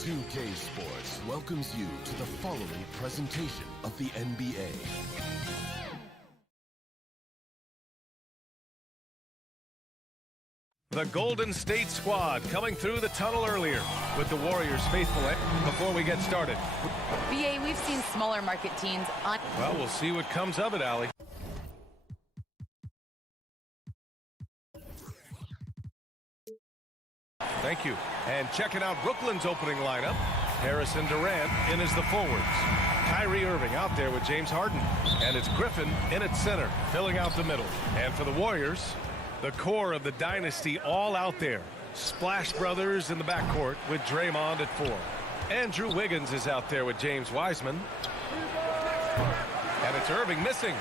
2K Sports welcomes you to the following presentation of the NBA. The Golden State squad coming through the tunnel earlier with the Warriors faithful before we get started. BA, we've seen smaller market teams on... Well, we'll see what comes of it, Allie. Thank you. And checking out Brooklyn's opening lineup, Harrison Durant in as the forwards. Kyrie Irving out there with James Harden. And it's Griffin in at center, filling out the middle. And for the Warriors, the core of the dynasty all out there. Splash Brothers in the backcourt with Draymond at 4. Andrew Wiggins is out there with James Wiseman. And it's Irving missing.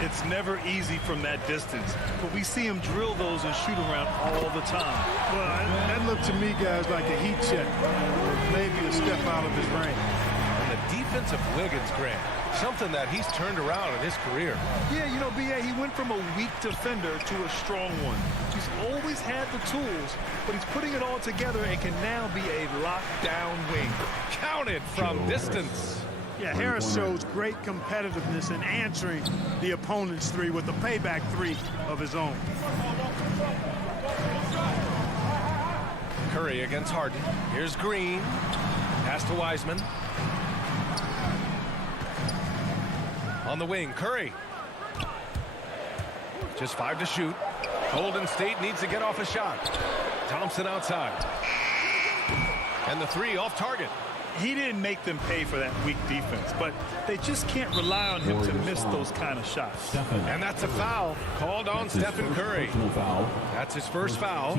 It's never easy from that distance, but we see him drill those and shoot around all the time. Well, that looked to me, guys, like a heat check. Maybe a step out of his range. And the defense of Wiggins, Grant. something that he's turned around in his career. Yeah, you know, B.A., he went from a weak defender to a strong one. He's always had the tools, but he's putting it all together and can now be a lockdown wing. Counted from distance. Yeah, Harris shows great competitiveness in answering the opponent's three with the payback three of his own. Curry against Harden. Here's Green. Pass to Wiseman. On the wing, Curry. Just 5 to shoot. Golden State needs to get off a shot. Thompson outside. And the three off target. He didn't make them pay for that weak defense, but they just can't rely on him to miss those kind of shots. And that's a foul called on Stephen Curry. That's his first foul.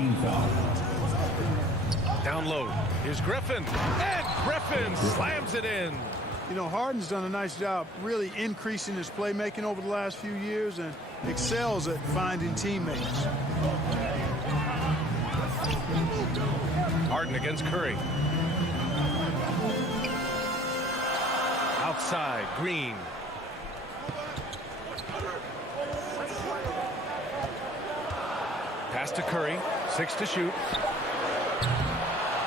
Down low. Here's Griffin. And Griffin slams it in. You know, Harden's done a nice job really increasing his playmaking over the last few years and excels at finding teammates. Harden against Curry. Outside, Green. Pass to Curry. 6 to shoot.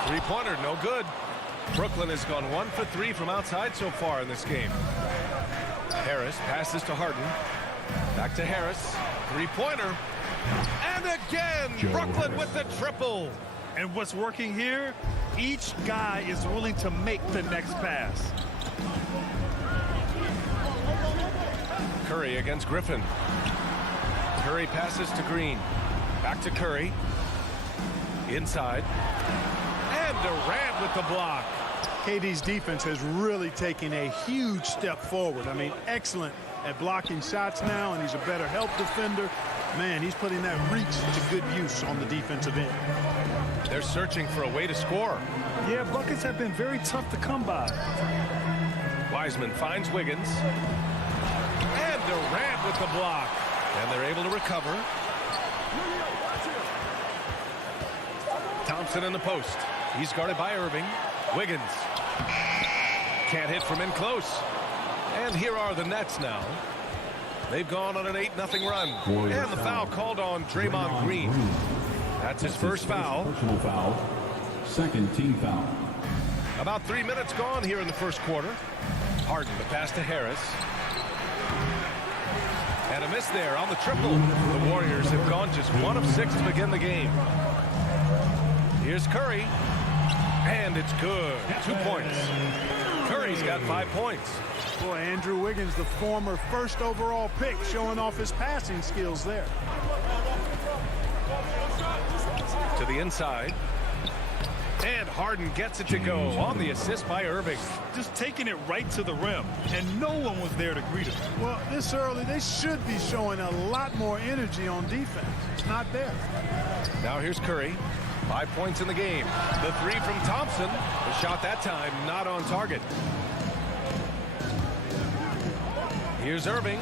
Three-pointer, no good. Brooklyn has gone 1 for 3 from outside so far in this game. Harris passes to Harden. Back to Harris. Three-pointer. And again, Brooklyn with the triple. And what's working here, each guy is willing to make the next pass. Curry against Griffin. Curry passes to Green. Back to Curry. Inside. And Durant with the block. KD's defense has really taken a huge step forward. I mean, excellent at blocking shots now, and he's a better help defender. Man, he's putting that reach to good use on the defensive end. They're searching for a way to score. Yeah, buckets have been very tough to come by. Wiseman finds Wiggins. And Durant with the block. And they're able to recover. Thompson in the post. He's guarded by Irving. Wiggins. Can't hit from in close. And here are the Nets now. They've gone on an 8-0 run. And the foul called on Draymond Green. That's his first foul. Personal foul. Second team foul. About 3 minutes gone here in the first quarter. Harden, the pass to Harris. And a miss there on the triple. The Warriors have gone just 1 of 6 to begin the game. Here's Curry. And it's good. 2 points. Curry's got 5 points. Boy, Andrew Wiggins, the former first overall pick, showing off his passing skills there. To the inside. And Harden gets it to go on the assist by Irving. Just taking it right to the rim, and no one was there to greet him. Well, this early, they should be showing a lot more energy on defense. It's not there. Now here's Curry. 5 points in the game. The three from Thompson. The shot that time not on target. Here's Irving.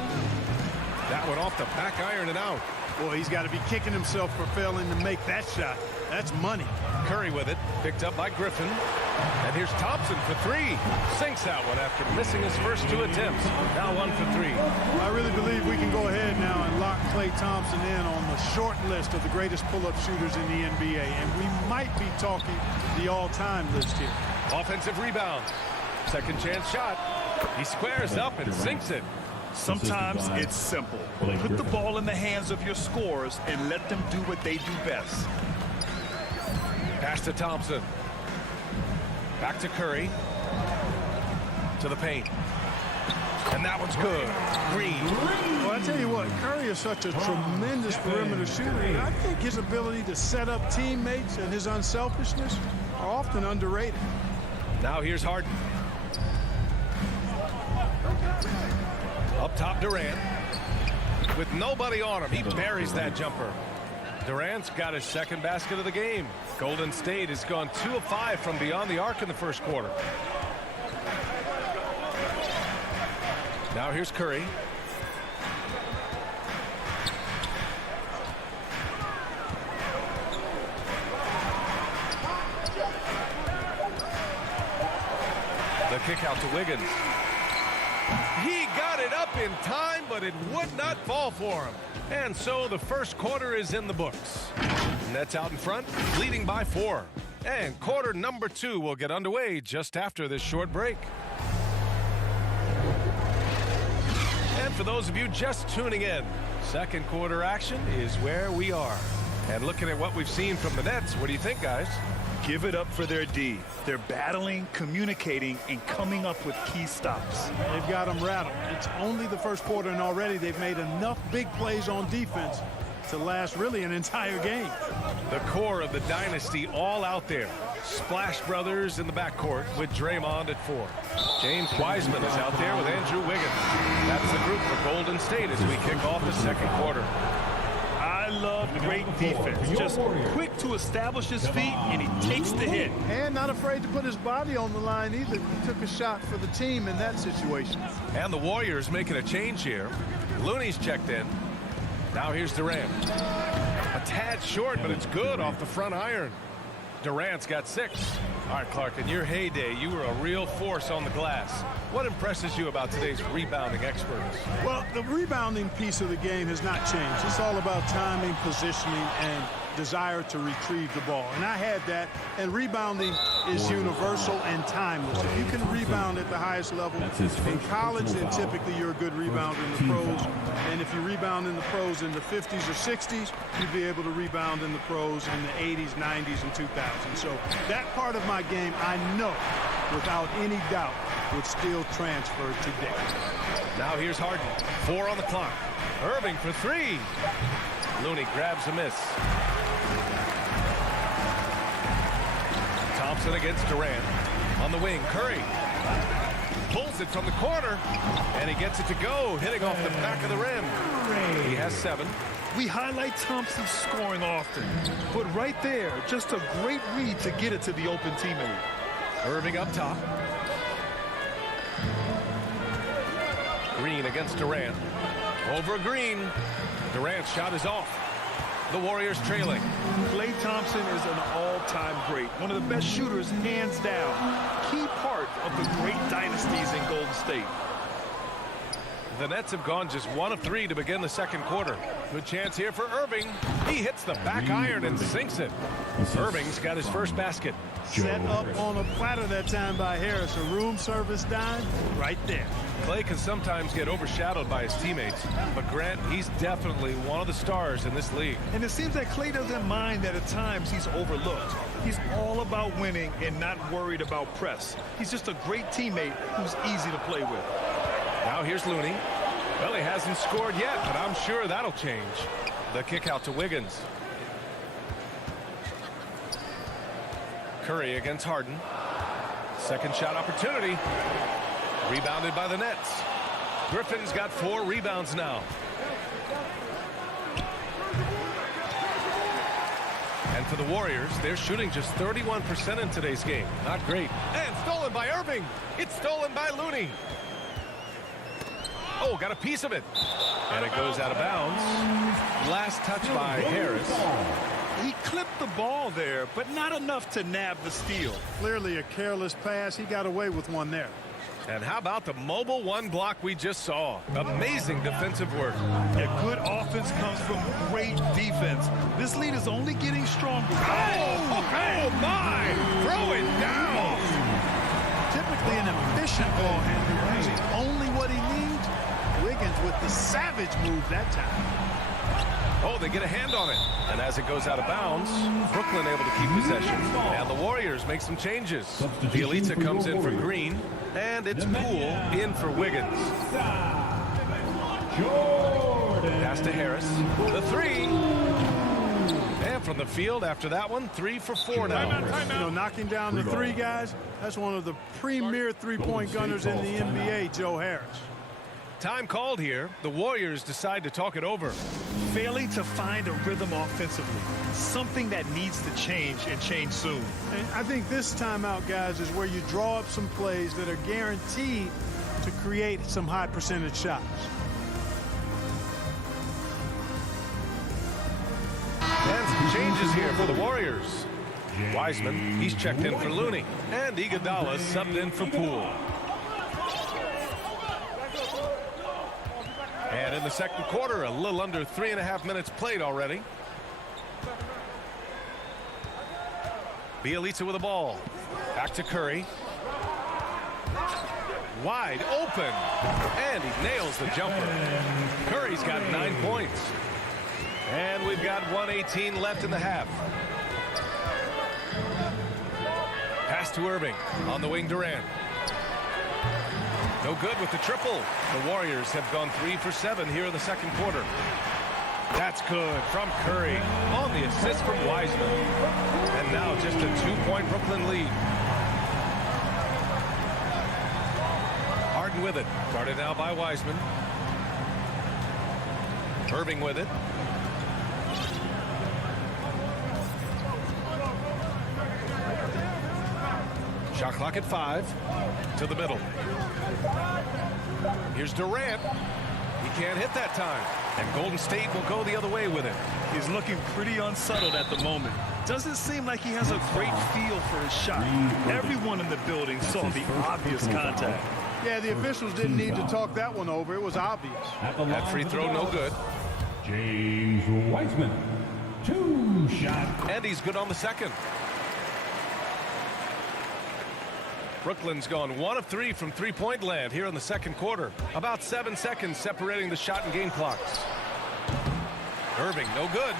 That one off the back iron and out. Boy, he's got to be kicking himself for failing to make that shot. That's money. Curry with it. Picked up by Griffin. And here's Thompson for 3. Sinks that one after missing his first 2 attempts. Now 1 for 3. I really believe we can go ahead now and lock Klay Thompson in on the short list of the greatest pull-up shooters in the NBA. And we might be talking the all-time list here. Offensive rebound. Second chance shot. He squares up and sinks it. Sometimes it's simple. Put the ball in the hands of your scorers and let them do what they do best. Pass to Thompson. Back to Curry. To the paint. And that one's good. Green. Well, I tell you what, Curry is such a tremendous perimeter shooter. And I think his ability to set up teammates and his unselfishness are often underrated. Now here's Harden. Up top, Durant. With nobody on him, he buries that jumper. Durant's got his second basket of the game. Golden State has gone 2 of 5 from beyond the arc in the first quarter. Now here's Curry. The kick out to Wiggins. He got it up in time, but it would not fall for him. And so the first quarter is in the books. Nets out in front, leading by 4. And quarter number 2 will get underway just after this short break. And for those of you just tuning in, second quarter action is where we are. And looking at what we've seen from the Nets, what do you think, guys? Give it up for their D. They're battling, communicating, and coming up with key stops. They've got them rattled. It's only the first quarter, and already they've made enough big plays on defense to last really an entire game. The core of the dynasty all out there. Splash Brothers in the backcourt with Draymond at 4. James Wiseman is out there with Andrew Wiggins. That's the group for Golden State as we kick off the second quarter. I love great defense. Just quick to establish his feet, and he takes the hit. And not afraid to put his body on the line either. He took a shot for the team in that situation. And the Warriors making a change here. Looney's checked in. Now here's Durant. A tad short, but it's good off the front iron. Durant's got 6. All right, Clark, in your heyday, you were a real force on the glass. What impresses you about today's rebounding experts? Well, the rebounding piece of the game has not changed. It's all about timing, positioning, and desire to retrieve the ball. And I had that, and rebounding is universal and timeless. If you can rebound at the highest level in college, then typically you're a good rebounder in the pros. And if you rebound in the pros in the 50s or 60s, you'd be able to rebound in the pros in the 80s, 90s, and 2000s. So that part of my game, I know, without any doubt, would still transfer today. Now here's Harden. 4 on the clock. Irving for 3. Looney grabs a miss. Thompson against Durant. On the wing, Curry pulls it from the corner, and he gets it to go, hitting off the back of the rim. He has 7. We highlight Thompson's scoring often, but right there, just a great read to get it to the open teammate. Irving up top. Green against Durant. Over Green. Durant's shot is off. The Warriors trailing. Klay Thompson is an all-time great. One of the best shooters, hands down. Key part of the great dynasties in Golden State. The Nets have gone just 1 of 3 to begin the second quarter. Good chance here for Irving. He hits the back iron and sinks it. Irving's got his first basket. Set up on a platter that time by Harris. A room service dime right there. Klay can sometimes get overshadowed by his teammates, but Grant, he's definitely one of the stars in this league. And it seems that Klay doesn't mind that at times he's overlooked. He's all about winning and not worried about press. He's just a great teammate who's easy to play with. Now here's Looney. Well, he hasn't scored yet, but I'm sure that'll change. The kick out to Wiggins. Curry against Harden. Second shot opportunity. Rebounded by the Nets. Griffin's got 4 rebounds now. And for the Warriors, they're shooting just 31% in today's game. Not great. And stolen by Irving. It's stolen by Looney. Oh, got a piece of it. And it goes out of bounds. Last touch by Harris. He clipped the ball there, but not enough to nab the steal. Clearly a careless pass. He got away with one there. And how about the mobile 1 block we just saw? Amazing defensive work. Yeah, good offense comes from great defense. This lead is only getting stronger. Oh my! Throw it down! Typically an efficient ball handler, using only what he needs. Wiggins with the savage move that time. Oh, they get a hand on it. And as it goes out of bounds, Brooklyn able to keep possession. And the Warriors make some changes. Bielitsa comes in for Green, and it's Poole in for Wiggins. Pass to Harris. The 3. And from the field after that one, 3 for 4 now. You know, knocking down the 3 guys, that's one of the premier three-point gunners in the NBA, Joe Harris. Time called here. The Warriors decide to talk it over. Failing to find a rhythm offensively. Something that needs to change and change soon. And I think this timeout, guys, is where you draw up some plays that are guaranteed to create some high percentage shots. And some changes here for the Warriors. Wiseman, he's checked in for Looney. And Iguodala subbed in for Poole. the second quarter. A little under 3.5 minutes played already. Bielitsa with the ball. Back to Curry. Wide open. And he nails the jumper. Curry's got 9 points. And we've got 1:18 left in the half. Pass to Irving. On the wing, Durant. No good with the triple. The Warriors have gone 3 for 7 here in the second quarter. That's good from Curry on the assist from Wiseman. And now just a 2-point Brooklyn lead. Harden with it. Guarded now by Wiseman. Irving with it. Shot clock at 5. To the middle. Here's Durant. He can't hit that time. And Golden State will go the other way with it. He's looking pretty unsettled at the moment. Doesn't seem like he has a great feel for his shot. Everyone in the building saw the obvious contact. Yeah, the officials didn't need to talk that one over. It was obvious. That free throw no good. James Wiseman. 2 shot. And he's good on the second. Brooklyn's gone 1 of 3 from three-point land here in the second quarter. About 7 seconds separating the shot and game clocks. Irving, no good.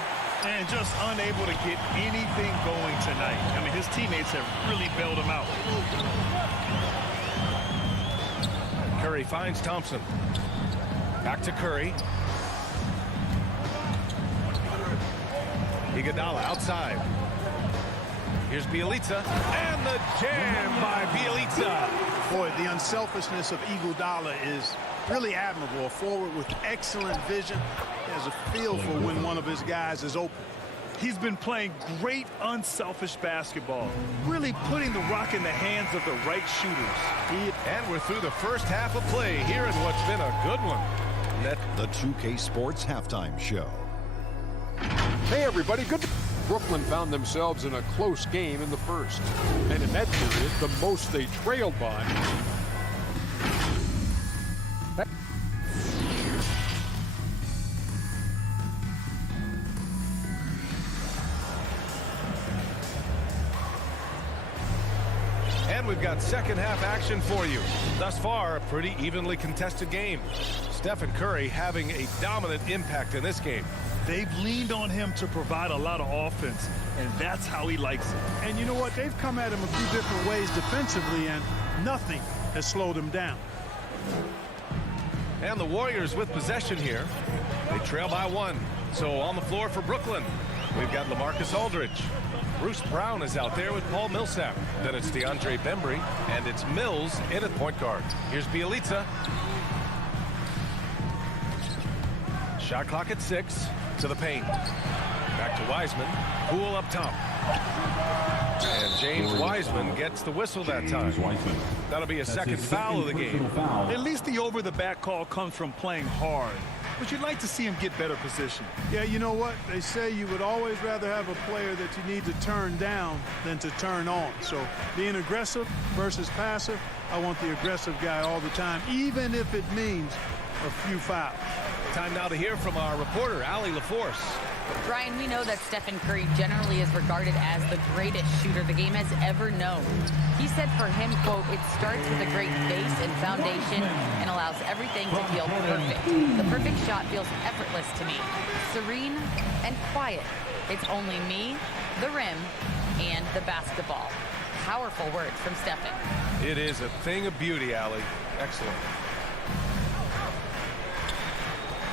And just unable to get anything going tonight. I mean, his teammates have really bailed him out. Curry finds Thompson. Back to Curry. Iguodala outside. Here's Bielitsa, and the jam by Bielitsa. Boy, the unselfishness of Iguodala is really admirable. A forward with excellent vision. He has a feel for when one of his guys is open. He's been playing great unselfish basketball, really putting the rock in the hands of the right shooters. And we're through the first half of play here in what's been a good one. The 2K Sports Halftime Show. Hey everybody, good. Brooklyn found themselves in a close game in the first. And in that period, the most they trailed by. And we've got second half action for you. Thus far, a pretty evenly contested game. Stephen Curry having a dominant impact in this game. They've leaned on him to provide a lot of offense, and that's how he likes it. And you know what? They've come at him a few different ways defensively, and nothing has slowed him down. And the Warriors with possession here. They trail by 1. So on the floor for Brooklyn, we've got LaMarcus Aldridge. Bruce Brown is out there with Paul Millsap. Then it's DeAndre Bembry, and it's Mills in at point guard. Here's Bielitsa. Shot clock at 6. To the paint. Back to Wiseman. Poole up top. And James Wiseman gets the whistle that time. That'll be a second foul of the game. At least the over-the-back call comes from playing hard. But you'd like to see him get better position. Yeah, you know what? They say you would always rather have a player that you need to turn down than to turn on. So being aggressive versus passive, I want the aggressive guy all the time, even if it means a few fouls. Time now to hear from our reporter, Allie LaForce. Brian, we know that Stephen Curry generally is regarded as the greatest shooter the game has ever known. He said for him, quote, it starts with a great base and foundation and allows everything to feel perfect. The perfect shot feels effortless to me. Serene and quiet. It's only me, the rim, and the basketball. Powerful words from Stephen. It is a thing of beauty, Allie. Excellent.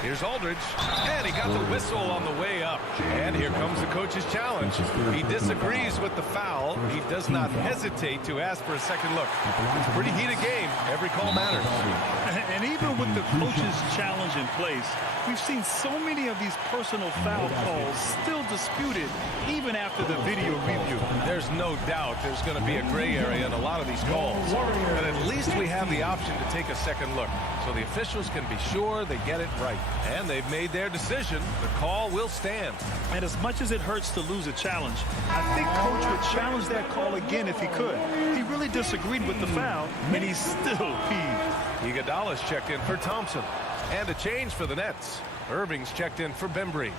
Here's Aldridge, and he got the whistle on the way up. And here comes the coach's challenge. He disagrees with the foul. He does not hesitate to ask for a second look. It's a pretty heated game. Every call matters. And even with the coach's challenge in place, we've seen so many of these personal foul calls still disputed even after the video review. There's no doubt there's going to be a gray area in a lot of these calls. But at least we have the option to take a second look, so the officials can be sure they get it right. And they've made their decision. The call will stand. And as much as it hurts to lose a challenge, I think Coach would challenge that call again if he could. He really disagreed with the foul, and he's still peeved. Iguodala's checked in for Thompson. And a change for the Nets. Irving's checked in for Bembry.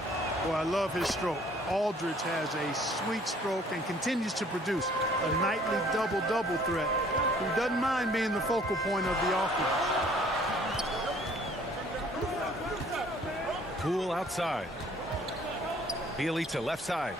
Well, I love his stroke. Aldridge has a sweet stroke and continues to produce a nightly double-double threat who doesn't mind being the focal point of the offense. Poole outside. Bielitsa left side.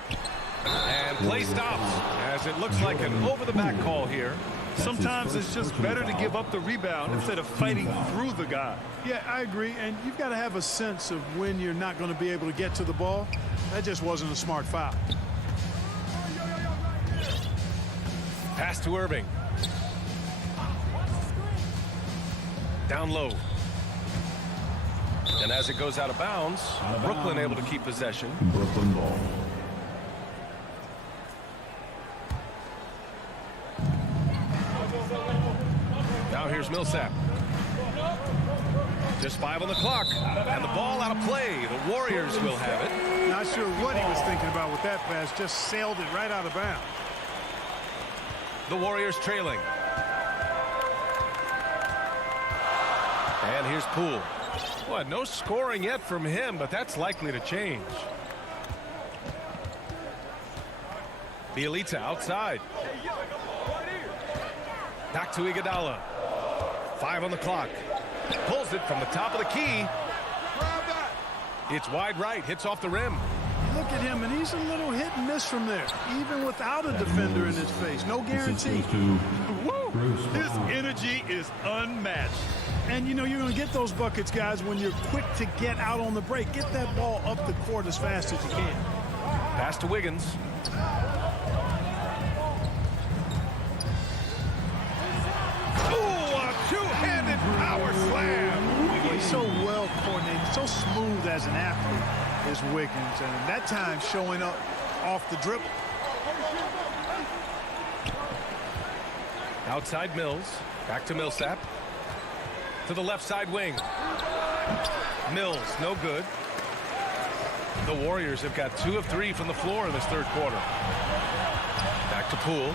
And play stops as it looks like an over-the-back call here. Sometimes it's just better to give up the rebound instead of fighting through the guy. Yeah, I agree. And you've got to have a sense of when you're not going to be able to get to the ball. That just wasn't a smart foul. Pass to Irving. Down low. And as it goes out of bounds, Brooklyn able to keep possession. Brooklyn ball. Now here's Millsap. Just 5 on the clock. And the ball out of play. The Warriors will have it. Not sure what he was thinking about with that pass. Just sailed it right out of bounds. The Warriors trailing. And here's Poole. Boy, no scoring yet from him, but that's likely to change. Bielitsa outside. Back to Iguodala. 5 on the clock. Pulls it from the top of the key. It's wide right. Hits off the rim. Look at him, and he's a little hit and miss from there, even without a defender in his face. No guarantee. His energy is unmatched. And, you know, you're going to get those buckets, guys, when you're quick to get out on the break. Get that ball up the court as fast as you can. Pass to Wiggins. Two-handed power slam. He's so well coordinated, so smooth as an athlete is Wiggins, and that time showing up off the dribble. Outside Mills. Back to Millsap. To the left side wing. Mills, no good. The Warriors have got 2 of 3 from the floor in this third quarter. Back to Poole.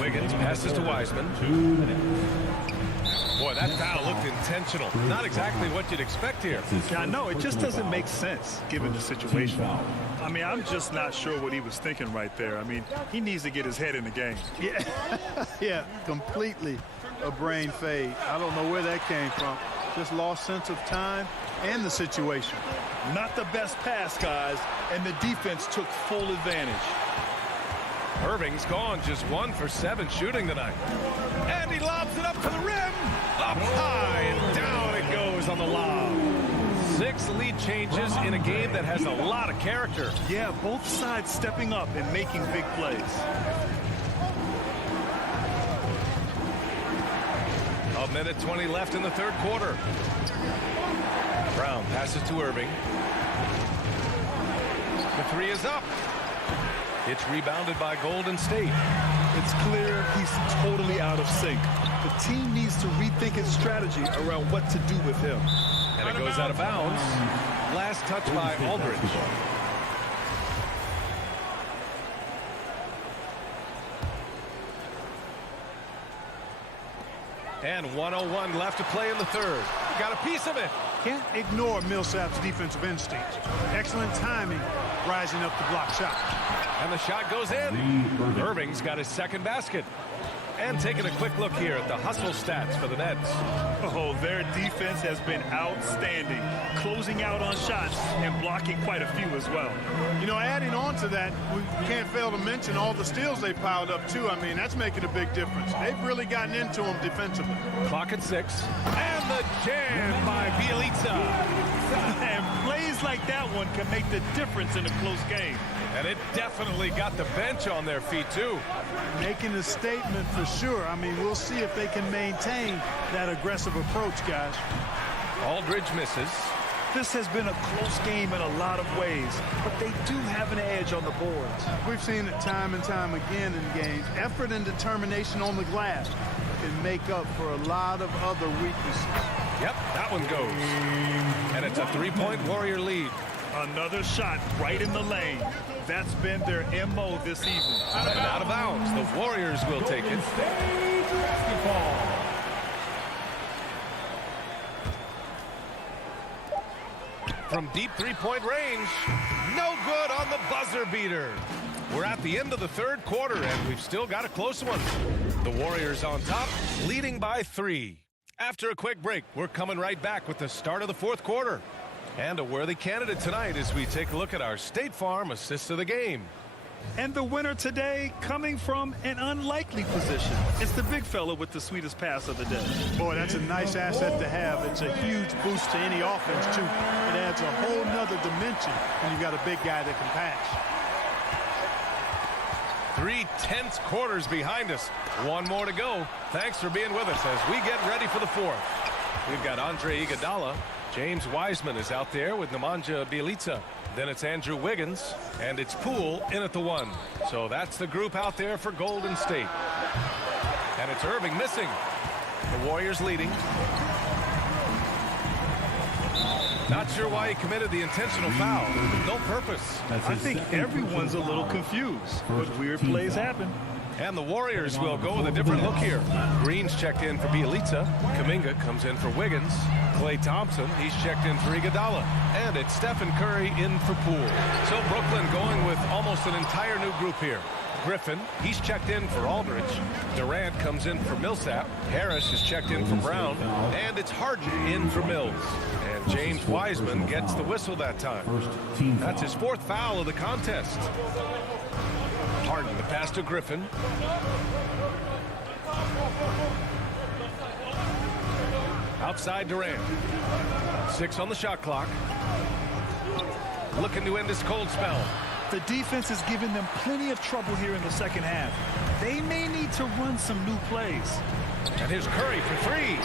Wiggins passes to Wiseman. 2 minutes. Boy, that foul looked intentional. Not exactly what you'd expect here. Yeah, I know. It just doesn't make sense given the situation. I mean, I'm just not sure what he was thinking right there. I mean, he needs to get his head in the game. Yeah, yeah, completely a brain fade. I don't know where that came from. Just lost sense of time and the situation. Not the best pass, guys, and the defense took full advantage. Irving's gone just 1 for 7 shooting tonight. And he lobs it up to the rim. Up high and down it goes on the lob. 6 lead changes in a game that has a lot of character. Yeah, both sides stepping up and making big plays. A minute 20 left in the third quarter. Brown passes to Irving. The 3 is up. It's rebounded by Golden State. It's clear he's totally out of sync. The team needs to rethink its strategy around what to do with him. And it goes out of bounds. Last touch by Aldridge. And 1:01 left to play in the third. Got a piece of it. Can't ignore Millsap's defensive instincts. Excellent timing, rising up to block shot. And the shot goes in. Irving's got his second basket. And taking a quick look here at the hustle stats for the Nets. Oh, their defense has been outstanding, closing out on shots and blocking quite a few as well. You know, adding on to that, we can't fail to mention all the steals they piled up, too. I mean, that's making a big difference. They've really gotten into them defensively. Clock at 6. And the jam by Bielitsa. And plays like that one can make the difference in a close game. And it definitely got the bench on their feet, too. Making a statement for sure. I mean, we'll see if they can maintain that aggressive approach, guys. Aldridge misses. This has been a close game in a lot of ways, but they do have an edge on the boards. We've seen it time and time again in games. Effort and determination on the glass can make up for a lot of other weaknesses. Yep, that one goes. And it's a 3-point Warrior lead. Another shot right in the lane. That's been their MO this season. And out of bounds. The Warriors will take it. from deep three-point range. No good on the buzzer beater. We're at the end of the third quarter, and we've still got a close one. The Warriors on top, leading by 3. After a quick break, we're coming right back with the start of the fourth quarter. And a worthy candidate tonight as we take a look at our State Farm assist of the game. And the winner today coming from an unlikely position. It's the big fella with the sweetest pass of the day. Boy, that's a nice asset to have. It's a huge boost to any offense, too. It adds a whole nother dimension when you've got a big guy that can pass. 3 tense quarters behind us. One more to go. Thanks for being with us as we get ready for the fourth. We've got Andre Iguodala. James Wiseman is out there with Nemanja Bjelica. Then it's Andrew Wiggins, and it's Poole in at the 1. So that's the group out there for Golden State. And it's Irving missing. The Warriors leading. Not sure why he committed the intentional foul. No purpose. I think everyone's a little confused, but weird plays happen. And the Warriors will go with a different look here. Green's checked in for Bjelica. Kuminga comes in for Wiggins. Klay Thompson, he's checked in for Iguodala. And it's Stephen Curry in for Poole. So Brooklyn going with almost an entire new group here. Griffin, he's checked in for Aldridge. Durant comes in for Millsap. Harris is checked in for Brown. And it's Harden in for Mills. And James Wiseman gets the whistle that time. That's his 4th foul of the contest. Harden, the pass to Griffin. Outside Durant. 6 on the shot clock. Looking to end this cold spell. The defense has given them plenty of trouble here in the second half. They may need to run some new plays. And here's Curry for 3.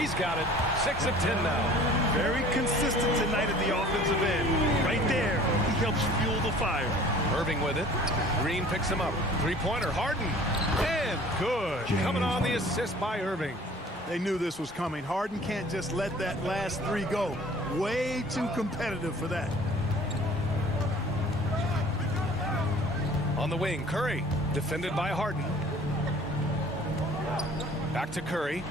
He's got it. 6 of 10 now. Very consistent tonight at the offensive end. Right there, he helps fuel the fire. Irving with it. Green picks him up. 3-pointer, Harden. And good. Coming on the assist by Irving. They knew this was coming. Harden can't just let that last 3 go. Way too competitive for that. On the wing, Curry, defended by Harden. Back to Curry.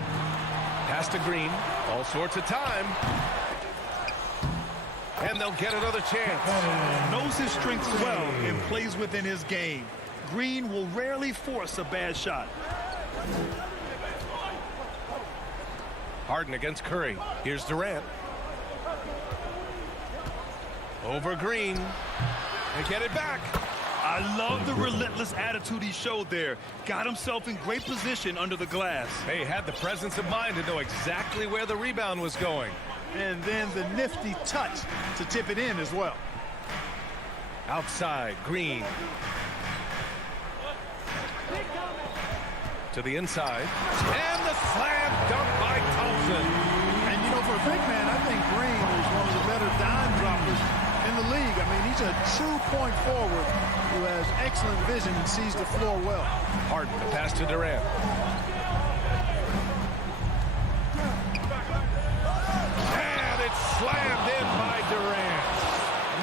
Pass to Green. All sorts of time. And they'll get another chance. Knows his strengths well and plays within his game. Green will rarely force a bad shot. Harden against Curry. Here's Durant. Over Green. They get it back. I love the relentless attitude he showed there. Got himself in great position under the glass. They had the presence of mind to know exactly where the rebound was going. And then the nifty touch to tip it in as well. Outside, Green. To the inside. And the slam dunk by Thompson. And, you know, for a big man, I think Green is one of the better dime droppers in the league. I mean, he's a true point forward who has excellent vision and sees the floor well. Harden, the pass to Durant. And it's slammed in by Durant.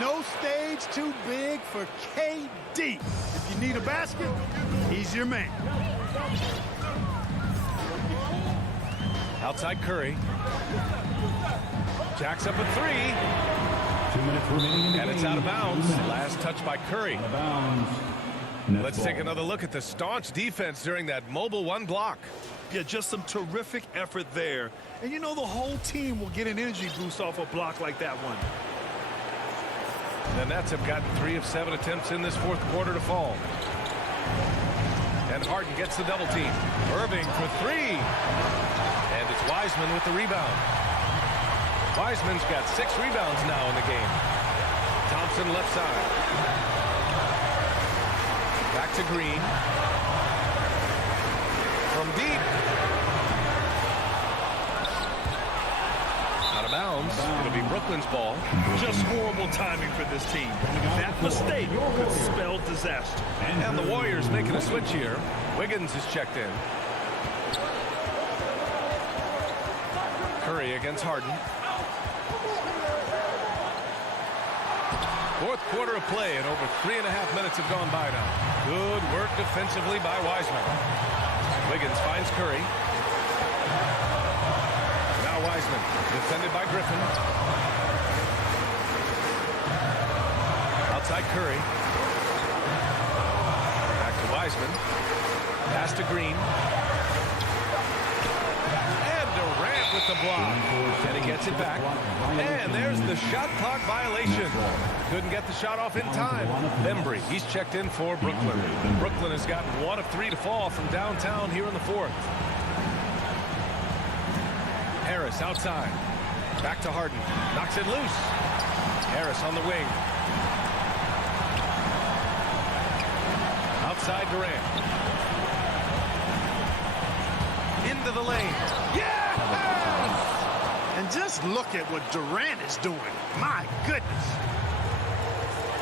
No stage too big for KD. If you need a basket, he's your man. Outside Curry. Jacks up a 3. 2 minutes remaining in the and it's game. out of bounds. Last touch by Curry. Out of bounds. Let's take another look at the staunch defense during that mobile 1 block. Yeah, just some terrific effort there. And you know the whole team will get an energy boost off a block like that one. The Nets have gotten 3 of 7 attempts in this fourth quarter to fall. And Harden gets the double team. Irving for 3. And it's Wiseman with the rebound. Wiseman's got 6 rebounds now in the game. Thompson left side. Back to Green. From deep. Out of bounds. It'll be Brooklyn's ball. Just horrible timing for this team. That mistake could spell disaster. And the Warriors making a switch here. Wiggins is checked in. Curry against Harden. Fourth quarter of play, and over 3.5 minutes have gone by now. Good work defensively by Wiseman. Wiggins finds Curry. Now Wiseman, defended by Griffin. outside Curry. Back to Wiseman. Pass to Green. And Durant with the block. And he gets it back. And there's the shot clock violation. Couldn't get the shot off in time. Bembry, he's checked in for Brooklyn. Brooklyn has gotten 1 of 3 to fall from downtown here in the 4th. Harris outside. Back to Harden. Knocks it loose. Harris on the wing. Outside Durant. Into the lane. Yes! And just look at what Durant is doing. My goodness.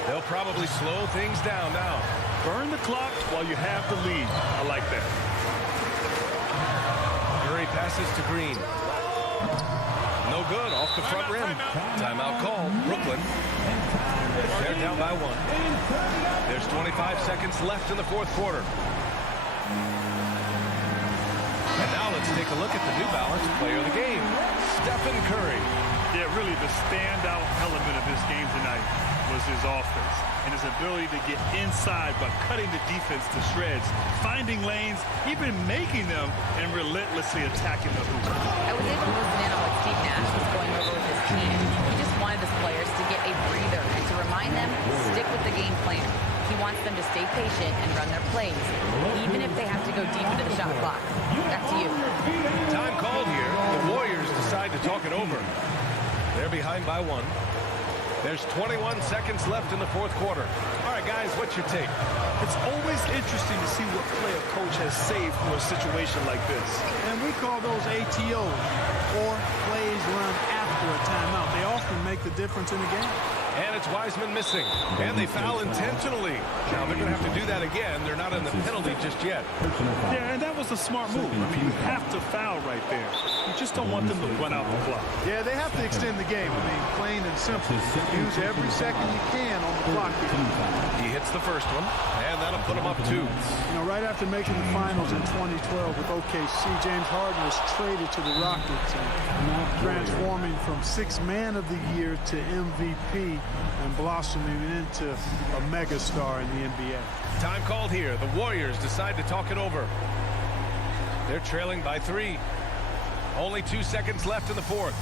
They'll probably slow things down now. Burn the clock while you have the lead. I like that. Curry passes to Green. No good, off the front rim. Timeout call, Brooklyn. They're down by 1. There's 25 seconds left in the 4th quarter. And now let's take a look at the New Balance player of the game, Stephen Curry. Yeah, really the standout element of this game tonight was his offense and his ability to get inside by cutting the defense to shreds, finding lanes, even making them, and relentlessly attacking the hoop. I was able to listen in on what Steve Nash was going over with his team. He just wanted his players to get a breather and to remind them to stick with the game plan. He wants them to stay patient and run their plays, even if they have to go deep into the shot clock. Back to you. Time called here. The Warriors decide to talk it over. They're behind by 1. There's 21 seconds left in the 4th quarter. All right, guys, what's your take? It's always interesting to see what play a coach has saved for a situation like this. And we call those ATOs, or plays run after a timeout. They often make the difference in the game. And it's Wiseman missing. And they foul intentionally. Now they're going to have to do that again. They're not in the penalty just yet. Yeah, and that was a smart move. I mean, you have to foul right there. You just don't want them to run out the clock. Yeah, they have to extend the game. I mean, plain and simple. Use every second you can on the clock. He hits the first one, and that'll put him up 2. You know, right after making the finals in 2012 with OKC, James Harden was traded to the Rockets and transforming from 6th Man of the Year to MVP and blossoming into a megastar in the NBA. Time called here. The Warriors decide to talk it over. They're trailing by 3. Only 2 seconds left in the 4th.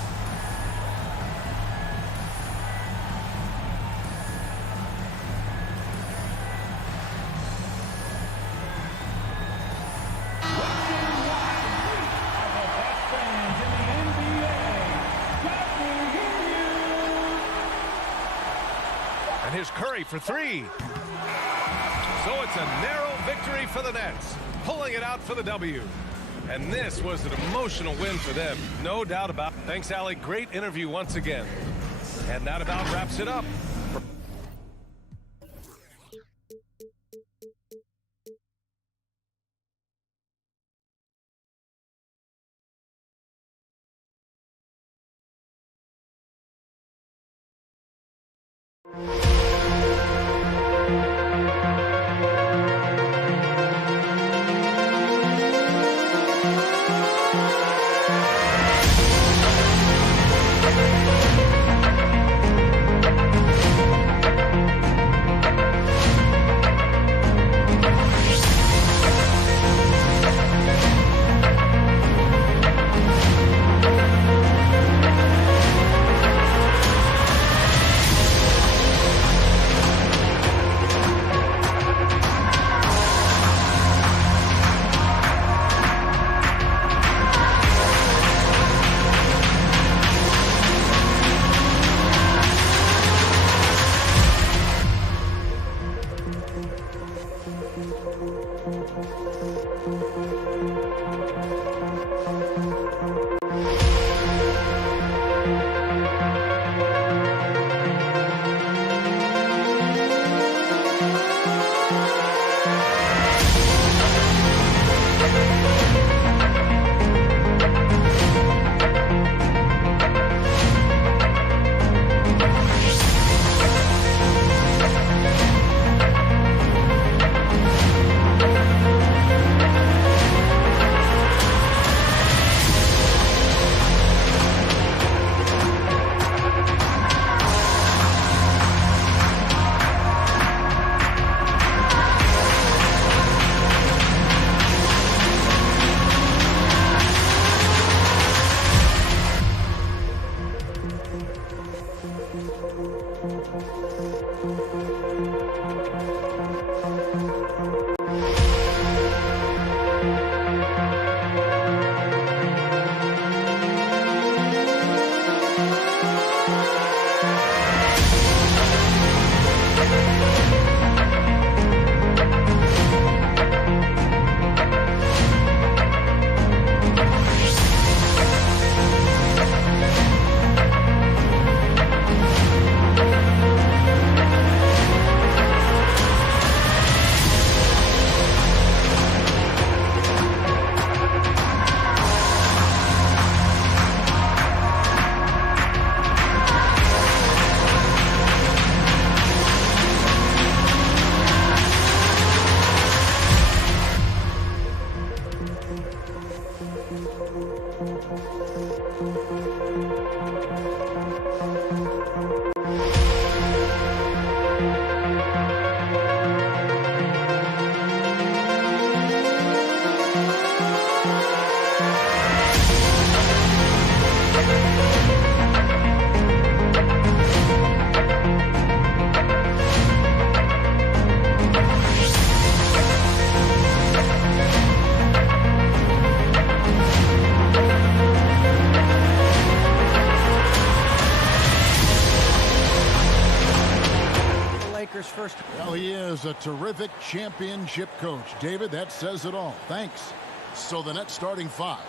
And here's Curry for 3. So it's a narrow victory for the Nets, pulling it out for the W. And this was an emotional win for them, no doubt about it. Thanks, Allie. Great interview once again. And that about wraps it up. First. Well, he is a terrific championship coach. David, that says it all. Thanks. So the Nets starting five.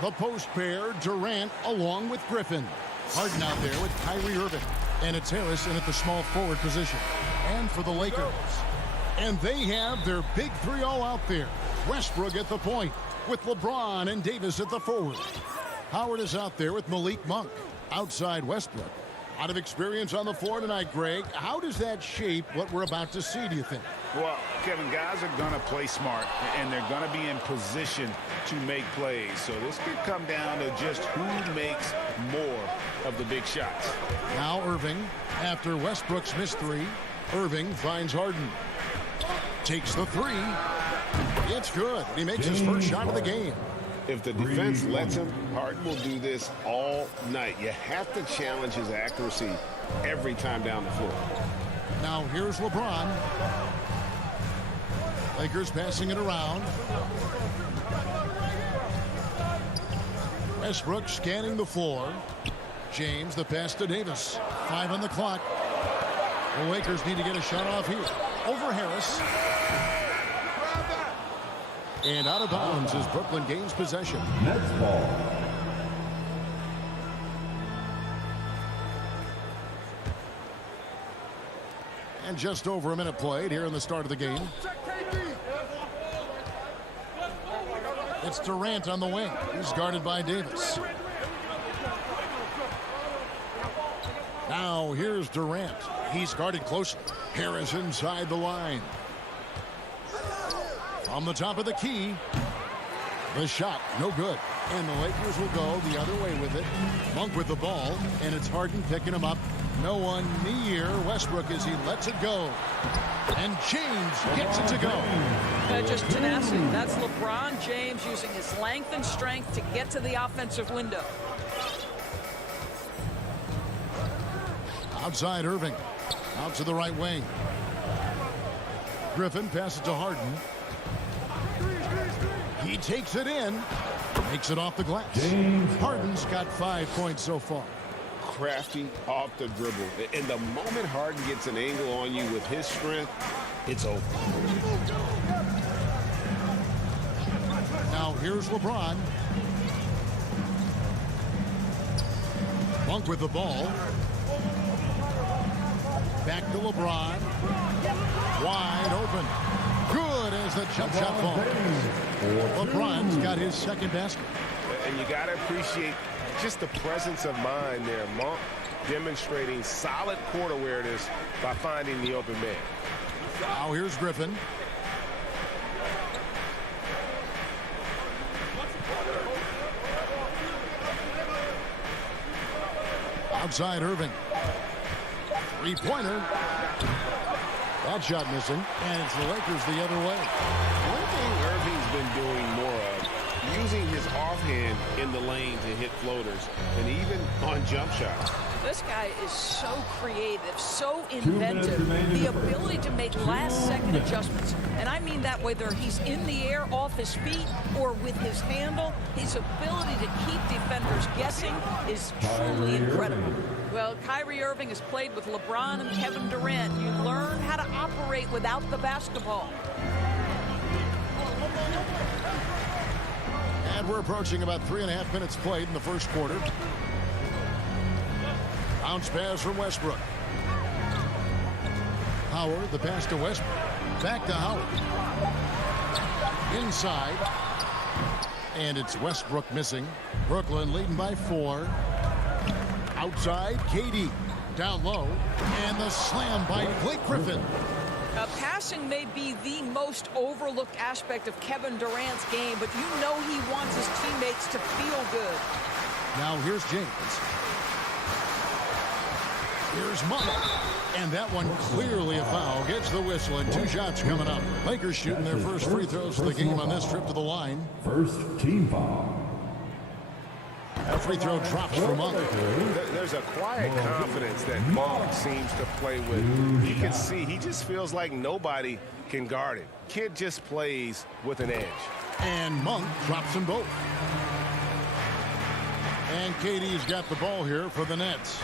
The post pair, Durant along with Griffin. Harden out there with Kyrie Irving. And it's Harrison at the small forward position. And for the Lakers. And they have their big three all out there. Westbrook at the point with LeBron and Davis at the forward. Howard is out there with Malik Monk. Outside Westbrook. Out of experience on the floor tonight, Greg. How does that shape what we're about to see, do you think? Well, Kevin, guys are going to play smart, and they're going to be in position to make plays. So this could come down to just who makes more of the big shots. Now Irving, after Westbrook's missed three, Irving finds Harden. Takes the three. It's good. He makes his first shot of the game. If the defense lets him, Harden will do this all night. You have to challenge his accuracy every time down the floor. Now here's LeBron. Lakers passing it around. Westbrook scanning the floor. James, the pass to Davis. 5 on the clock. The Lakers need to get a shot off here. Over Harris. And out of bounds as Brooklyn gains possession. Nets ball. And just over a minute played here in the start of the game. It's Durant on the wing. He's guarded by Davis. Now here's Durant. He's guarded closely. Harris inside the line. From the top of the key. The shot, no good. And the Lakers will go the other way with it. Monk with the ball, and it's Harden picking him up. No one near Westbrook as he lets it go. And James gets it to go. Just tenacity. That's LeBron James using his length and strength to get to the offensive window. Outside Irving. Out to the right wing. Griffin passes to Harden. He takes it in. Makes it off the glass. Harden's got 5 points so far. Crafty off the dribble. And the moment Harden gets an angle on you with his strength, it's over. Now here's LeBron. Monk with the ball. Back to LeBron. Wide open. Good as the jump shot falls. LeBron's got his second basket. And you got to appreciate just the presence of mind there. Monk demonstrating solid court awareness by finding the open man. Now here's Griffin. Outside Irving. Three-pointer. That shot missing, and it's the Lakers the other way. One thing Irving's been doing more of, using his offhand in the lane to hit floaters, and even on jump shots. This guy is so creative, so inventive. The ability to make last-second adjustments. And I mean that whether he's in the air off his feet or with his handle, his ability to keep defenders guessing is truly incredible. Well, Kyrie Irving has played with LeBron and Kevin Durant. You learn how to operate without the basketball. And we're approaching about 3.5 minutes played in the first quarter. Bounce pass from Westbrook. Howard, the pass to Westbrook. Back to Howard. Inside. And it's Westbrook missing. Brooklyn leading by 4. Outside, KD. Down low. And the slam by Blake Griffin. Passing may be the most overlooked aspect of Kevin Durant's game, but you know he wants his teammates to feel good. Now here's James. Here's Monk. And that one clearly a foul. Gets the whistle, and 2 shots coming up. Lakers shooting their first free throws of the game on this trip to the line. First team foul. A free throw drops for Monk. There's a quiet confidence that Monk seems to play with. You can see he just feels like nobody can guard him. Kid just plays with an edge. And Monk drops them both. And KD's got the ball here for the Nets.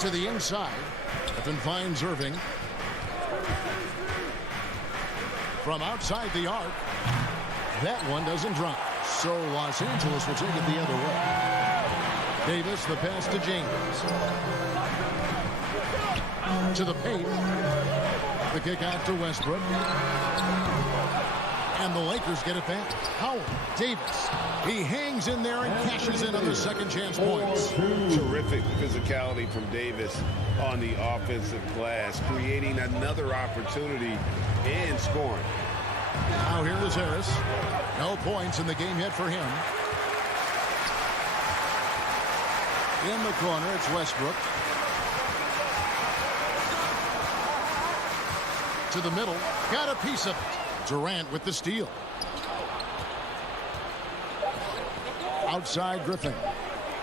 To the inside. Griffin finds Irving. From outside the arc. That one doesn't drop. So Los Angeles will take it the other way. Davis, the pass to James. To the paint. The kick out to Westbrook. And the Lakers get it back. Howard, Davis. He hangs in there and cashes in on the second chance points. Terrific physicality from Davis on the offensive glass, creating another opportunity and scoring. Now here is Harris. No points in the game yet for him. In the corner, it's Westbrook. To the middle. Got a piece of it. Durant with the steal. Outside Griffin.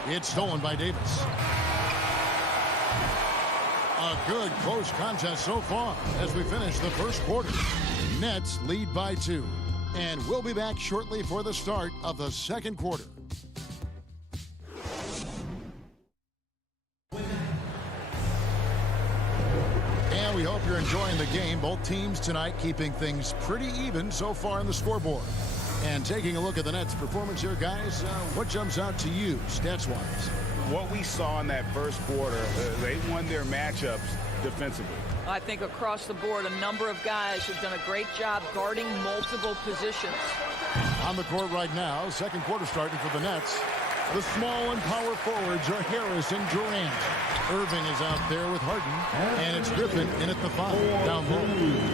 It's stolen by Davis. A good close contest so far as we finish the first quarter. Nets lead by 2. And we'll be back shortly for the start of the second quarter. And we hope you're enjoying the game. Both teams tonight keeping things pretty even so far in the scoreboard. And taking a look at the Nets' performance here, guys, what jumps out to you stats-wise? What we saw in that first quarter, they won their matchups defensively. I think across the board, a number of guys have done a great job guarding multiple positions. On the court right now, second quarter starting for the Nets. The small and power forwards are Harris and Durant. Irving is out there with Harden, and it's Griffin in at the 5 down low.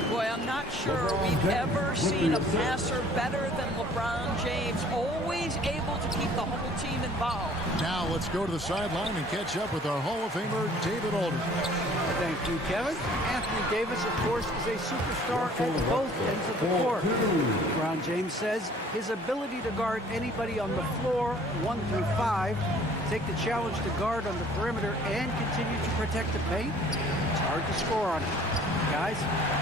Boy, I'm not sure we've ever seen a passer better than LeBron James, always able to keep the whole team involved. Now let's go to the sideline and catch up with our Hall of Famer, David Aldridge. Thank you, Kevin. Anthony Davis, of course, is a superstar at both ends of the court. LeBron James says his ability to guard anybody on the floor, 1 through 5, take the challenge to guard on the perimeter and continue to protect the paint. It's hard to score on him. Guys?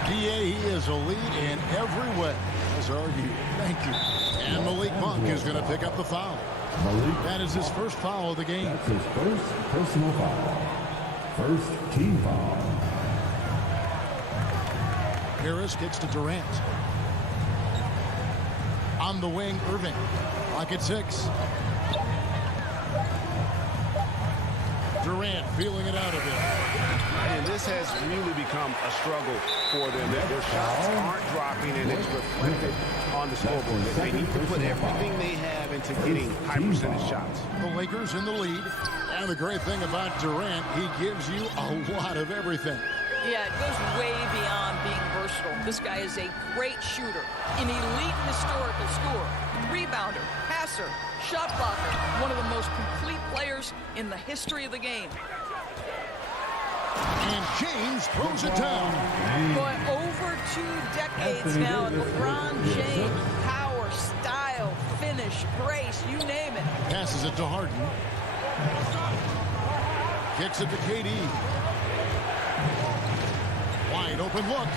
DA, he is a lead in every way. As argued. Thank you. And Malik Monk is going to pick up the foul. That is his first foul of the game. That's his first personal foul. First team foul. Harris kicks to Durant. On the wing, Irving. Clock at 6. Durant feeling it out of it. And this has really become a struggle for them. Their shots aren't dropping, and it's reflected on the scoreboard. They need to put everything they have into getting high percentage shots. The Lakers in the lead. And the great thing about Durant, he gives you a lot of everything. Yeah, it goes way beyond being versatile. This guy is a great shooter, an elite historical scorer, rebounder, passer, shot blocker, one of the most complete players in the history of the game. And James throws it down. Boy, over 2 decades now, and LeBron James, power, style, finish, grace, you name it. Passes it to Harden. Kicks it to KD. Wide open look.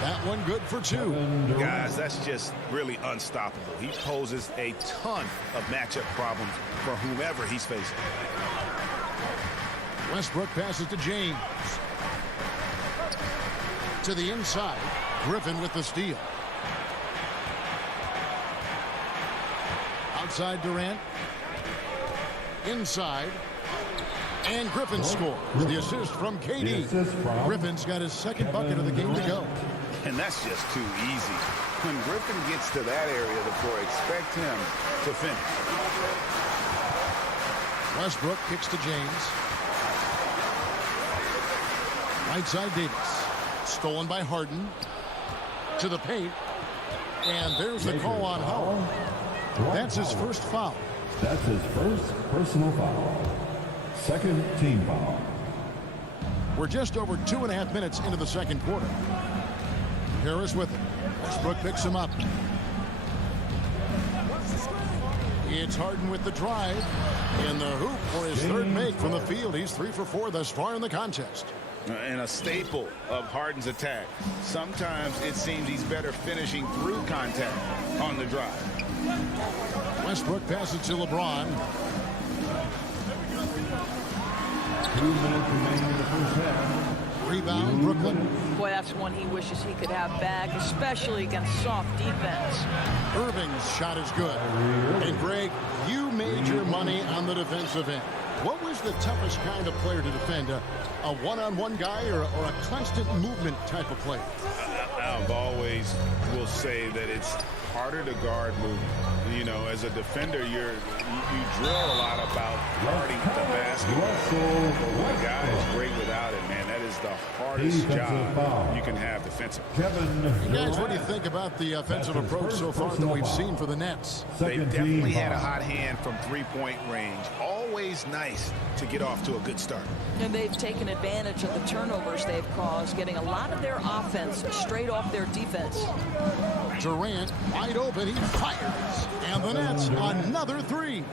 That one good for 2. Guys, that's just really unstoppable. He poses a ton of matchup problems for whomever he's facing. Westbrook passes to James. To the inside. Griffin with the steal. Outside Durant. Inside. And Griffin scores the assist from KD. Griffin's got his second bucket of the game to go. And that's just too easy. When Griffin gets to that area of the floor, expect him to finish. Westbrook kicks to James. Right side Davis. Stolen by Harden. To the paint. And there's the call on Howard. That's his first foul. That's his first personal foul. Second team foul. We're just over 2.5 minutes into the second quarter. Harris with it. Westbrook picks him up. It's Harden with the drive. In the hoop for his third make from the field. He's 3 for 4 thus far in the contest. And a staple of Harden's attack. Sometimes it seems he's better finishing through contact on the drive. Westbrook passes to LeBron. 2 minutes remaining in the first half. Rebound, Brooklyn. Boy, that's one he wishes he could have back, especially against soft defense. Irving's shot is good. And Greg, you made your money on the defensive end. What was the toughest kind of player to defend? A one-on-one guy or a constant movement type of player? I've always will say that it's harder to guard movement. You know, as a defender, you drill a lot about guarding the basketball. The guy is great without it, man. That is the hardest job you can have defensively. Guys, what do you think about the offensive approach so far that we've seen for the Nets? They definitely had a hot hand from three-point range. Always nice to get off to a good start. And they've taken advantage of the turnovers they've caused, getting a lot of their offense straight off their defense. Durant wide open, he fires. And the Nets another three.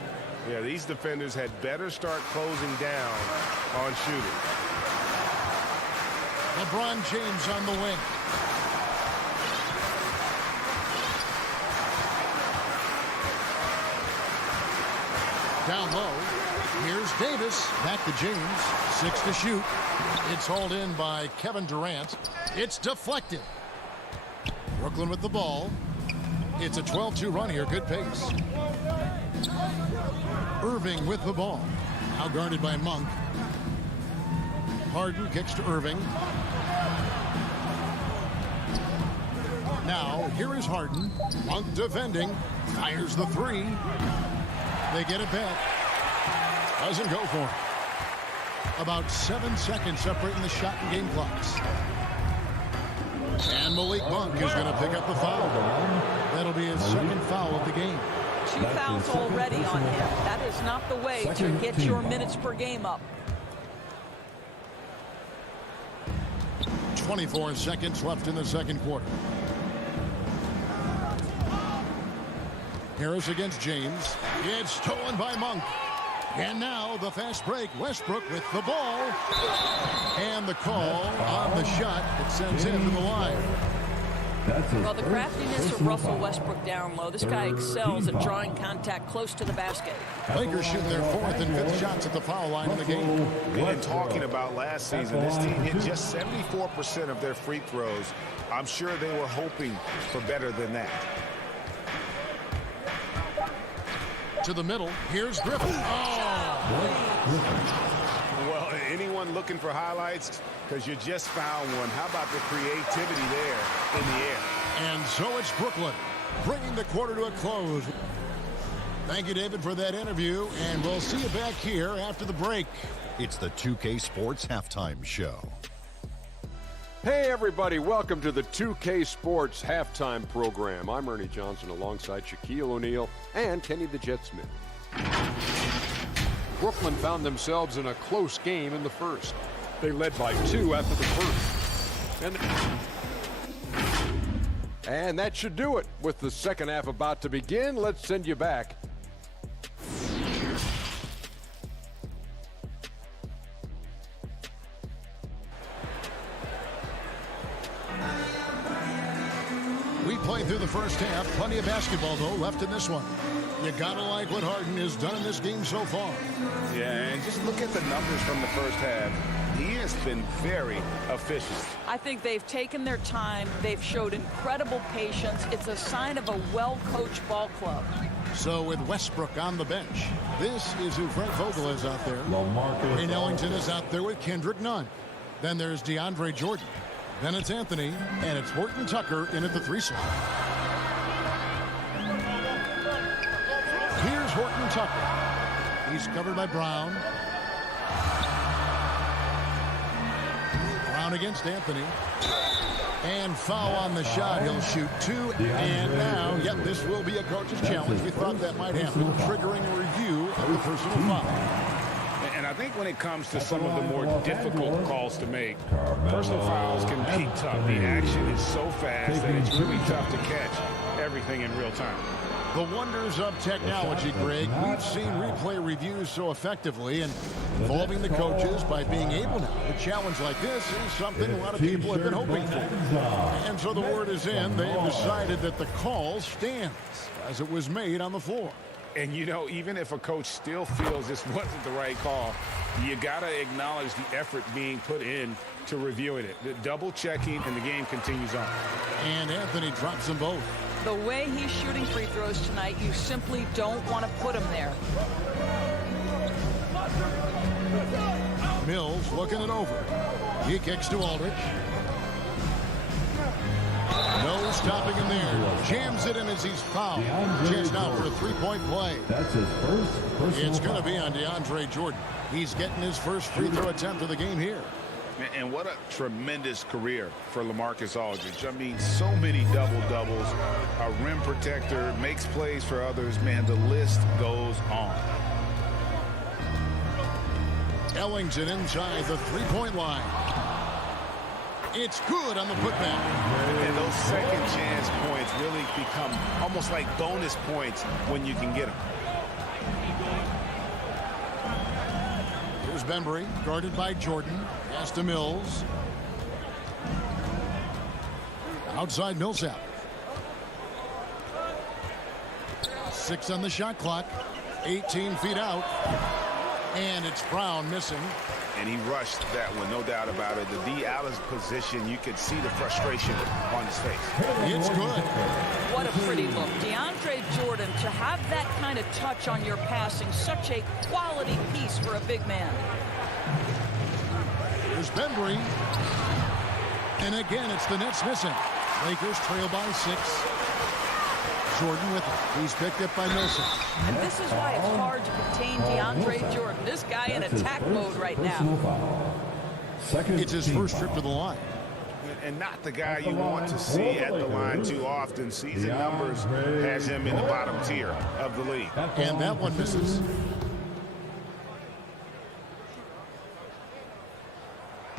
Yeah, these defenders had better start closing down on shooting. LeBron James on the wing. Down low. Here's Davis. Back to James. 6 to shoot. It's hauled in by Kevin Durant. It's deflected. Brooklyn with the ball. It's a 12-2 run here. Good pace. Irving with the ball. Now guarded by Monk. Harden kicks to Irving. Now, here is Harden. Monk defending. Fires the three. They get it back. Doesn't go for it. About 7 seconds separating the shot and game clocks. And Malik Monk is going to pick up the foul. That'll be his second foul of the game. 2 fouls already on him. That is not the way to get your minutes per game up. 24 seconds left in the second quarter. Harris against James. It's stolen by Monk. And now the fast break. Westbrook with the ball. And the call on the shot. It sends him to the line. Well, the craftiness of Russell Westbrook down low. This guy excels at drawing contact close to the basket. Lakers shooting their 4th and 5th shots at the foul line in the game. And talking about last season, this team hit just 74% of their free throws. I'm sure they were hoping for better than that. To the middle. Here's Griffin. Well, anyone looking for highlights? Because you just found one. How about the creativity there in the air? And so it's Brooklyn, bringing the quarter to a close. Thank you, David, for that interview, and we'll see you back here after the break. It's the 2K Sports Halftime Show. Hey, everybody. Welcome to the 2K Sports Halftime Program. I'm Ernie Johnson alongside Shaquille O'Neal and Kenny the Jet Smith. Brooklyn found themselves in a close game in the first. They led by 2 after the first. And that should do it. With the second half about to begin, let's send you back. We played through the first half. Plenty of basketball, though, left in this one. You gotta like what Harden has done in this game so far. Yeah, and just look at the numbers from the first half. He has been very efficient. I think they've taken their time. They've showed incredible patience. It's a sign of a well-coached ball club. So with Westbrook on the bench, this is who Frank Vogel is out there. Wayne Ellington is out there with Kendrick Nunn. Then there's DeAndre Jordan. Then it's Anthony, and it's Horton Tucker in at the 3 slot. Here's Horton Tucker. He's covered by Brown. Brown against Anthony. And foul on the shot. He'll shoot 2. And now, yep, this will be a coach's challenge. We thought that might happen, triggering a review of the personal foul. And I think when it comes to some of the more difficult calls to make, personal fouls can be tough. The action is so fast that it's really tough to catch everything in real time. The wonders of technology, Greg. We've seen replay reviews so effectively and involving the coaches by being able now. A challenge like this is something a lot of people have been hoping for. And so the word is in. They've decided that the call stands as it was made on the floor. And, you know, even if a coach still feels this wasn't the right call, you got to acknowledge the effort being put in to reviewing it. The double checking, and the game continues on. And Anthony drops them both. The way he's shooting free throws tonight, you simply don't want to put him there. Mills looking it over. He kicks to Aldridge. No stopping him there. Jams it in as he's fouled. Chance now for a three-point play. That's his first personal It's going to be on DeAndre Jordan. He's getting his first free throw attempt of the game here. And what a tremendous career for LaMarcus Aldridge. I mean, so many double-doubles, a rim protector, makes plays for others. Man, the list goes on. Ellington inside the three-point line. It's good on the putback. And those second chance points really become almost like bonus points when you can get them. Here's Bembry, guarded by Jordan. Pass to Mills. Outside Millsap. 6 on the shot clock. 18 feet out. And it's Brown missing. And he rushed that one, no doubt about it. The D out of position, you could see the frustration on his face. It's good. What a pretty look. DeAndre Jordan, to have that kind of touch on your passing, such a quality piece for a big man. Here's Bembry. And again, it's the Nets missing. Lakers trail by 6. Jordan with it. He's picked up by Millsap. And this is why it's hard to contain DeAndre Jordan. This guy in attack mode right now. It's his first trip to the line. And not the guy you want to see at the line too often. Season numbers has him in the bottom tier of the league. And that one misses.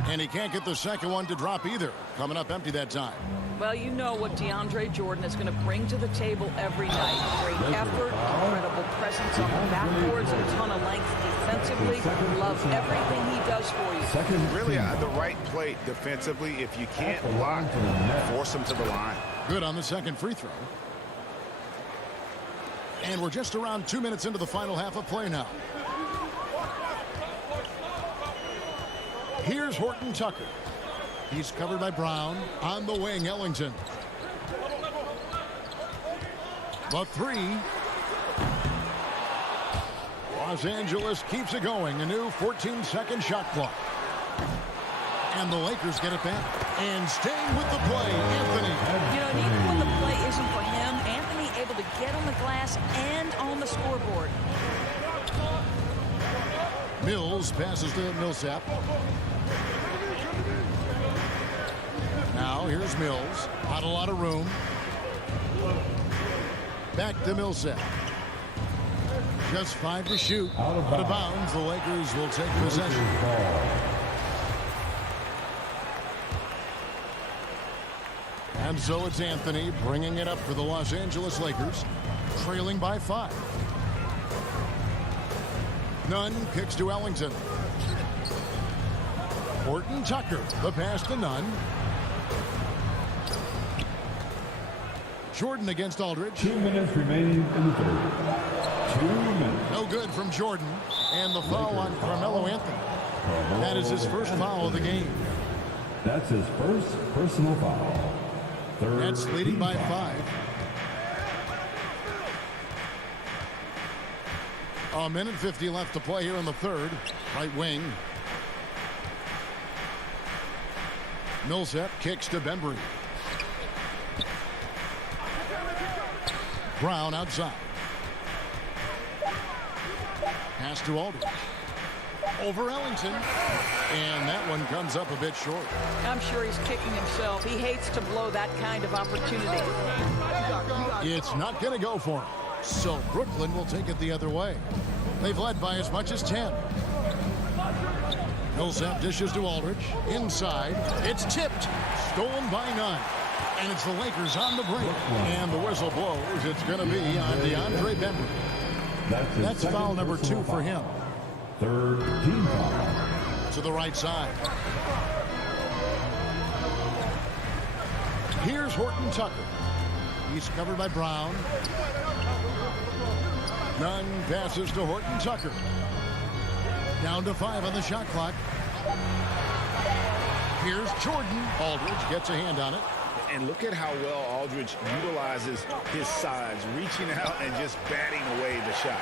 And he can't get the second one to drop either. Coming up empty that time. Well, you know what DeAndre Jordan is going to bring to the table every night. Great effort, incredible presence on the backboards, a ton of length defensively. Love everything he does for you. Really, the right play defensively. If you can't block, force him to the line. Good on the second free throw. And we're just around 2 minutes into the final half of play now. Here's Horton Tucker. He's covered by Brown. On the wing, Ellington. The three. Los Angeles keeps it going. A new 14-second shot clock. And the Lakers get it back. And staying with the play, Anthony. You know, and even when the play isn't for him, Anthony able to get on the glass and on the scoreboard. Mills passes to Millsap. Now here's Mills. Not a lot of room. Back to Millsap. Just 5 to shoot. Out of bounds. The Lakers will take possession. And so it's Anthony bringing it up for the Los Angeles Lakers. Trailing by 5. Nunn kicks to Ellington. Horton Tucker. The pass to Nunn. Jordan against Aldridge. 2 minutes remaining in the third. 2 minutes. No good from Jordan. And the foul on Carmelo Anthony. That is his first foul of the game. That's his first personal foul. Third. Nets leading by 5. A minute 50 left to play here in the third. Right wing. Millsap kicks to Bembry. Brown outside. Pass to Aldridge. over Ellington. And that one comes up a bit short. I'm sure he's kicking himself. He hates to blow that kind of opportunity. It's not going to go for him. So Brooklyn will take it the other way. They've led by as much as 10. Millsap dishes to Aldridge. Inside. It's tipped. Stolen by none. And it's the Lakers on the break. And the whistle blows. It's going to be on DeAndre Bembry. That's foul number 2 for him. Third team foul. To the right side. Here's Horton Tucker. He's covered by Brown. Nunn passes to Horton Tucker. Down to 5 on the shot clock. Here's Jordan. Aldridge gets a hand on it. And look at how well Aldridge utilizes his size, reaching out and just batting away the shot.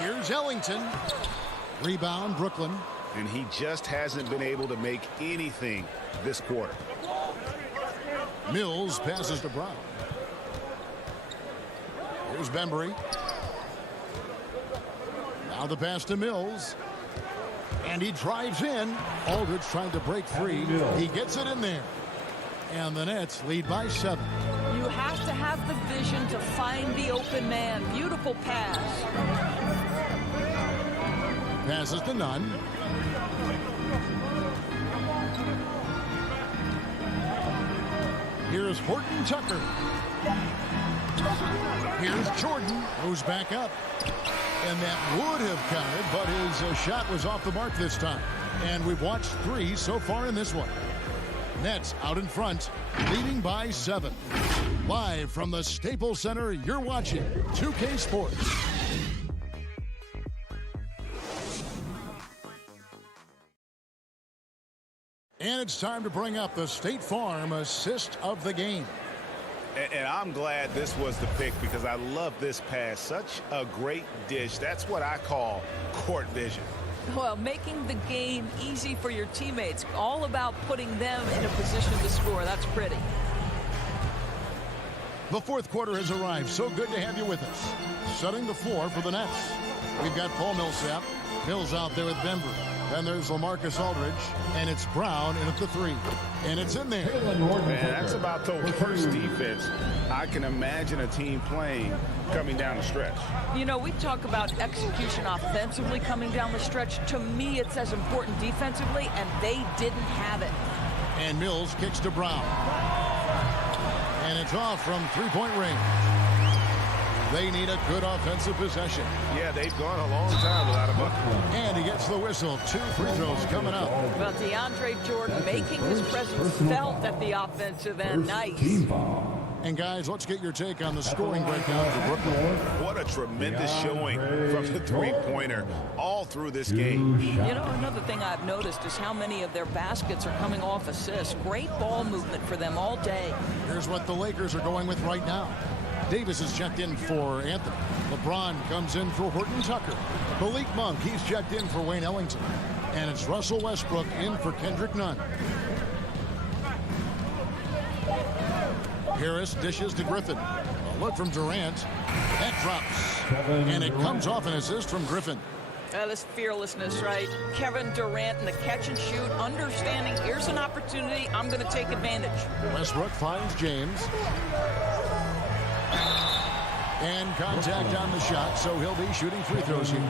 Here's Ellington. Rebound, Brooklyn. And he just hasn't been able to make anything this quarter. Mills passes to Brown. Here's Bembry. Now the pass to Mills. And he drives in. Aldridge trying to break free. He gets it in there. And the Nets lead by 7. You have to have the vision to find the open man. Beautiful pass. Passes to Nunn. Here's Horton Tucker. Here's Jordan. Goes back up. And that would have counted, but his shot was off the mark this time. And we've watched 3 so far in this one. Nets out in front, leading by 7. Live from the Staples Center, you're watching 2K Sports. And it's time to bring up the State Farm assist of the game. And I'm glad this was the pick because I love this pass. Such a great dish. That's what I call court vision. Well, making the game easy for your teammates. All about putting them in a position to score. That's pretty. The fourth quarter has arrived. So good to have you with us. Setting the floor for the Nets. We've got Paul Millsap. Mills out there with Bembry. Then there's LaMarcus Aldridge. And it's Brown in at the 3. And it's in there. Man, that's about the worst defense I can imagine a team playing coming down the stretch. You know, we talk about execution offensively coming down the stretch. To me, it's as important defensively, and they didn't have it. And Mills kicks to Brown. And it's off from three-point range. They need a good offensive possession. Yeah, they've gone a long time without a bucket. And he gets the whistle. 2 free throws coming up. Well, DeAndre Jordan making his presence felt at the offensive end. Nice. And guys, let's get your take on the scoring breakdown for Brooklyn. What a tremendous showing from the three-pointer all through this game. You know, another thing I've noticed is how many of their baskets are coming off assists. Great ball movement for them all day. Here's what the Lakers are going with right now. Davis is checked in for Anthony. LeBron comes in for Horton Tucker. Malik Monk, he's checked in for Wayne Ellington. And it's Russell Westbrook in for Kendrick Nunn. Harris dishes to Griffin. A look from Durant. That drops. And it comes off an assist from Griffin. This fearlessness, right? Kevin Durant in the catch and shoot, understanding here's an opportunity, I'm going to take advantage. Westbrook finds James. And contact on the shot, so he'll be shooting free throws here.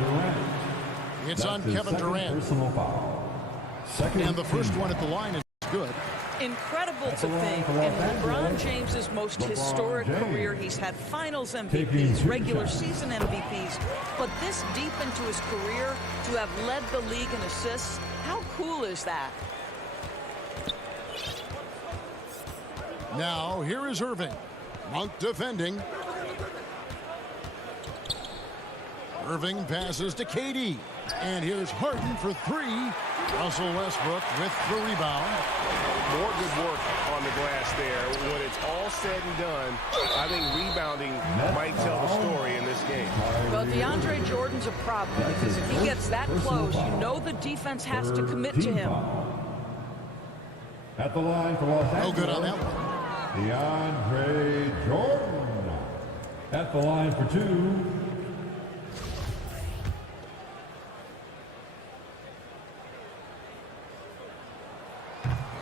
It's on Kevin Durant. And the first one at the line is good. Incredible to think, in LeBron James's most historic career, he's had finals MVPs, regular season MVPs, but this deep into his career, to have led the league in assists, how cool is that? Now, here is Irving. Monk defending. Irving passes to KD. And here's Harden for 3. Russell Westbrook with the rebound. More good work on the glass there. When it's all said and done, I think rebounding might tell the story in this game. Well, DeAndre Jordan's a problem because if he gets that close, you know the defense has to commit to him. At the line for Los Angeles. No good on that one. DeAndre Jordan. At the line for 2.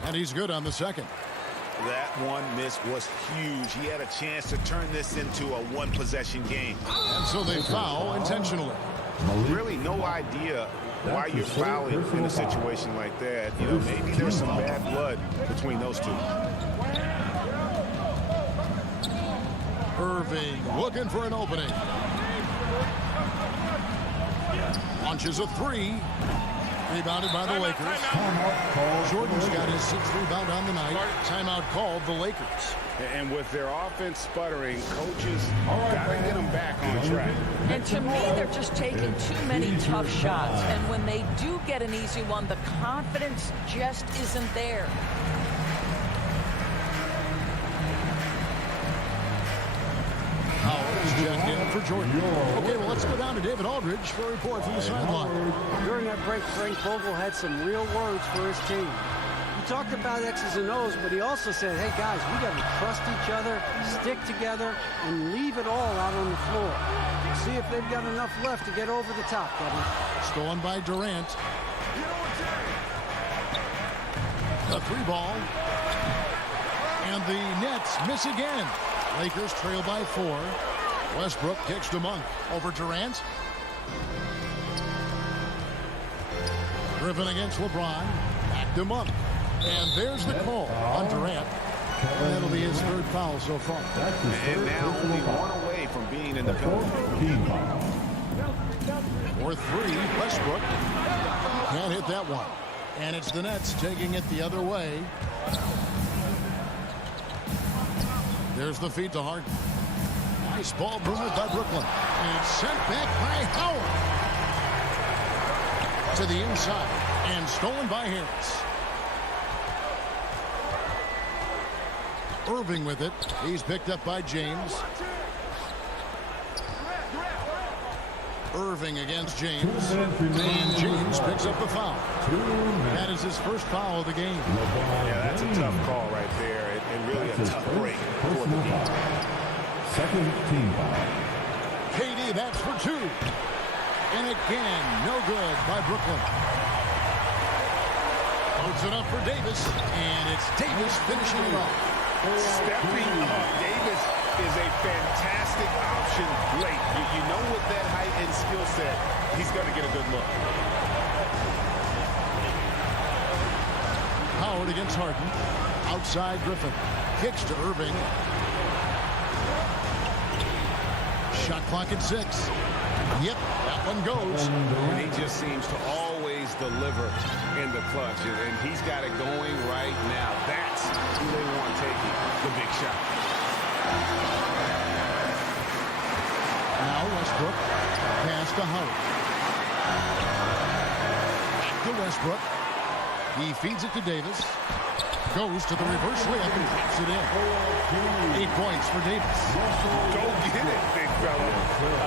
And he's good on the second. That one miss was huge. He had a chance to turn this into a one-possession game. And so they foul intentionally. Really no idea why you're fouling in a situation like that. You know, maybe there's some bad blood between those two. Irving looking for an opening. Launches a three. Rebounded by the Lakers. Jordan's got his 6th rebound on the night. Timeout called the Lakers. And with their offense sputtering, coaches got to get them back on track. And to me, they're just taking too many tough shots. And when they do get an easy one, the confidence just isn't there. Checked in for Jordan. Okay, well, let's go down to David Aldridge for a report from the sideline. During that break, Frank Vogel had some real words for his team. He talked about X's and O's, but he also said, hey, guys, we got to trust each other, stick together, and leave it all out on the floor. See if they've got enough left to get over the top, Kevin. Stolen by Durant. A 3-ball. And the Nets miss again. Lakers trail by 4. Westbrook kicks to Monk over Durant. Griffin against LeBron. Back to Monk. And there's the call on Durant. And that'll be his 3rd foul so far. And now only one away from being in the penalty. For 3, Westbrook. Can't hit that one. And it's the Nets taking it the other way. There's the feed to Harden. Nice ball movement by Brooklyn. And it's sent back by Howard. To the inside. And stolen by Harris. Irving with it. He's picked up by James. Irving against James. And James picks up the foul. That is his first foul of the game. Yeah, that's a tough call right there. And really a tough break for the game. Second team foul. KD, that's for 2. And again, no good by Brooklyn. Puts it up for Davis. And it's Davis finishing it off. Stepping up. Davis is a fantastic option late. You know with that height and skill set, he's going to get a good look. Howard against Harden. Outside Griffin. Kicks to Irving. Shot clock at 6. Yep, that one goes. And he just seems to always deliver in the clutch. And he's got it going right now. That's who they want taking the big shot. Now Westbrook. Pass to Howard. Back to Westbrook. He feeds it to Davis. Goes to the reverse layup and pops it in. 8 points for Davis. Go get it, big fella.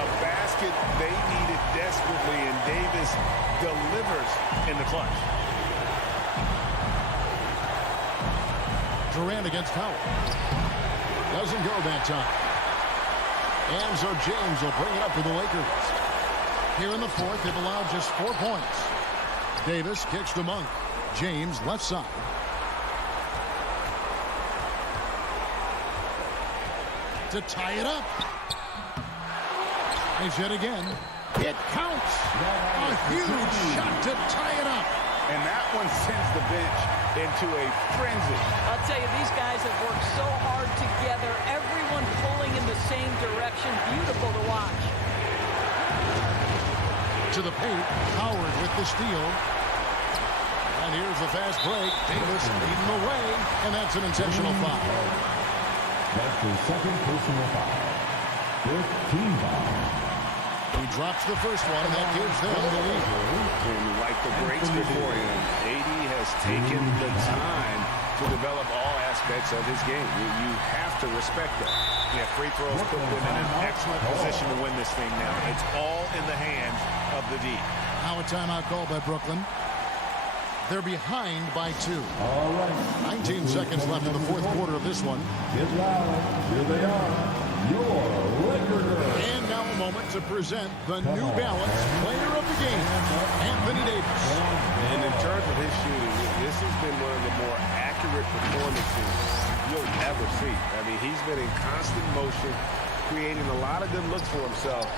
A basket they needed desperately, and Davis delivers in the clutch. Durant against Howard. Doesn't go that time. And so James will bring it up for the Lakers. Here in the 4th, they've allowed just 4 points. Davis kicks to Monk. James left side. To tie it up. He's hit again. It counts. A huge shot to tie it up. And that one sends the bench into a frenzy. I'll tell you, these guys have worked so hard together. Everyone pulling in the same direction. Beautiful to watch. To the paint. Howard with the steal. And here's the fast break. Davis leading the way. And that's an intentional foul. That's the second personal foul. 15 foul. He drops the first one, and that gives them the lead. And like the greats before him, AD has taken the time to develop all aspects of his game. You have to respect that. Yeah, free throws put them in an excellent position to win this thing now. It's all in the hands of the D. Now a timeout call by Brooklyn. They're behind by 2. All right. 19 seconds left in the 4th quarter of this one. Get loud. Here they are. Your Lakers. And now a moment to present the New Balance Player of the Game, Anthony Davis. And in terms of his shooting, this has been one of the more accurate accurate performances you'll ever see. I mean, he's been in constant motion, creating a lot of good looks for himself.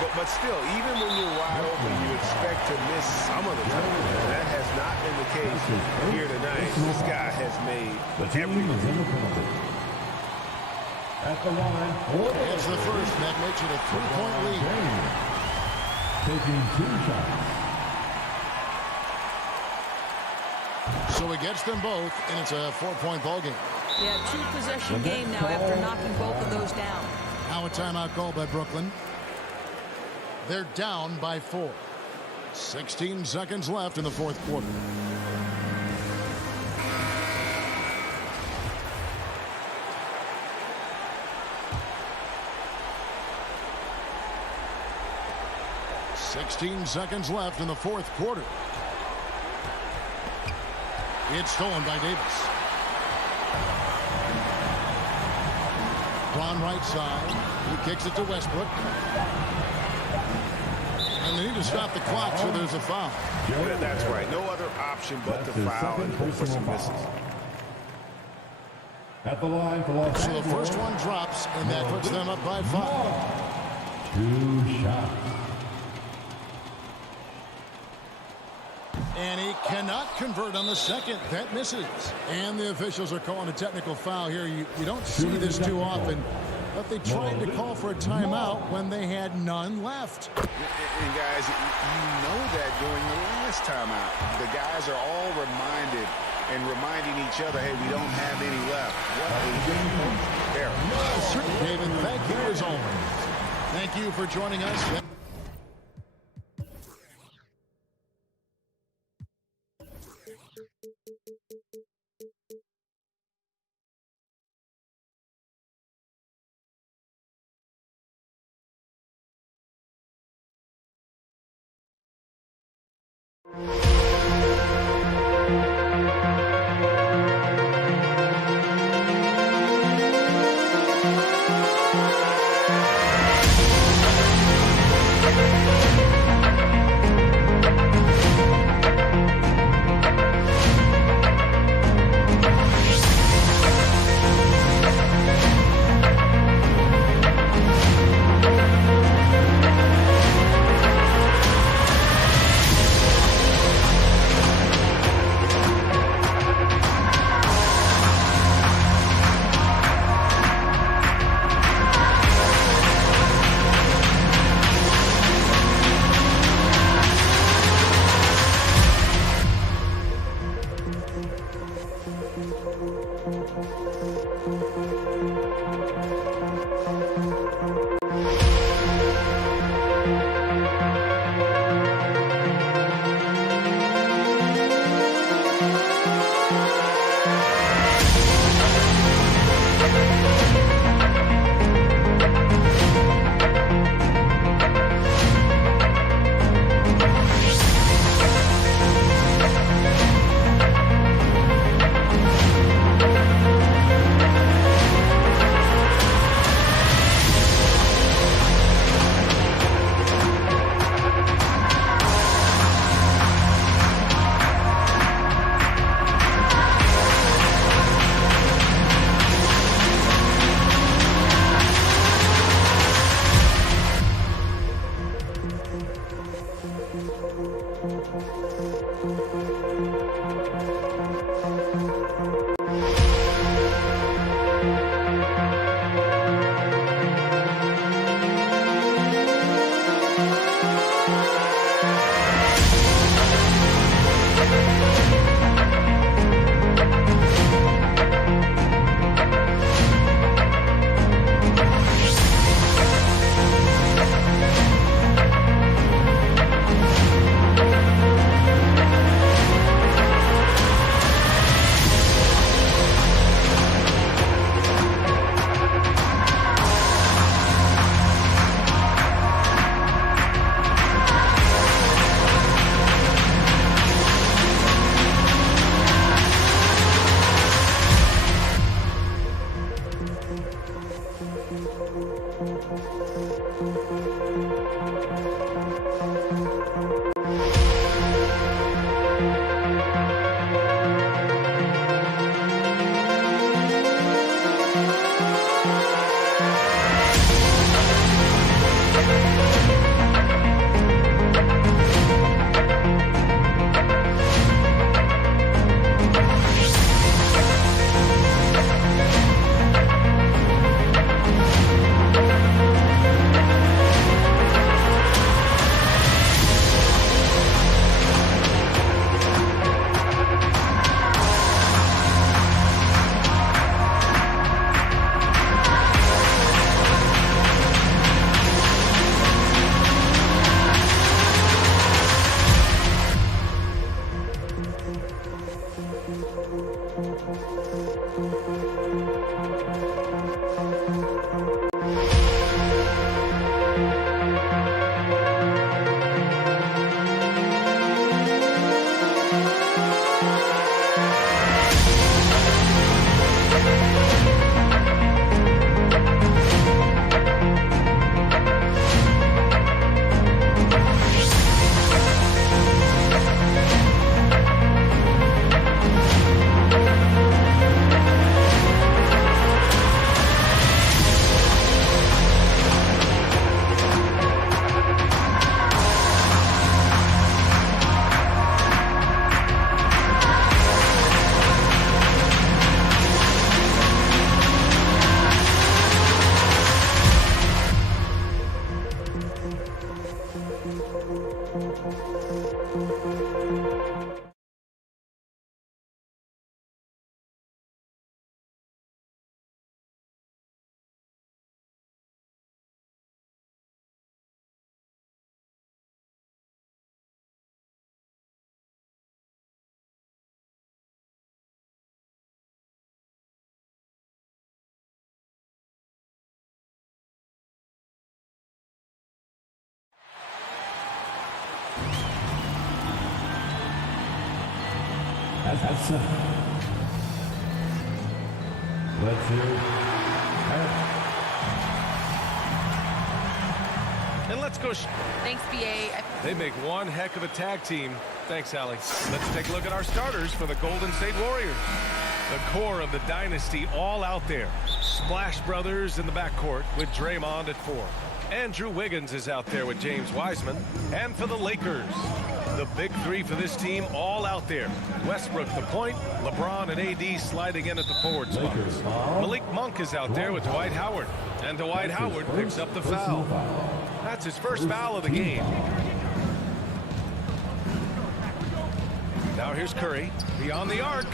But still, even when you're wide open, you expect to miss some of the time. And that has not been the case here tonight. This guy has made every mistake. At the line, it's the first. That makes it a 3-point lead. Taking 2 shots. So he gets them both, and it's a 4-point ball game. Yeah, 2-possession game now after knocking both of those down. Now a timeout call by Brooklyn. They're down by 4. 16 seconds left in the fourth quarter. Seconds left in the fourth quarter. It's stolen by Davis. Braun right side. He kicks it to Westbrook. And they need to stop the clock, so there's a foul. That's right. No other option but to foul and hope for some misses. At the line for Los So the first one drops, and that puts them up by 5. 2 shots. And he cannot convert on the second. That misses. And the officials are calling a technical foul here. You don't see this too often. But they tried to call for a timeout when they had none left. And guys, you know that during the last timeout, the guys are all reminding each other, hey, we don't have any left. What a error. David, thank you as always. Thank you for joining us. At center. Let's hear And let's go. Thanks, BA. They make one heck of a tag team. Thanks, Allie. Let's take a look at our starters for the Golden State Warriors. The core of the dynasty all out there. Splash Brothers in the backcourt with Draymond at 4. Andrew Wiggins is out there with James Wiseman. And for the Lakers, the big three for this team all out there. Westbrook the point, LeBron and AD sliding in at the forward spots. Malik Monk is out there with Dwight Howard. And Dwight Howard picks up the foul. That's his first foul of the game. Now here's Curry beyond the arc.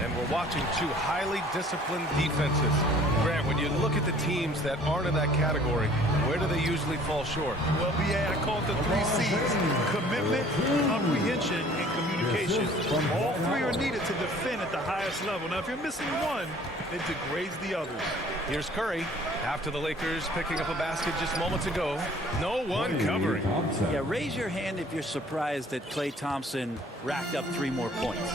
And we're watching two highly disciplined defenses. Grant, when you look at the teams that aren't in that category, where do they usually fall short? Well, BA, I call it the 3 C's. Commitment, comprehension, and communication. All three are needed to defend at the highest level. Now, if you're missing one, it degrades the others. Here's Curry after the Lakers picking up a basket just moments ago. No one covering. Yeah, raise your hand if you're surprised that Klay Thompson racked up 3 more points.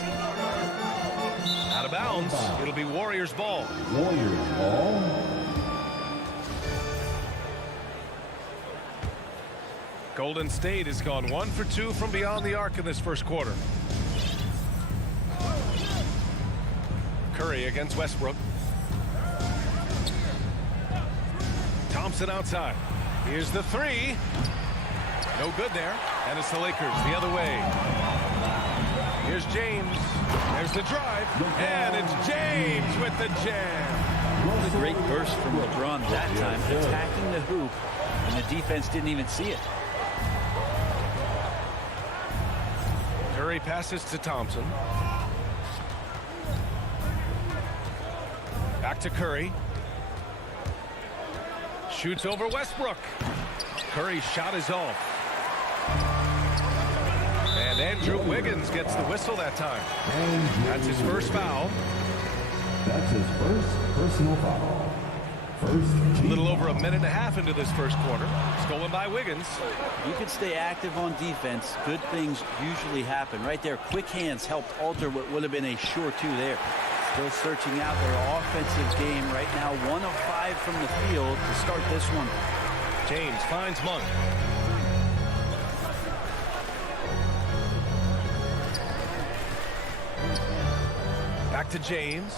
Out of bounds. It'll be Warriors ball. Warriors ball. Golden State has gone 1 for 2 from beyond the arc in this first quarter. Curry against Westbrook. Thompson outside. Here's the 3. No good there. And it's the Lakers the other way. Here's James. There's the drive. And it's James with the jam. What a great burst from LeBron that time, attacking the hoop, and the defense didn't even see it. Curry passes to Thompson. Back to Curry. Shoots over Westbrook. Curry's shot is off. And Andrew Wiggins gets the whistle that time. That's his first foul. That's his first personal foul. First a little over a minute and a half into this first quarter. Stolen by Wiggins. You can stay active on defense. Good things usually happen. Right there, quick hands helped alter what would have been a sure 2 there. Still searching out their offensive game right now. 1 of 5 from the field to start this one. James finds Monk. Back to James.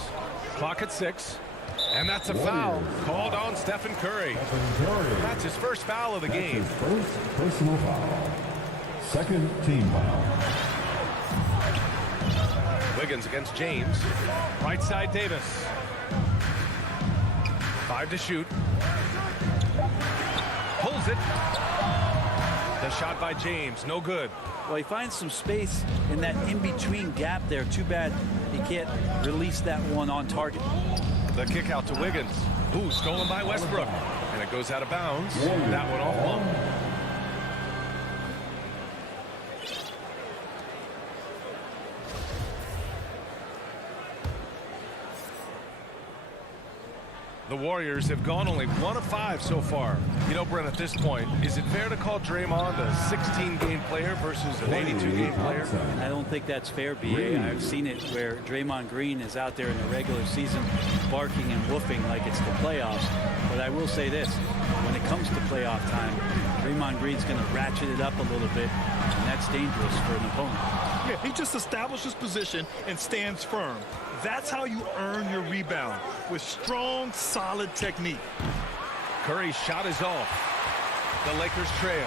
Clock at 6. And that's a foul called on Stephen Curry. That's his first foul of the game. His first personal foul. Second team foul. Wiggins against James. Right side Davis. 5 to shoot. Pulls it. The shot by James. No good. Well, he finds some space in that in-between gap there. Too bad he can't release that one on target. The kick out to Wiggins. Ooh, stolen by Westbrook. And it goes out of bounds. That one off Monk. The Warriors have gone only 1 of 5 so far. You know, Brent, at this point, is it fair to call Draymond a 16-game player versus an 82-game player? I don't think that's fair, BA. I've seen it where Draymond Green is out there in the regular season barking and woofing like it's the playoffs. But I will say this, when it comes to playoff time, Draymond Green's going to ratchet it up a little bit, and that's dangerous for an opponent. Yeah, he just establishes position and stands firm. That's how you earn your rebound, with strong, solid technique. Curry's shot is off. The Lakers trail.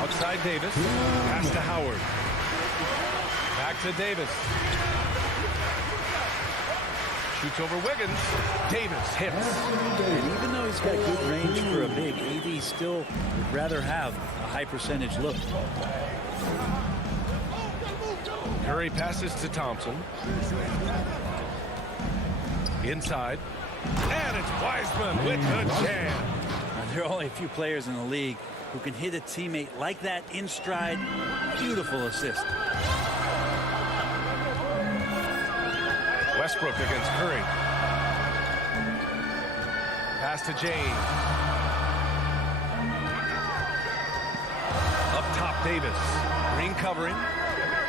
Outside Davis. Pass to Howard. Back to Davis. Shoots over Wiggins. Davis hits. And even though he's got good range for a big, AD's still would rather have a high percentage look. Curry passes to Thompson. Inside. And it's Wiseman with the jam. Now, there are only a few players in the league who can hit a teammate like that in stride. Beautiful assist. Westbrook against Curry. Pass to James. Up top, Davis. Green covering.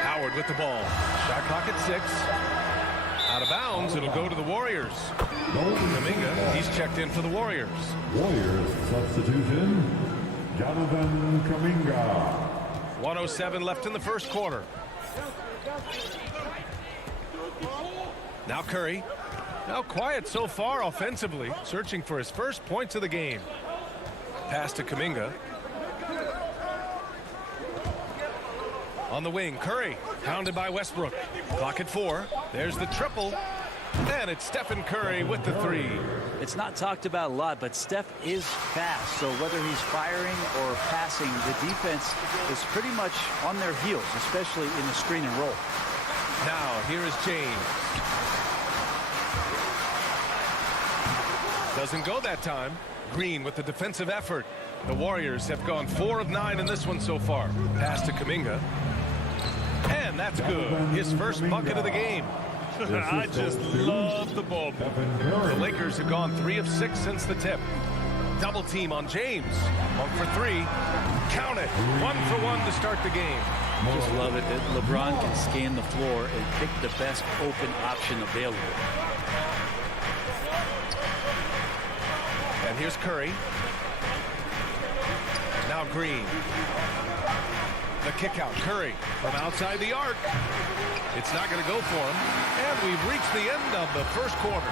Howard with the ball. Shot clock at 6. Out of bounds. It'll go to the Warriors. Kuminga, he's checked in for the Warriors. Warriors substitution, Jonathan Kuminga. 1:07 left in the first quarter. Now Curry. Now quiet so far offensively. Searching for his first points of the game. Pass to Kuminga. On the wing, Curry, pounded by Westbrook. Clock at 4. There's the triple. And it's Stephen Curry with the 3. It's not talked about a lot, but Steph is fast. So whether he's firing or passing, the defense is pretty much on their heels, especially in the screen and roll. Now, here is James. Doesn't go that time. Green with the defensive effort. The Warriors have gone 4 of 9 in this one so far. Pass to Kuminga. And that's good. His first bucket of the game. I just love the ball. The Lakers have gone 3 of 6 since the tip. Double team on James. 1 for 3. Count it. 1 for 1 to start the game. Just love it that LeBron can scan the floor and pick the best open option available. And here's Curry. Now Green. The kick out. Curry from outside the arc. It's not going to go for him. And we've reached the end of the first quarter.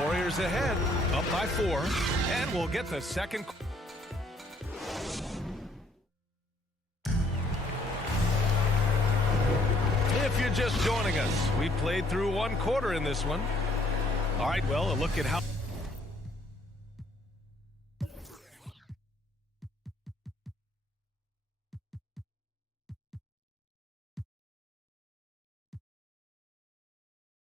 Warriors ahead, up by 4. And we'll get the second. If you're just joining us, we played through 1 quarter in this one. All right, well, a look at how.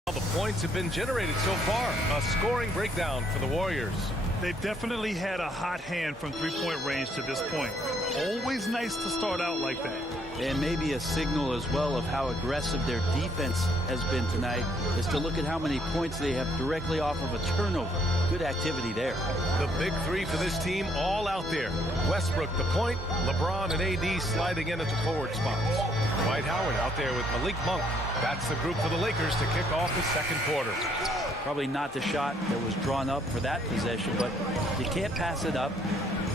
The points have been generated so far. A scoring breakdown for the Warriors. They've definitely had a hot hand from three-point range to this point. Always nice to start out like that. And maybe a signal as well of how aggressive their defense has been tonight is to look at how many points they have directly off of a turnover. Good activity there. The big 3 for this team all out there. Westbrook the point, LeBron and AD sliding in at the forward spots. Dwight Howard out there with Malik Monk. That's the group for the Lakers to kick off the second quarter. Probably not the shot that was drawn up for that possession, but you can't pass it up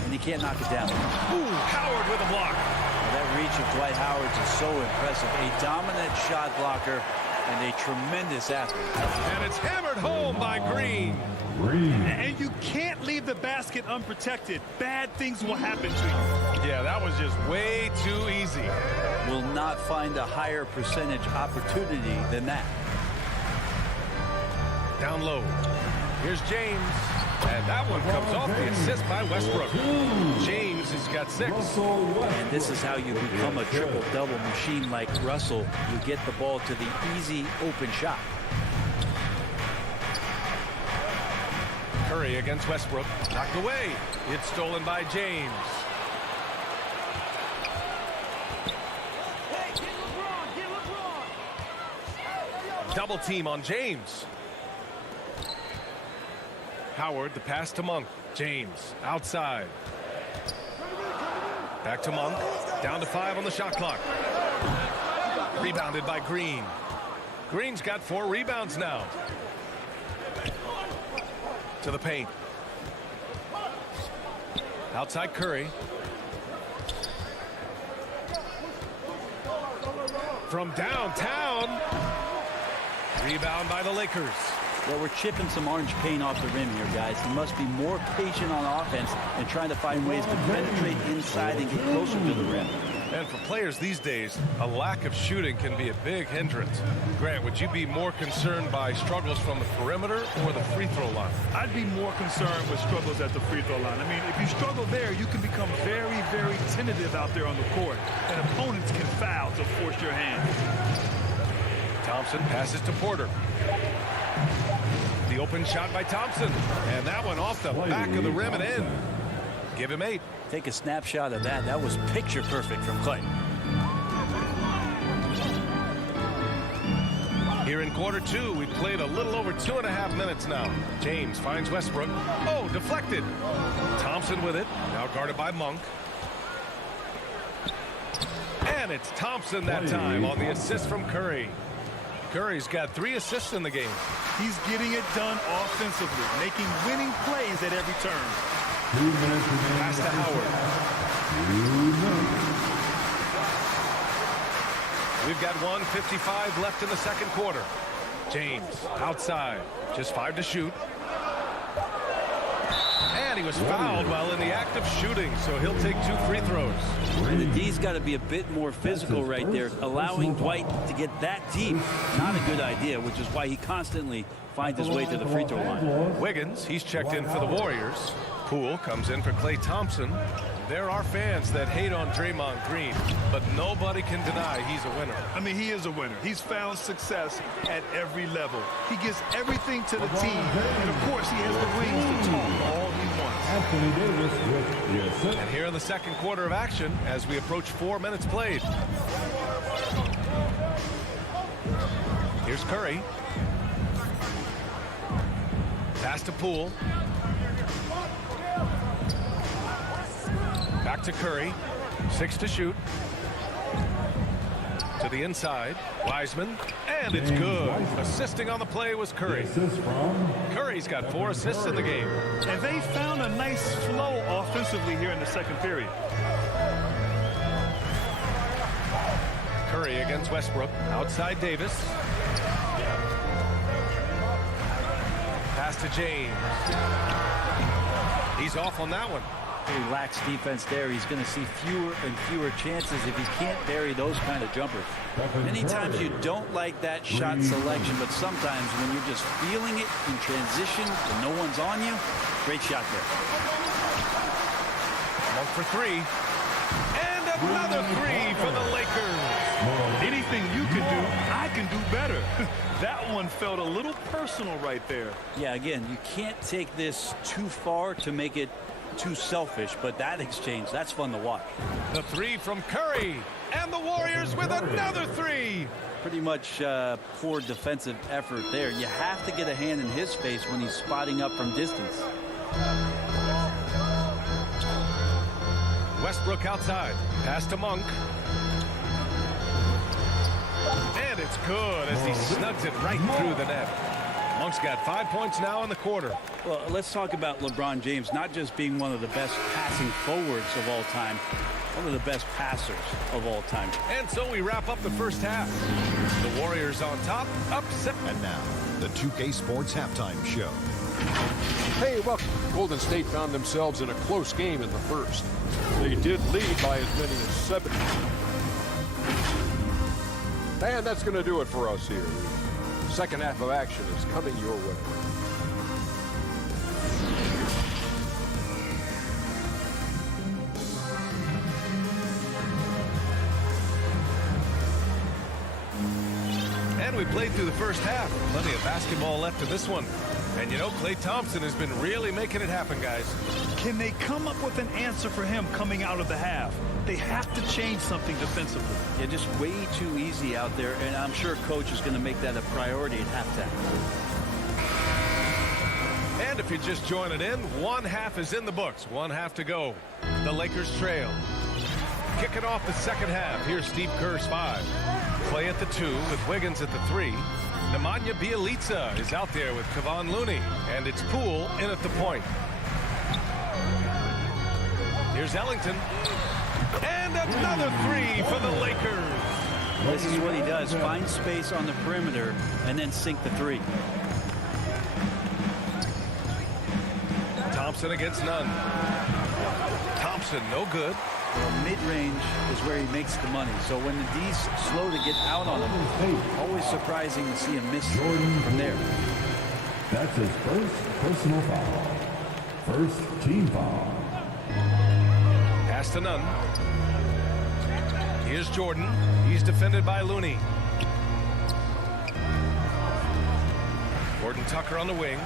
and you can't knock it down. Ooh, Howard with a block. That reach of Dwight Howard's is so impressive. A dominant shot blocker and a tremendous athlete. And it's hammered home by Green. And you can't leave the basket unprotected. Bad things will happen to you. Yeah, that was just way too easy. Will not find a higher percentage opportunity than that. Down low. Here's James. And that one comes off the assist by Westbrook. James has got 6. And this is how you become a triple-double machine like Russell. You get the ball to the easy open shot. Curry against Westbrook. Knocked away. It's stolen by James. Double team on James. Howard, the pass to Monk. James, outside. Back to Monk. Down to 5 on the shot clock. Rebounded by Green. Green's got 4 rebounds now. To the paint. Outside Curry. From downtown. Rebound by the Lakers. Well, we're chipping some orange paint off the rim here, guys. He must be more patient on offense and trying to find ways to penetrate inside and get closer to the rim. And for players these days, a lack of shooting can be a big hindrance. Grant, would you be more concerned by struggles from the perimeter or the free throw line? I'd be more concerned with struggles at the free throw line. I mean, if you struggle there, you can become very, very tentative out there on the court, and opponents can foul to force your hand. Thompson passes to Porter. The open shot by Thompson, and that one off the back of the rim and in. Give him 8. Take a snapshot of that. That was picture perfect from Clay. Here in quarter 2, we've played a little over 2.5 minutes now. James finds Westbrook. Oh, deflected. Thompson with it. Now guarded by Monk. And it's Thompson that time on the assist from Curry. Curry's got 3 assists in the game. He's getting it done offensively, making winning plays at every turn. Pass to Howard. We've got 1:55 left in the second quarter. James outside, just 5 to shoot. And he was fouled while in the act of shooting, so he'll take 2 free throws. And the D's got to be a bit more physical right there. Allowing Dwight to get that deep, not a good idea, which is why he constantly finds his way to the free throw line. Wiggins, he's checked in for the Warriors. Poole comes in for Klay Thompson. There are fans that hate on Draymond Green, but nobody can deny he's a winner. I mean, he is a winner. He's found success at every level. He gives everything to the team, and of course, he has the rings to talk all he wants. And here in the second quarter of action, as we approach 4 minutes played. Here's Curry. Pass to Poole. Back to Curry. 6 to shoot. To the inside. Wiseman. And it's good. Assisting on the play was Curry. Curry's got 4 assists in the game. And they found a nice flow offensively here in the second period. Curry against Westbrook. Outside Davis. Pass to James. He's off on that one. He lacks defense there. He's going to see fewer and fewer chances if he can't bury those kind of jumpers. Many times you don't like that shot selection, but sometimes when you're just feeling it in transition and no one's on you, great shot there. Monk for 3. And another 3 for the Lakers. Anything you can do, I can do better. That one felt a little personal right there. Yeah, again, you can't take this too far to make it too selfish, but that exchange, that's fun to watch. The 3 from Curry, and the Warriors with another 3. Pretty much poor defensive effort there. You have to get a hand in his face when he's spotting up from distance. Westbrook outside. Pass to Monk. And it's good as he snugs it right through the net. Monk's got 5 points now in the quarter. Well, let's talk about LeBron James not just being one of the best passing forwards of all time, one of the best passers of all time. And so we wrap up the first half. The Warriors on top, up 7. And now, the 2K Sports Halftime Show. Hey, welcome. Golden State found themselves in a close game in the first. They did lead by as many as 7. And that's going to do it for us here. Second half of action is coming your way. And we played through the first half. Plenty of basketball left in this one. And you know, Klay Thompson has been really making it happen, guys. Can they come up with an answer for him coming out of the half? They have to change something defensively. Yeah, just way too easy out there, and I'm sure coach is going to make that a priority at halftime. And if you're just joining in, one half is in the books. One half to go. The Lakers trail. Kicking off the second half. Here's Steve Kerr's 5. Klay at the 2 with Wiggins at the 3. Nemanja Bjelica is out there with Kevon Looney. And it's Poole in at the point. Here's Ellington. And another 3 for the Lakers. This is what he does. Find space on the perimeter and then sink the 3. Thompson against Nunn. Thompson, no good. Mid-range is where he makes the money. So when the D's slow to get out on him, always surprising to see him miss from there. That's his first personal foul. First team foul. Pass to Nunn. Here's Jordan. He's defended by Looney. Gordon Tucker on the wing.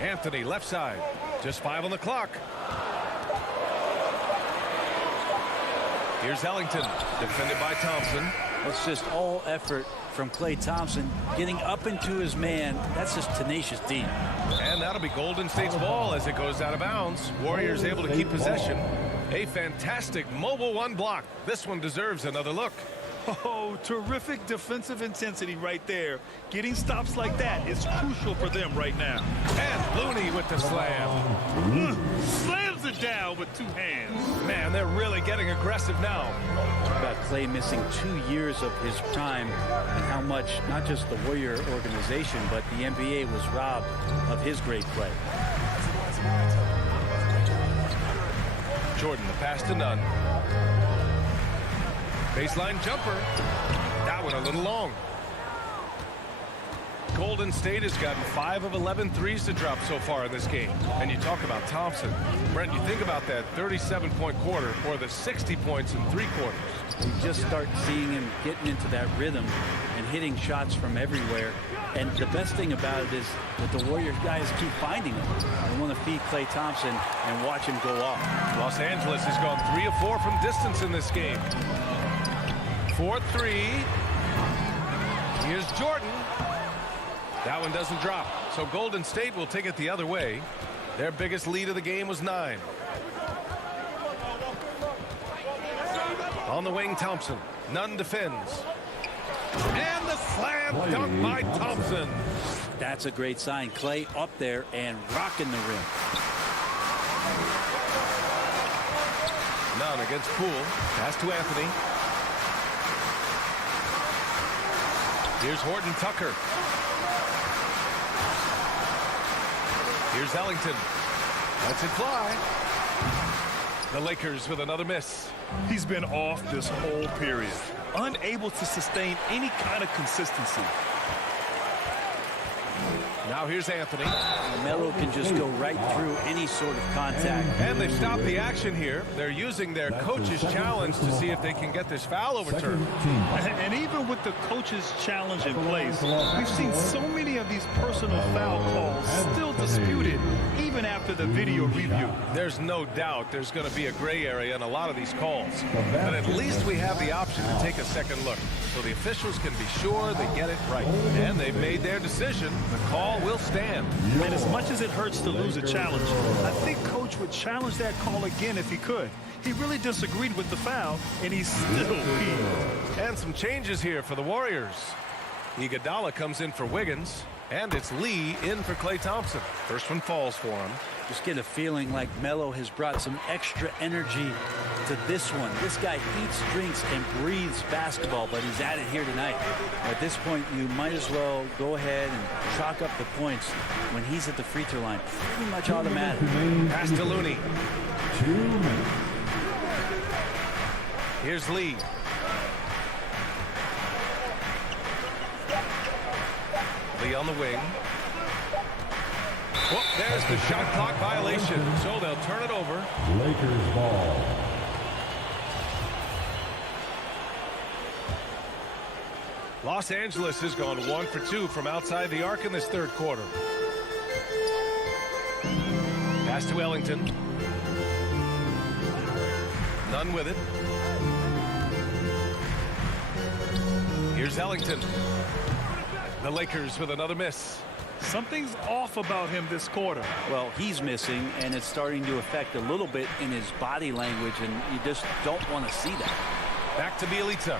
Anthony left side. Just 5 on the clock. Here's Ellington, defended by Thompson. It's just all effort from Klay Thompson, getting up into his man. That's just tenacious D. And that'll be Golden State's ball as it goes out of bounds. Warriors able to keep possession. A fantastic mobile one block. This one deserves another look. Oh, terrific defensive intensity right there. Getting stops like that is crucial for them right now. And Looney with the slam. Slams it down with 2 hands. Man, they're really getting aggressive now. About Klay missing 2 years of his time and how much, not just the Warrior organization, but the NBA was robbed of his great play. Jordan, the pass to Nunn. Baseline jumper. That one a little long. Golden State has gotten 5 of 11 threes to drop so far in this game. And you talk about Thompson. Brent, you think about that 37-point quarter or the 60 points in 3 quarters. You just start seeing him getting into that rhythm and hitting shots from everywhere. And the best thing about it is that the Warriors guys keep finding him. They want to feed Klay Thompson and watch him go off. Los Angeles has gone 3 of 4 from distance in this game. 4-3. Here's Jordan. That one doesn't drop. So Golden State will take it the other way. Their biggest lead of the game was 9. On the wing, Thompson. Nunn defends. And the slam dunk by Thompson. That's a great sign. Klay up there and rocking the rim. Nunn against Poole. Pass to Anthony. Here's Horton Tucker. Here's Ellington. Lets it fly. The Lakers with another miss. He's been off this whole period. Unable to sustain any kind of consistency. Now here's Anthony. Melo can just go right through any sort of contact. And they've stopped the action here. They're using their coach's challenge to see if they can get this foul overturned. And even with the coach's challenge in place, we've seen so many of these personal foul calls still disputed even after the video review. There's no doubt there's going to be a gray area in a lot of these calls. But at least we have the option to take a second look. So the officials can be sure they get it right. And they've made their decision. The call will stand. And as much as it hurts to lose a challenge, I think Coach would challenge that call again if he could. He really disagreed with the foul, and he's still peeved. And some changes here for the Warriors. Iguodala comes in for Wiggins, and it's Lee in for Klay Thompson. First one falls for him. Just get a feeling like Melo has brought some extra energy to this one. This guy eats, drinks, and breathes basketball, but he's at it here tonight. At this point, you might as well go ahead and chalk up the points when he's at the free throw line. Pretty much automatic. Pass to Looney. 2 minutes. Here's Lee. Lee on the wing. Well, there's the shot clock violation, so they'll turn it over. Lakers ball. Los Angeles has gone 1 for 2 from outside the arc in this third quarter. Pass to Ellington. Nunn with it. Here's Ellington. The Lakers with another miss. Something's off about him this quarter. Well, he's missing, and it's starting to affect a little bit in his body language, and you just don't want to see that. Back to Bielitsa.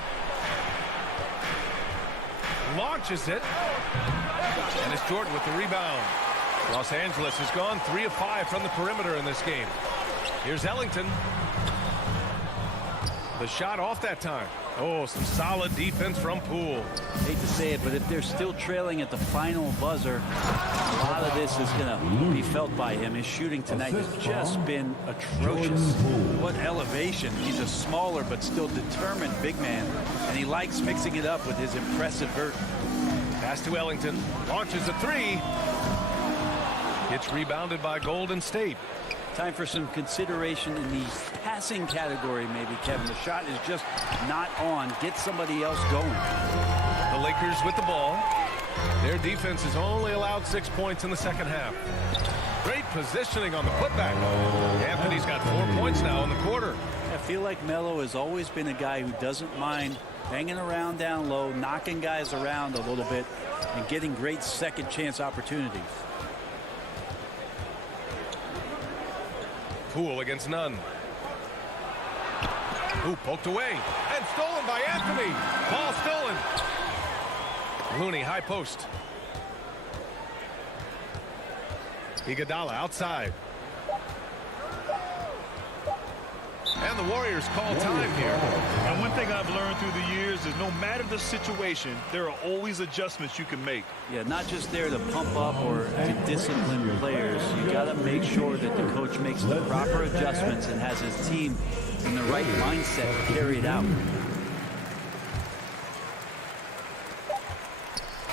Launches it. And it's Jordan with the rebound. Los Angeles has gone 3 of 5 from the perimeter in this game. Here's Ellington. The shot off that time. Oh, some solid defense from Poole. Hate to say it, but if they're still trailing at the final buzzer, a lot of this is going to be felt by him. His shooting tonight has just been atrocious. what elevation. He's a smaller but still determined big man, and he likes mixing it up with his impressive vert. Pass to Ellington. Launches a three. It's rebounded by Golden State. Time for some consideration in the passing category, maybe, Kevin. The shot is just not on. Get somebody else going. The Lakers with the ball. Their defense has only allowed 6 points in the second half. Great positioning on the putback. Anthony's got 4 points now in the quarter. I feel like Melo has always been a guy who doesn't mind hanging around down low, knocking guys around a little bit, and getting great second chance opportunities. Poole against Nunn. Ooh, poked away and stolen by Anthony. Ball stolen. Looney, high post. Iguodala outside. And the Warriors call time here. And one thing I've learned through the years is no matter the situation, there are always adjustments you can make. Yeah, not just there to pump up or to discipline players. You got to make sure that the coach makes the proper adjustments and has his team in the right mindset to carry it out.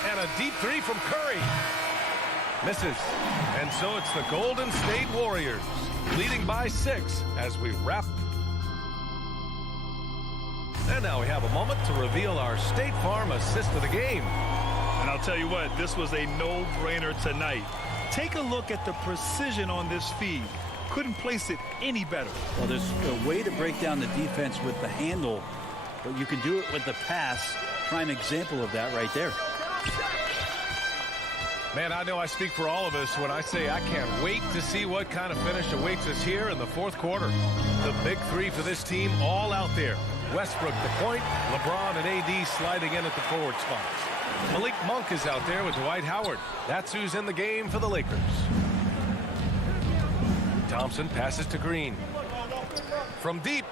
And a deep three from Curry. Misses. And so it's the Golden State Warriors leading by 6 as we wrap. And now we have a moment to reveal our State Farm assist of the game. And I'll tell you what, this was a no-brainer tonight. Take a look at the precision on this feed. Couldn't place it any better. Well, there's a way to break down the defense with the handle, but you can do it with the pass. Prime example of that right there. Man, I know I speak for all of us when I say I can't wait to see what kind of finish awaits us here in the fourth quarter. The big three for this team all out there. Westbrook the point, LeBron and AD sliding in at the forward spots. Malik Monk is out there with Dwight Howard. That's who's in the game for the Lakers. Thompson passes to Green. From deep.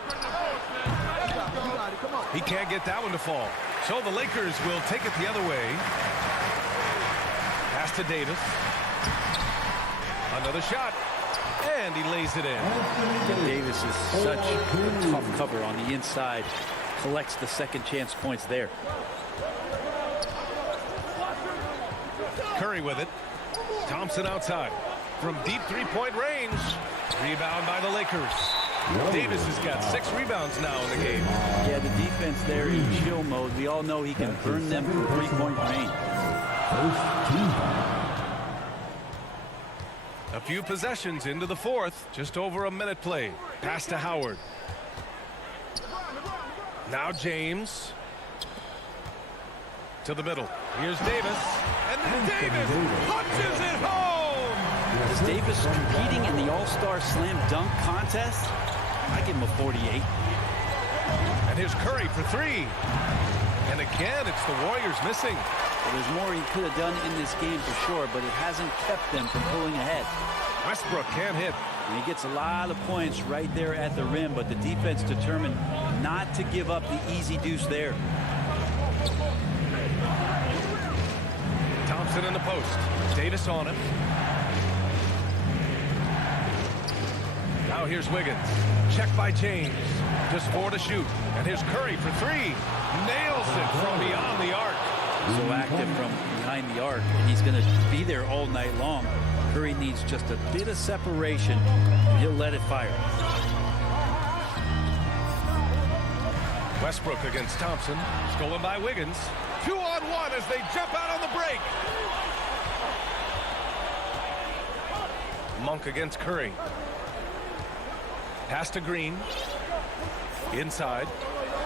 He can't get that one to fall. So the Lakers will take it the other way. Pass to Davis. Another shot. And he lays it in. Davis is such a tough cover on the inside. Collects the second chance points there. Curry with it. Thompson outside. From deep three-point range. Rebound by the Lakers. Davis has got 6 rebounds now in the game. Yeah, the defense there in chill mode. We all know he can burn them from three-point range. A few possessions into the fourth. Just over a minute played. Pass to Howard. Now James. To the middle. Here's Davis. And Davis punches it home! Is Davis competing in the All-Star Slam Dunk contest? I give him a 48. And here's Curry for 3. And again, it's the Warriors missing. Well, there's more he could have done in this game for sure, but it hasn't kept them from pulling ahead. Westbrook can't hit. And he gets a lot of points right there at the rim, but the defense determined not to give up the easy deuce there. Thompson in the post. Davis on him. Now here's Wiggins. Check by James. Just 4 to shoot. And here's Curry for 3. Nails it from beyond the arc. So active from behind the arc, and he's going to be there all night long. Curry needs just a bit of separation, and he'll let it fire. Westbrook against Thompson. Stolen by Wiggins. 2-on-1 as they jump out on the break. Monk against Curry. Pass to Green. Inside.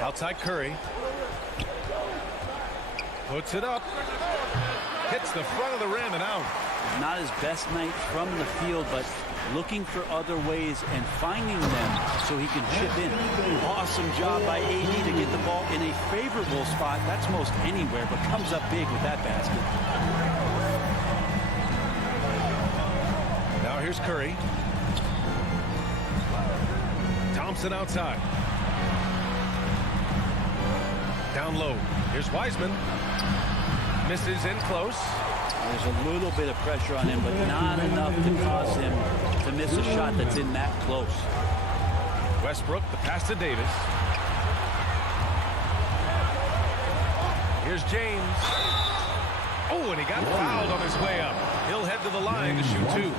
Outside Curry. Puts it up. Hits the front of the rim and out. Not his best night from the field, but looking for other ways and finding them so he can chip in. Awesome job by AD to get the ball in a favorable spot. That's most anywhere, but comes up big with that basket. Now here's Curry. Thompson outside. Down low. Here's Wiseman. Misses in close. There's a little bit of pressure on him, but not enough to cause him to miss a shot that's in that close. Westbrook, the pass to Davis. Here's James. Oh, and he got fouled on his way up. He'll head to the line to shoot two.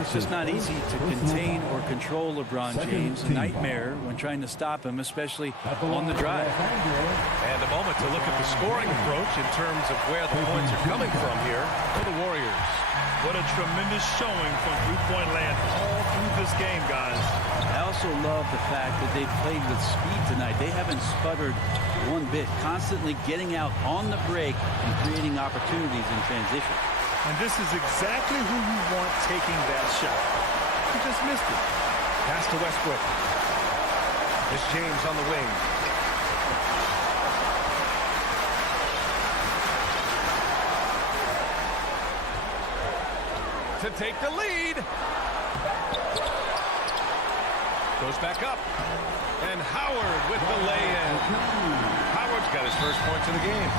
It's just not easy to contain or control LeBron James. Nightmare when trying to stop him, especially on the drive. And a moment to look at the scoring approach in terms of where the points are coming from here for the Warriors. What a tremendous showing from three-point land all through this game, guys. I also love the fact that they've played with speed tonight. They haven't sputtered one bit, constantly getting out on the break and creating opportunities in transition. And this is exactly who you want taking that shot. He just missed it. Pass to Westbrook. Here's James on the wing. To take the lead. Goes back up. And Howard with the lay-in. Howard's got his first points of the game.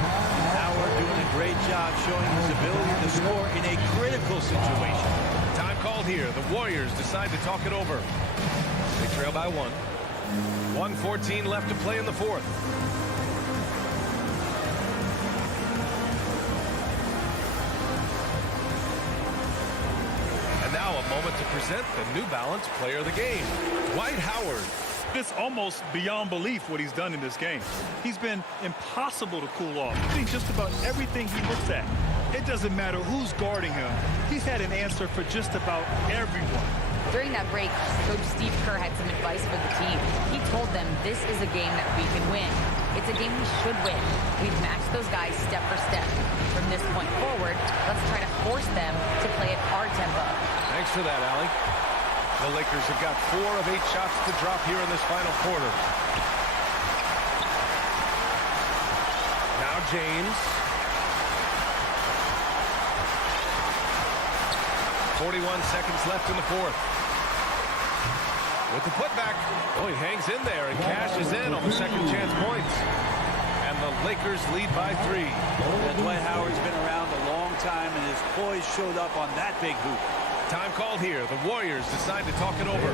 Howard doing a great job showing his ability to score in a critical situation. Time called here. The Warriors decide to talk it over. They trail by one. 1:14 left to play in the fourth. And now a moment to present the New Balance Player of the Game, Dwight Howard. It's almost beyond belief what he's done in this game. He's been impossible to cool off. I think just about everything he looks at. It doesn't matter who's guarding him. He's had an answer for just about everyone. During that break, Coach Steve Kerr had some advice for the team. He told them this is a game that we can win. It's a game we should win. We've matched those guys step for step. From this point forward, let's try to force them to play at our tempo. Thanks for that, Allie. The Lakers have got 4 of 8 shots to drop here in this final quarter. Now James. 41 seconds left in the fourth. With the putback. Oh, he hangs in there and cashes in on the second chance points. And the Lakers lead by 3. Yeah, Dwight Howard's been around a long time, and his poise showed up on that big hoop. Time called here. The Warriors decide to talk it over.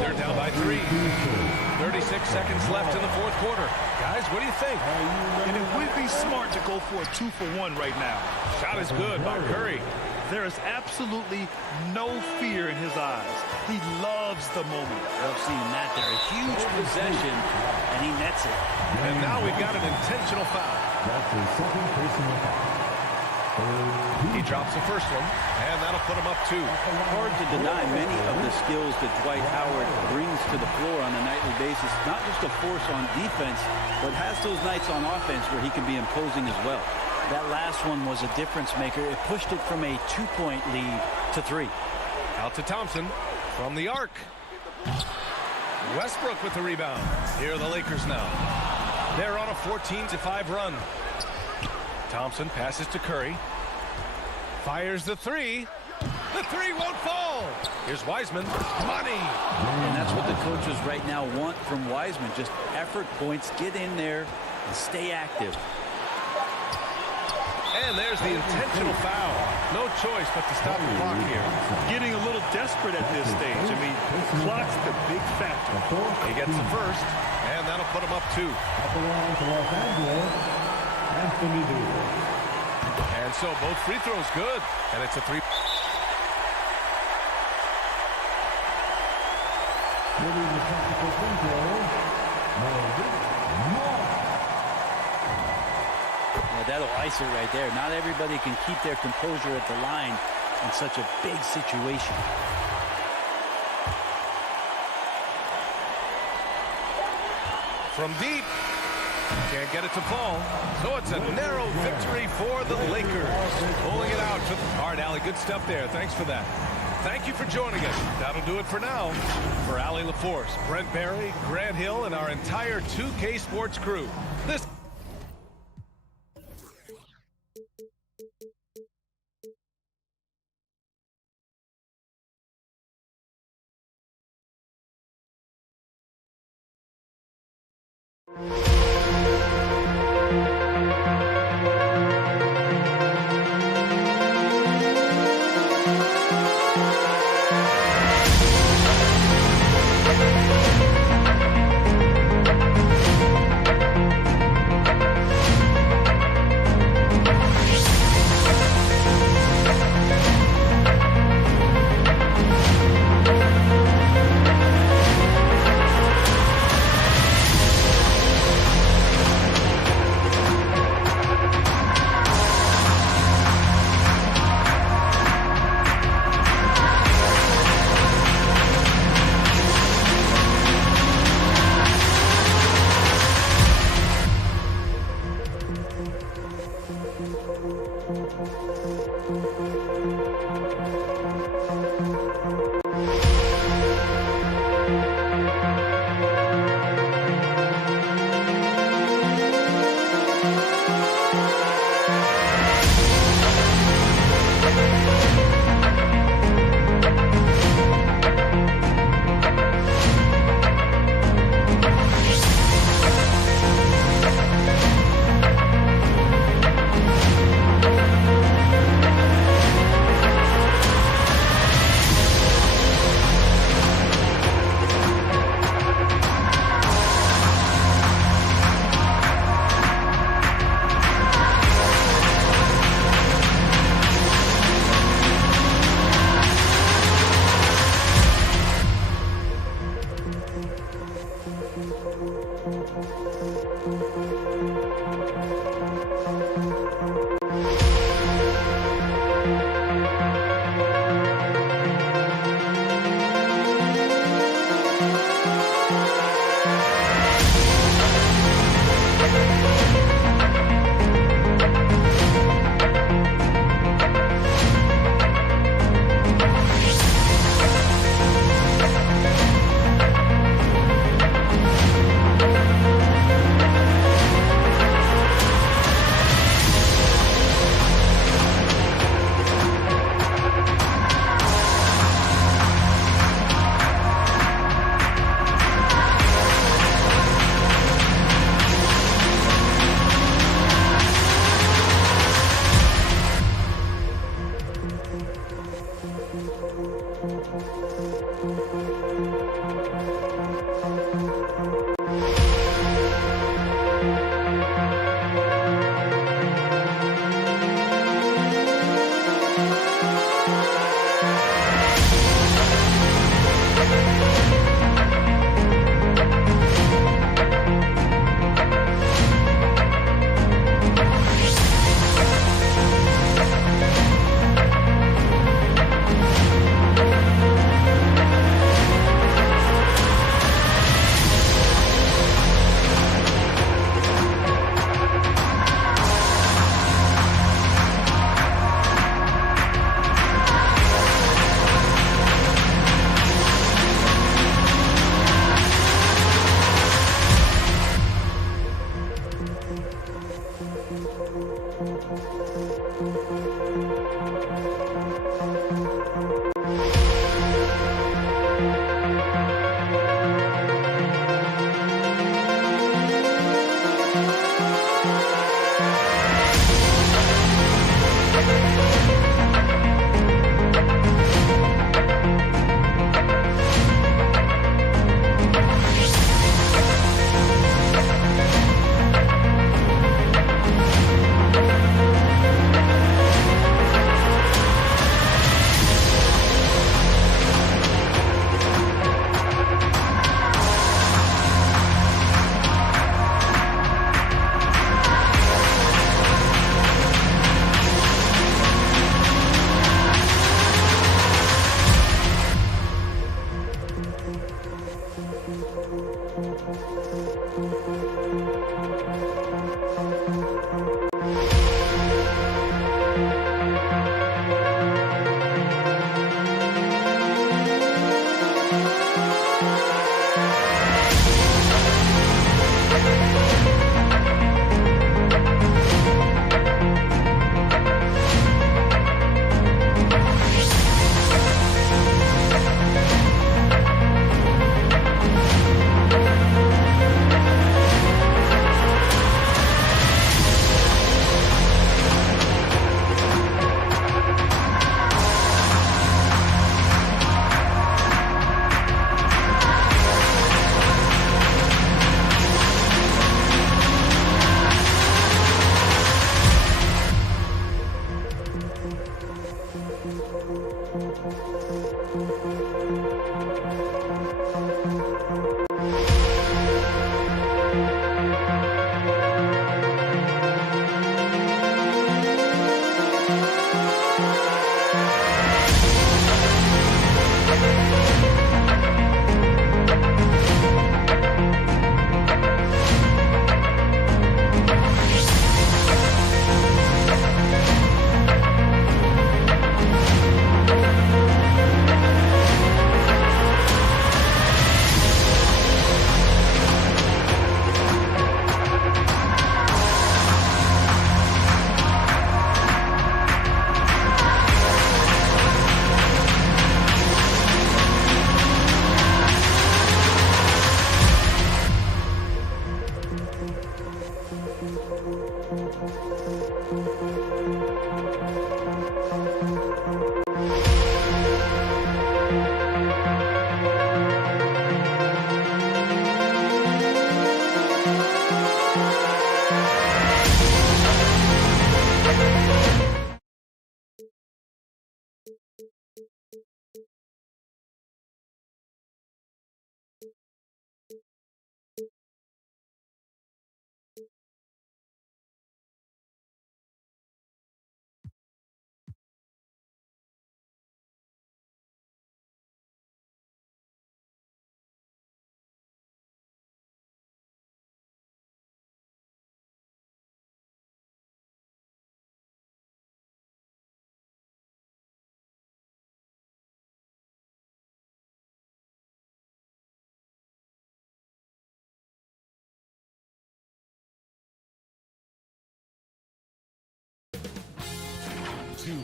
They're down by 3. 36 seconds left in the fourth quarter. Guys, what do you think? And it would be smart to go for a 2-for-1 right now. Shot is good by Curry. There is absolutely no fear in his eyes. He loves the moment. I've seen that there. A huge possession, and he nets it. And now we've got an intentional foul. That's a second personal foul. He drops the first one, and that'll put him up 2. Hard to deny many of the skills that Dwight Howard brings to the floor on a nightly basis. Not just a force on defense, but has those nights on offense where he can be imposing as well. That last one was a difference maker. It pushed it from a 2-point lead to 3. Out to Thompson from the arc. Westbrook with the rebound. Here are the Lakers now. They're on a 14-5 run. Thompson passes to Curry. Fires the 3. The 3 won't fall. Here's Wiseman. Money. And that's what the coaches right now want from Wiseman. Just effort points. Get in there and stay active. And there's the intentional foul. No choice but to stop the clock here. Getting a little desperate at this stage. I mean, clock's the big factor. He gets the first, and that'll put him up 2. And so both free throws good, and it's a 3. That'll ice it right there. Not everybody can keep their composure at the line in such a big situation. From deep. Can't get it to fall. So it's a narrow victory for the Lakers. Pulling it out. All right, Allie, good stuff there. Thanks for that. Thank you for joining us. That'll do it for now. For Allie LaForce, Brent Barry, Grant Hill, and our entire 2K Sports crew. This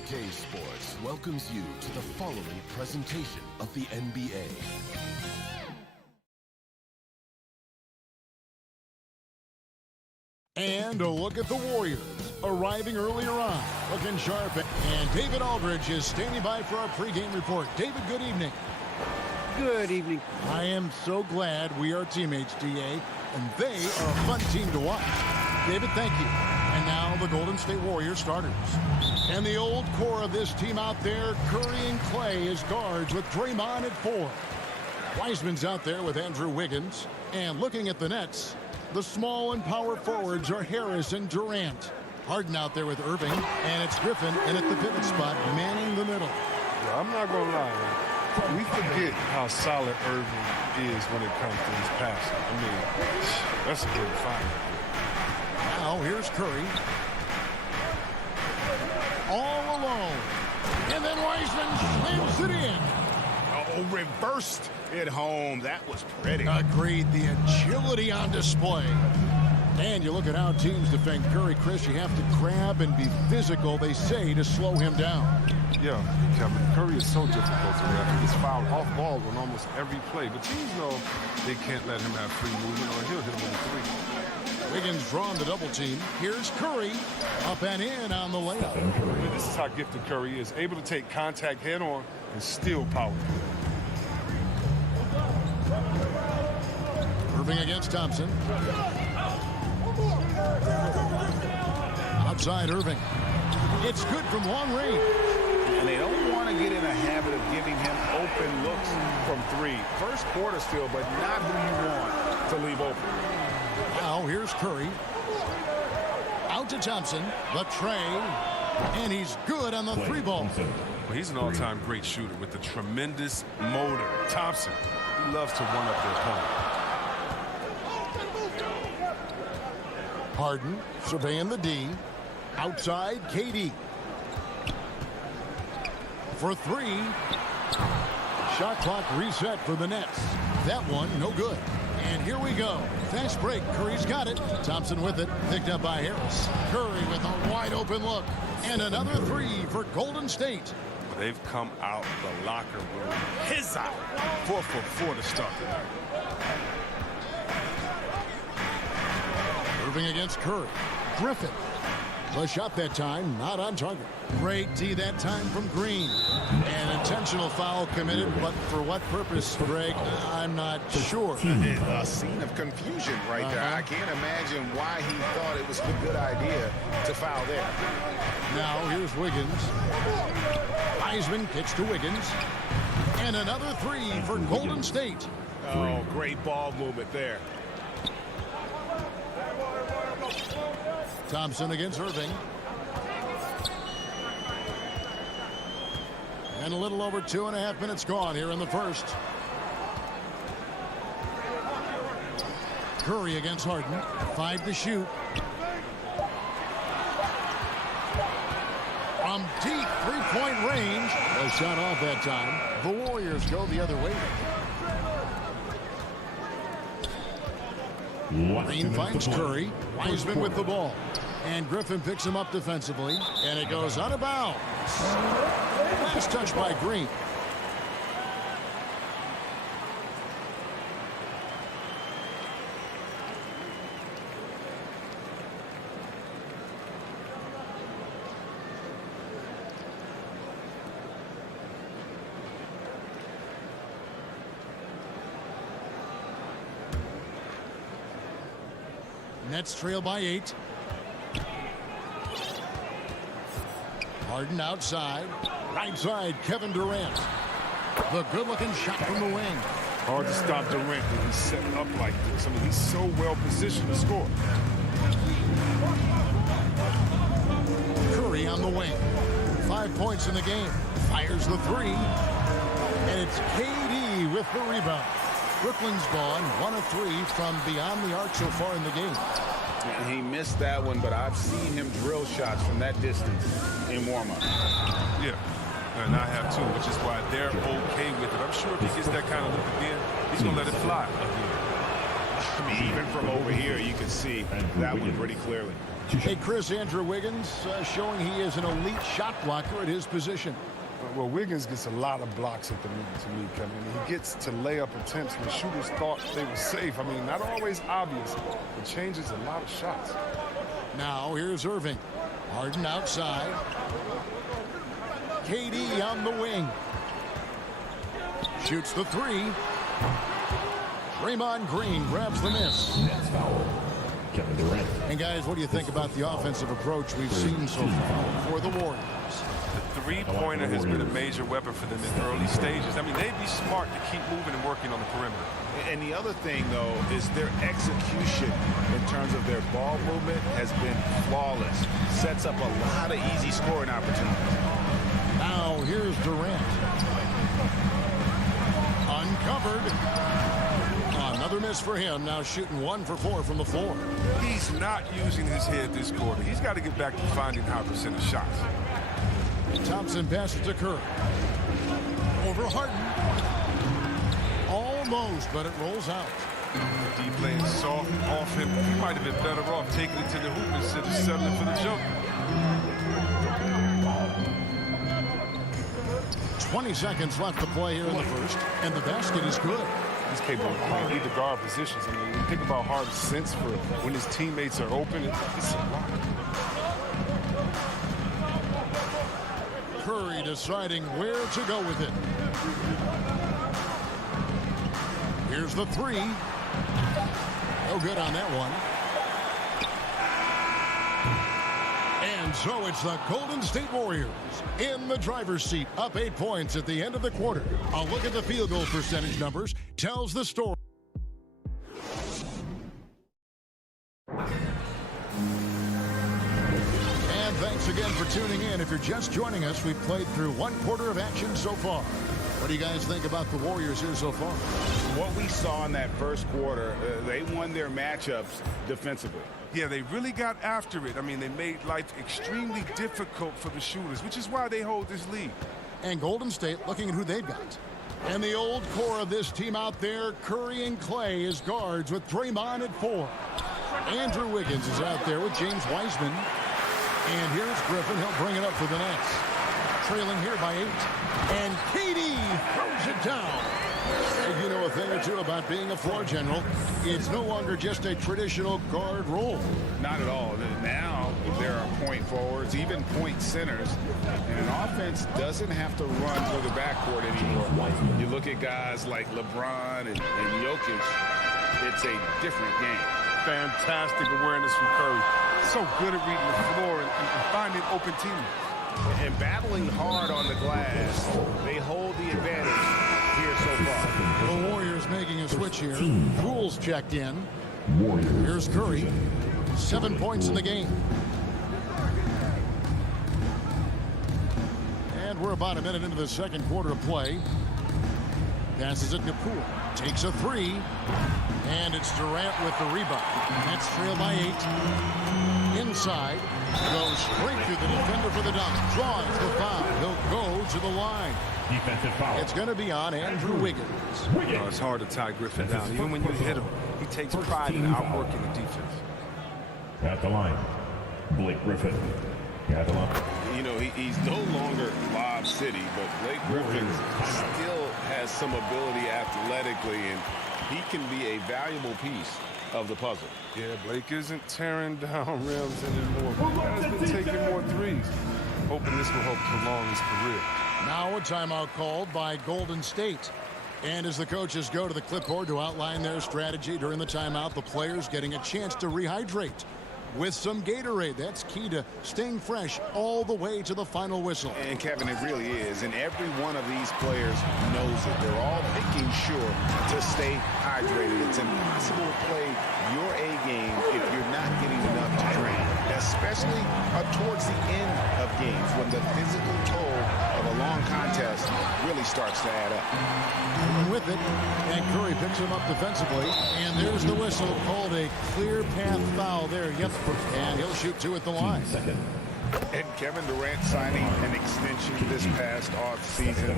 2K Sports welcomes you to the following presentation of the NBA. And a look at the Warriors arriving earlier on, looking sharp. And David Aldridge is standing by for our pregame report. David, good evening. Good evening. I am so glad we are teammates, DA, and they are a fun team to watch. David, thank you. And now the Golden State Warriors starters. And the old core of this team out there, Curry and Clay as guards with Draymond at 4. Wiseman's out there with Andrew Wiggins. And looking at the Nets, the small and power forwards are Harris and Durant. Harden out there with Irving, and it's Griffin in at the pivot spot, manning the middle. Yeah, I'm not going to lie, man. We forget how solid Irving is when it comes to his passing. I mean, that's a good fight. Now here's Curry. All alone. And then Wiseman slams it in. Oh, reversed it home. That was pretty. Agreed. The agility on display. And you look at how teams defend Curry, Chris. You have to grab and be physical, they say, to slow him down. Yeah, Kevin, Curry is so difficult to ref. He gets fouled off ball on almost every play. But teams know they can't let him have free movement or he'll hit him in three. Wiggins drawn the double team. Here's Curry. Up and in on the layup. I mean, this is how gifted Curry is. Able to take contact head on and still power. Irving against Thompson. Outside Irving. It's good from long range. And they don't want to get in a habit of giving him open looks from three. First quarter still, but not who you want to leave open. Now here's Curry. Out to Thompson. The tray. And he's good on the three ball. Well, he's an all-time great shooter with a tremendous motor. Thompson, he loves to run up their opponent. Harden surveying the D. Outside, KD. For three. Shot clock reset for the Nets. That one, no good. And here we go. Fast break. Curry's got it. Thompson with it. Picked up by Harris. Curry with a wide open look. And another three for Golden State. Well, they've come out the locker room. His out. 4 for 4 to start tonight. Irving against Curry. Griffin. The shot that time, not on target. Great D that time from Green. An intentional foul committed, but for what purpose, Greg? I'm not sure. A scene of confusion right there. I can't imagine why he thought it was a good idea to foul there. Now here's Wiggins. Wiseman kicks to Wiggins. And another three for Golden State. Oh, great ball movement there. Thompson against Irving. And a little over 2.5 minutes gone here in the first. Curry against Harden. 5 to shoot. From deep three-point range. A shot off that time. The Warriors go the other way. Green finds Curry. Wiseman with the ball. And Griffin picks him up defensively. And it goes out of bounds. Last touch by Green. Nets trail by 8. Harden outside. Right side, Kevin Durant. The good-looking shot from the wing. Hard to stop Durant when he's setting up like this. I mean, he's so well positioned to score. Curry on the wing. 5 points in the game. Fires the three. And it's KD with the rebound. Brooklyn's gone 1 of 3 from beyond the arc so far in the game. And he missed that one, but I've seen him drill shots from that distance in warm-up. Yeah, and I have too, which is why they're okay with it. I'm sure if he gets that kind of look again, he's going to let it fly again. I mean, even from over here, you can see that one pretty clearly. Hey, Chris, Andrew Wiggins showing he is an elite shot blocker at his position. Well, Wiggins gets a lot of blocks at the rim to me, Kevin. He gets to layup attempts when shooters thought they were safe. I mean, not always obvious, but changes a lot of shots. Now here's Irving. Harden outside. KD on the wing. Shoots the three. Draymond Green grabs the miss. That's foul. Kevin Durant. And guys, what do you think about the offensive approach we've seen so far for the Warriors? The three-pointer has been a major weapon for them in early stages. I mean, they'd be smart to keep moving and working on the perimeter. And the other thing, though, is their execution in terms of their ball movement has been flawless. Sets up a lot of easy scoring opportunities. Now here's Durant. Uncovered. Another miss for him. Now shooting 1 for 4 from the floor. He's not using his head this quarter. He's got to get back to finding high percentage shots. Thompson passes to Curry. Over Harden. Almost, but it rolls out. D playing soft off him. He might have been better off taking it to the hoop instead of settling for the jump. 20 seconds left to play here in the first, and the basket is good. He's capable of playing either guard positions. I mean, think about Harden's sense for when his teammates are open. It's a lot. Curry deciding where to go with it. Here's the three. No good on that one. And so it's the Golden State Warriors in the driver's seat, up 8 points at the end of the quarter. A look at the field goal percentage numbers tells the story. And thanks again for tuning in. If you're just joining us, we've played through 1 quarter of action so far. What do you guys think about the Warriors here so far? What we saw in that first quarter, they won their matchups defensively. Yeah, they really got after it. I mean, they made life extremely difficult for the shooters, which is why they hold this lead. And Golden State looking at who they've got. And the old core of this team out there, Curry and Clay as guards with Draymond at 4. Andrew Wiggins is out there with James Wiseman. And here's Griffin. He'll bring it up for the Nets. Trailing here by 8. And KD throws it down. If you know a thing or two about being a floor general, it's no longer just a traditional guard role. Not at all. Now there are point forwards, even point centers, and an offense doesn't have to run for the backcourt anymore. You look at guys like LeBron and Jokic, it's a different game. Fantastic awareness from Curry. So good at reading the floor and finding open teammates. And battling hard on the glass, they hold the advantage here so far. The Warriors making a switch here. Rules checked in. Warriors. Here's Curry. 7 points in the game. And we're about a minute into the second quarter of play. Passes it to Poole. Takes a three. And it's Durant with the rebound. Nets trail by 8. Inside. Goes straight to the defender for the dunk. Draws the foul. He'll go to the line. Defensive foul. It's going to be on Andrew Wiggins. It's hard to tie Griffin down. Even when you hit him, he takes pride in outworking the defense. At the line, Blake Griffin. At the line. You know, he's no longer Lob City, but Blake Griffin still has some ability athletically, and he can be a valuable piece of the puzzle. Yeah, Blake isn't tearing down rims anymore. He has been taking more threes. Hoping this will help prolong his career. Now a timeout called by Golden State. And as the coaches go to the clipboard to outline their strategy during the timeout, the players getting a chance to rehydrate with some Gatorade. That's key to staying fresh all the way to the final whistle. And Kevin, it really is. And every one of these players knows it. They're all making sure to stay hydrated. It's impossible to play your A game if you're not getting enough to drink, especially towards the end of games when the physical toll of a long contest really starts to add up. And with it, and Curry picks him up defensively, and there's the whistle called a clear path foul there. Yes, and he'll shoot 2 at the line. And Kevin Durant signing an extension this past offseason,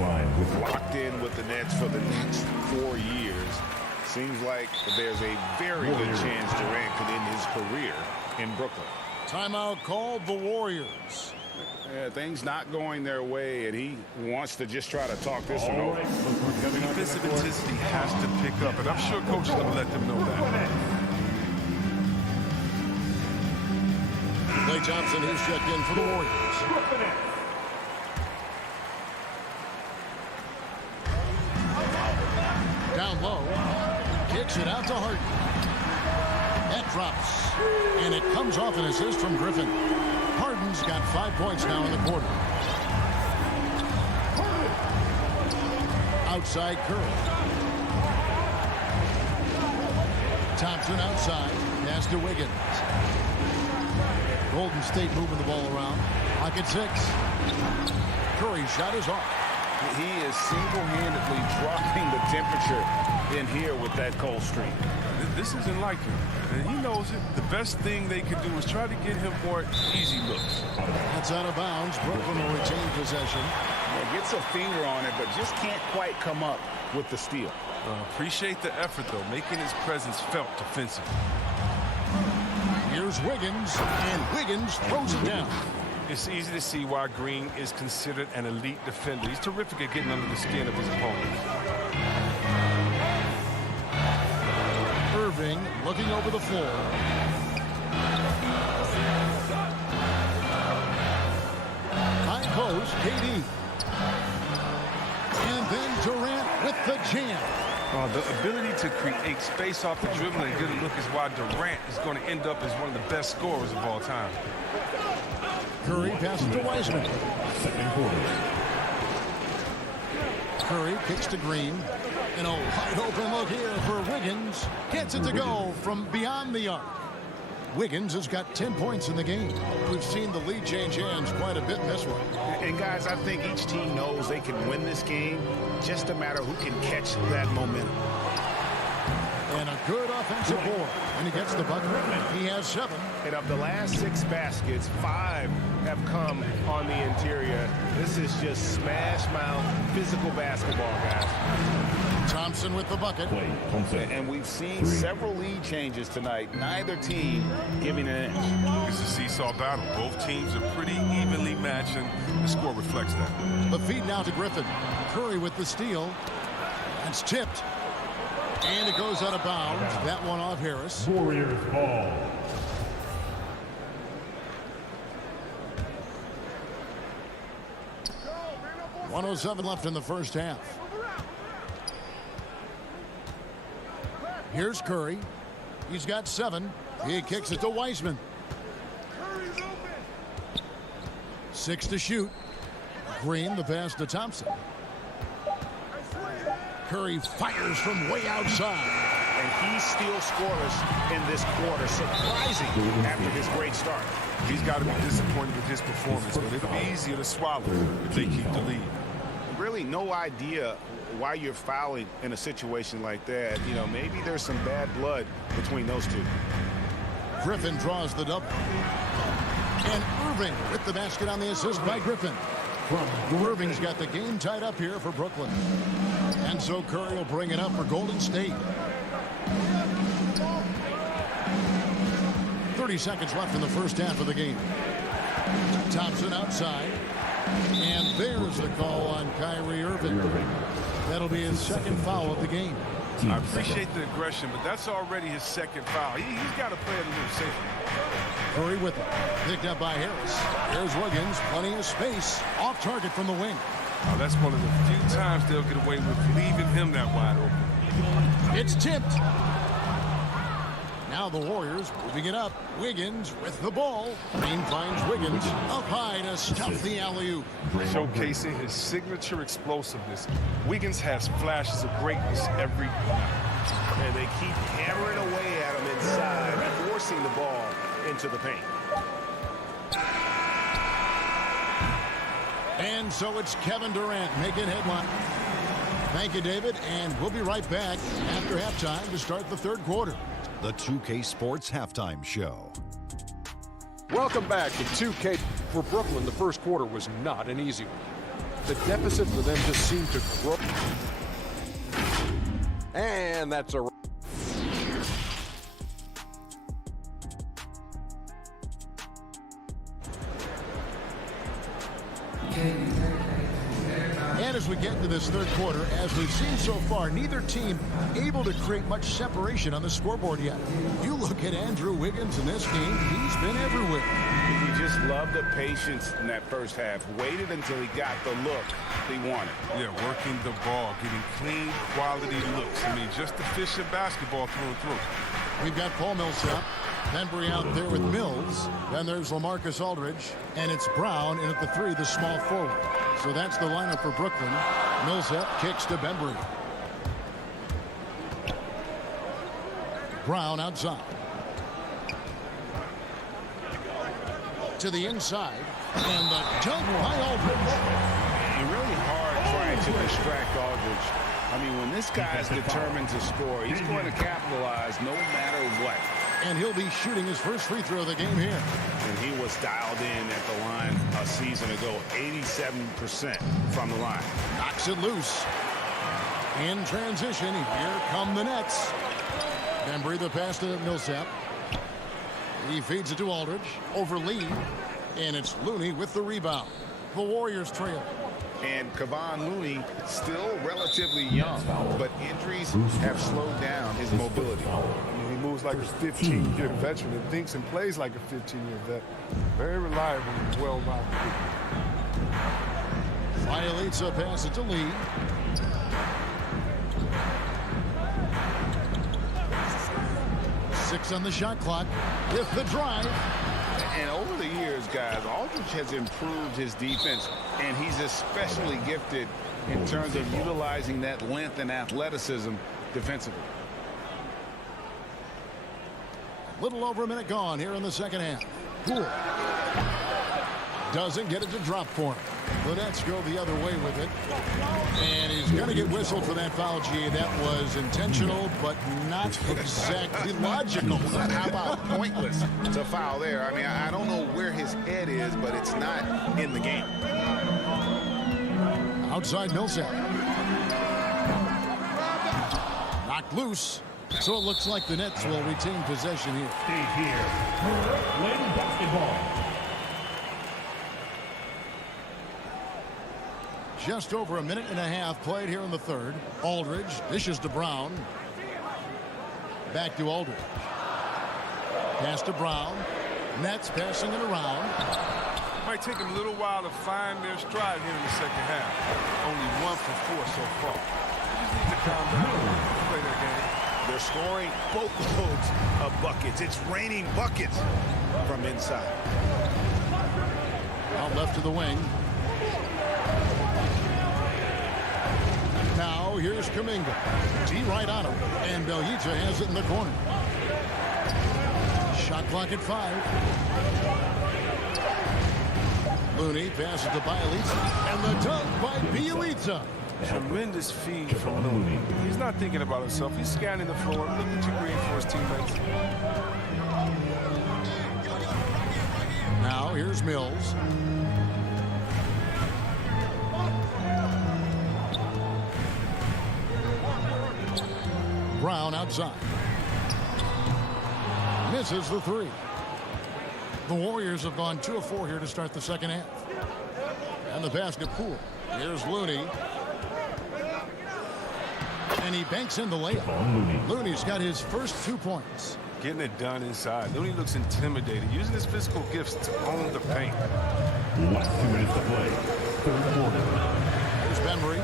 locked in with the Nets for the next 4 years. Seems like there's a very good chance Durant could end his career in Brooklyn. Timeout called the Warriors. Yeah, things not going their way, and he wants to just try to talk this one over. Defensive intensity has to pick up, and I'm sure Coach is going to let them know that. Clay Thompson is checked in for the Warriors. Down low. Kicks it out to Harden. That drops. And it comes off an assist from Griffin. Harden's got 5 points now in the quarter. Outside Curry. Thompson outside. Pass to Wiggins. Golden State moving the ball around. Lock at 6. Curry's shot is off. He is single-handedly dropping the temperature in here with that cold streak. This isn't like him, and he knows it. The best thing they can do is try to get him more easy looks. That's out of bounds. Brooklyn will retain possession. Yeah, gets a finger on it, but just can't quite come up with the steal. Appreciate the effort, though, making his presence felt defensively. Here's Wiggins, and Wiggins throws it down. It's easy to see why Green is considered an elite defender. He's terrific at getting under the skin of his opponents. Irving looking over the floor. High post, KD. And then Durant with the jam. The ability to create space off the dribble and get a look is why Durant is going to end up as one of the best scorers of all time. Curry passes to Wiseman. Second quarter. Curry kicks to Green. And a wide open look here for Wiggins. Gets it to go from beyond the arc. Wiggins has got 10 points in the game. We've seen the lead change hands quite a bit in this one. And guys, I think each team knows they can win this game. Just a matter who can catch that momentum. And a good offensive board. And he gets the bucket. He has 7. And of the last 6 baskets, 5 have come on the interior. This is just smash mouth physical basketball, guys. Thompson with the bucket. And we've seen several lead changes tonight. Neither team giving an inch. It's a seesaw battle. Both teams are pretty evenly matched, and the score reflects that. The feed now to Griffin. Curry with the steal. It's tipped. And it goes out of bounds. That one off Harris. Warriors ball. .107 left in the first half. Here's Curry. He's got 7. He kicks it to Wiseman. 6 to shoot. Green, the pass to Thompson. Curry fires from way outside. And he's still scoreless in this quarter. Surprising after this great start. He's got to be disappointed with his performance, but it'll be easier to swallow if they keep the lead. Really no idea why you're fouling in a situation like that. You know, maybe there's some bad blood between those two. Griffin draws the double. And Irving with the basket on the assist by Griffin. Irving's got the game tied up here for Brooklyn. And so Curry will bring it up for Golden State. 30 seconds left in the first half of the game. Thompson outside. And there's the call on Kyrie Irving. That'll be his second foul of the game. I appreciate the aggression, but that's already his second foul. He's got to play it a little safer. Curry with it. Picked up by Harris. There's Wiggins. Plenty of space. Off target from the wing. That's one of the few times they'll get away with leaving him that wide open. It's tipped. Now the Warriors moving it up. Wiggins with the ball. Green finds Wiggins up high to stuff the alley-oop. Showcasing his signature explosiveness. Wiggins has flashes of greatness every night. And they keep hammering away at him inside, forcing the ball into the paint. And so it's Kevin Durant making headline. Thank you, David, and we'll be right back after halftime to start the third quarter. The 2K Sports Halftime Show. Welcome back to 2K. For Brooklyn, the first quarter was not an easy one. The deficit for them just seemed to grow. And that's a And as we get into this third quarter, as we've seen so far, neither team able to create much separation on the scoreboard yet. You look at Andrew Wiggins in this game, he's been everywhere. He just loved the patience in that first half. Waited until he got the look he wanted. Yeah, working the ball, getting clean, quality looks. I mean, just efficient basketball through and through. We've got Paul Millsap. Benbury out there with Mills. Then there's LaMarcus Aldridge. And it's Brown in at the 3, the small forward. So that's the lineup for Brooklyn. Millsap kicks to Benbury. Brown outside. To the inside. And the dunk by Aldridge. And really hard trying to distract Aldridge. I mean, when this guy's determined to score, he's going to capitalize no matter what. And he'll be shooting his first free throw of the game here. And he was dialed in at the line a season ago, 87% from the line. Knocks it loose. In transition, here come the Nets. Benbury the pass to Millsap. He feeds it to Aldridge. Over Lee. And it's Looney with the rebound. The Warriors trail. And Kevon Looney still relatively young, but injuries have slowed down his mobility. He moves like a 15-year veteran and thinks and plays like a 15-year vet. Very reliable and well-rounded. Violates a pass it to Lee. Six on the shot clock with the drive. And over the years, guys, Aldridge has improved his defense, and he's especially gifted in terms of utilizing that length and athleticism defensively. A little over a minute gone here in the second half. Poole doesn't get it to drop for him. The Nets go the other way with it. And he's going to get whistled for that foul, G. That was intentional, but not exactly logical. How about pointless to foul there? I mean, I don't know where his head is, but it's not in the game. Outside Millsap. Knocked loose. So it looks like the Nets will retain possession here. Stay here. Playing basketball. Just over a minute and a half played here in the third. Aldridge dishes to Brown. Back to Aldridge. Pass to Brown. Nets passing it around. Might take them a little while to find their stride here in the second half. Only 1 for 4 so far. They just need to calm down, play their game. They're scoring boatloads of buckets. It's raining buckets from inside. Out left to the wing. Now here's Kuminga. T right on him. And Belyita has it in the corner. Shot clock at 5. Looney passes to Belyita. And the dunk by Belyita. Tremendous feed from Looney. He's not thinking about himself. He's scanning the floor, looking to reinforce teammates. Now here's Mills. Brown outside. Misses the 3. The Warriors have gone 2 of 4 here to start the second half. And the basket Poole. Here's Looney. And he banks in the layup. Looney's got his first 2 points. Getting it done inside. Looney looks intimidated, using his physical gifts to own the paint. Last 2 minutes to play. Third quarter. Here's Benbury.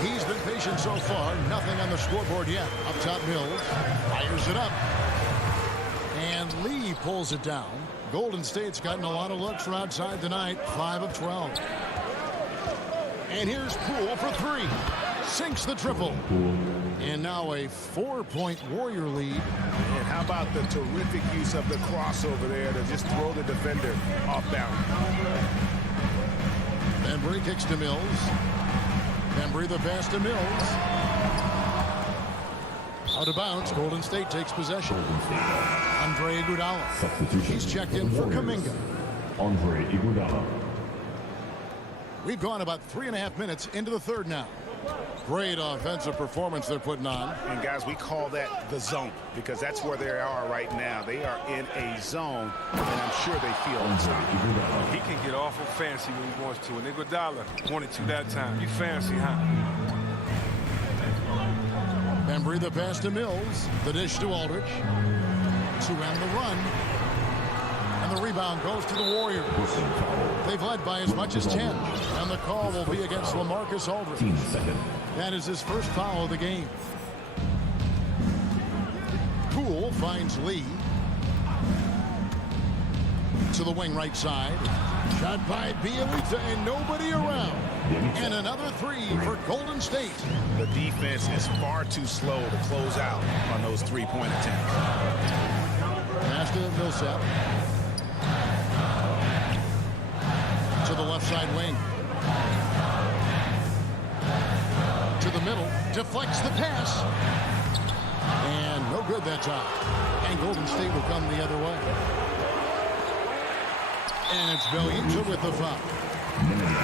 He's been patient so far. Nothing on the scoreboard yet. Up top Mills. Fires it up. And Lee pulls it down. Golden State's gotten a lot of looks from outside tonight. 5 of 12. And here's Poole for 3. Sinks the triple. And now a 4-point Warrior lead. And how about the terrific use of the crossover there to just throw the defender off balance. Benbury kicks to Mills. Benbury the pass to Mills. Out of bounds. Golden State takes possession. Andre Iguodala. He's checked in for Kuminga. Andre Iguodala. We've gone about 3.5 minutes into the third now. Great offensive performance they're putting on. And, guys, we call that the zone because that's where they are right now. They are in a zone, and I'm sure they feel unstoppable. He can get awful fancy when he wants to, and Iguodala wanted to that time. You fancy, huh? Bembry the pass to Mills. The dish to Aldridge. To end the run. And the rebound goes to the Warriors. They've led by as much as 10. And the call will be against LaMarcus Aldridge. That is his first foul of the game. Poole finds Lee. To the wing right side. Shot by Bielitsa and nobody around. And another three for Golden State. The defense is far too slow to close out on those three-point attempts. Pass to Millsap. To the left side wing. To the middle. Deflects the pass. And no good that time. And Golden State will come the other way. And it's Bielitsa with the foul.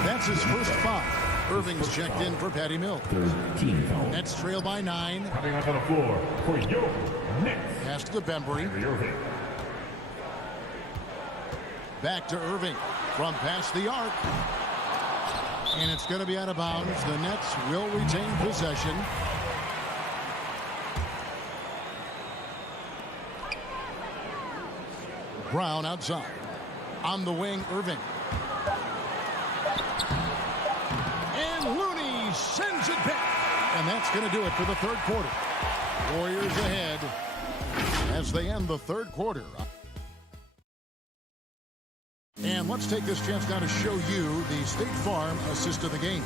That's his first foul. Irving's checked in for Patty Mills. Nets trail by 9. Coming up on the floor for your Knicks. Pass to Bembry. Back to Irving from past the arc. And it's going to be out of bounds. The Nets will retain possession. Brown outside. On the wing, Irving. And Looney sends it back. And that's going to do it for the third quarter. Warriors ahead as they end the third quarter. And let's take this chance now to show you the State Farm assist of the game.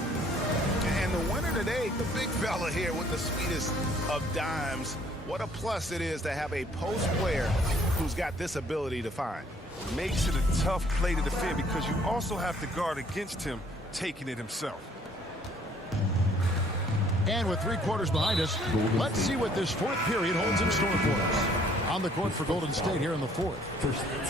And the winner today, the big fella here with the sweetest of dimes. What a plus it is to have a post player who's got this ability to find. Makes it a tough play to defend because you also have to guard against him taking it himself. And with 3 quarters behind us, let's see what this fourth period holds in store for us. On the court for Golden State here in the fourth.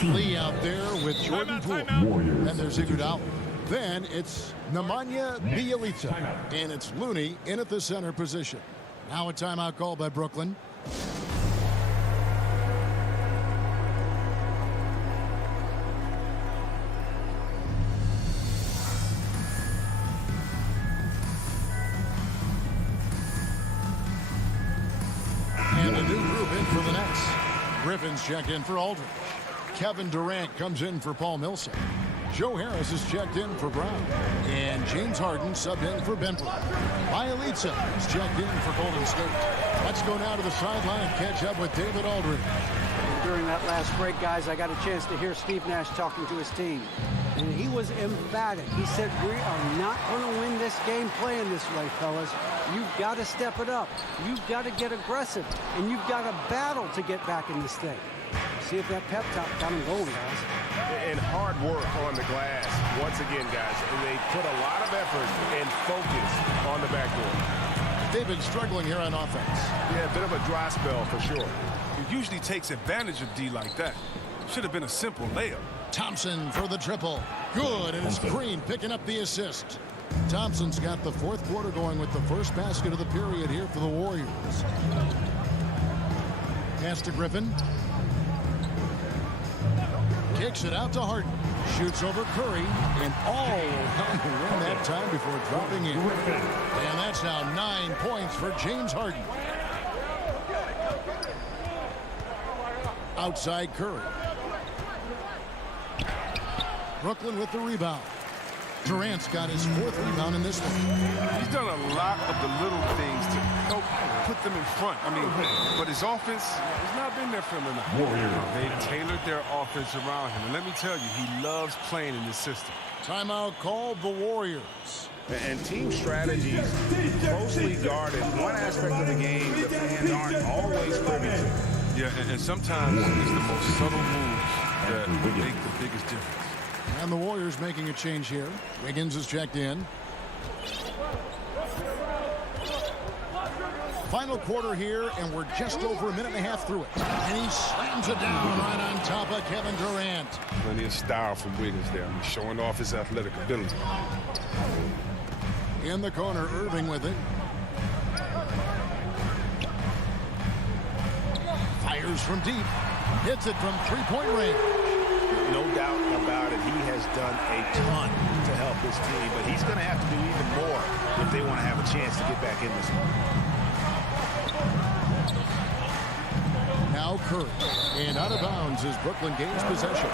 Lee out there with Jordan Poole. And there's Iguodala. Then it's Nemanja Bielitsa. And it's Looney in at the center position. Now a timeout call by Brooklyn. And a new group in for the Nets. Griffin's checked in for Aldridge. Kevin Durant comes in for Paul Millsap. Joe Harris is checked in for Brown. And James Harden subbed in for Bembry. Bielitsa is checked in for Golden State. Let's go now to the sideline and catch up with David Aldridge. During that last break, guys, I got a chance to hear Steve Nash talking to his team. And he was emphatic. He said, we are not going to win this game playing this way, fellas. You've got to step it up. You've got to get aggressive. And you've got to battle to get back in this thing. See if that pep talk got him going, guys. And hard work on the glass. Once again, guys, they put a lot of effort and focus on the backboard. They've been struggling here on offense. Yeah, a bit of a dry spell for sure. He usually takes advantage of D like that. Should have been a simple layup. Thompson for the triple. Good, and it's Green picking up the assist. Thompson's got the fourth quarter going with the first basket of the period here for the Warriors. Pass to Griffin. Kicks it out to Harden. Shoots over Curry. And all will win that time before dropping in. And that's now 9 points for James Harden. Outside Curry. Brooklyn with the rebound. Durant's got his fourth rebound in this one. He's done a lot of the little things to help put them in front. I mean, but his offense has not been there for him enough. They've tailored their offense around him. And let me tell you, he loves playing in this system. Timeout called the Warriors. And team strategies closely guarded. One aspect of the game the fans aren't always privy to. Yeah, and sometimes it's the most subtle moves that make the biggest difference. And the Warriors making a change here. Wiggins is checked in. Final quarter here, and we're just over a minute and a half through it. And he slams it down right on top of Kevin Durant. Plenty of style from Wiggins there. He's showing off his athletic ability. In the corner, Irving with it. Fires from deep. Hits it from three-point range. No doubt about it. He has done a ton to help this team, but he's going to have to do even more if they want to have a chance to get back in this one. Now Curry. And out of bounds as Brooklyn gains possession.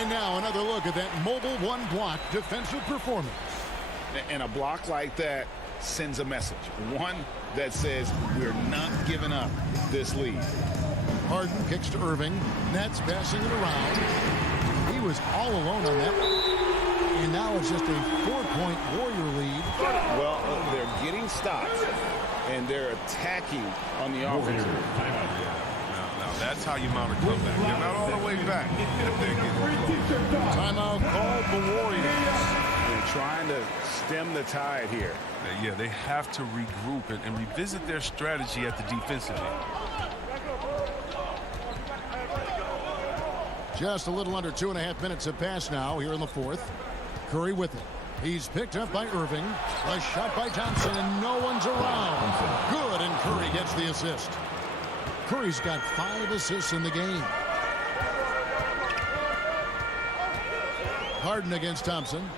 And now another look at that mobile one block defensive performance. And a block like that sends a message. One that says we're not giving up this lead. Harden kicks to Irving. Nets passing it around. He was all alone on that. And now it's just a 4-point Warrior lead. Well, they're getting stops, and they're attacking on the offense. Now that's how you mount a comeback. You're not all the way back. Timeout called the Warriors. They're trying to stem the tide here. Yeah, they have to regroup and revisit their strategy at the defensive end. Just a little under 2.5 minutes have passed now here in the fourth. Curry with it. He's picked up by Irving. A shot by Thompson, and no one's around. Good, and Curry gets the assist. Curry's got 5 assists in the game. Harden against Thompson.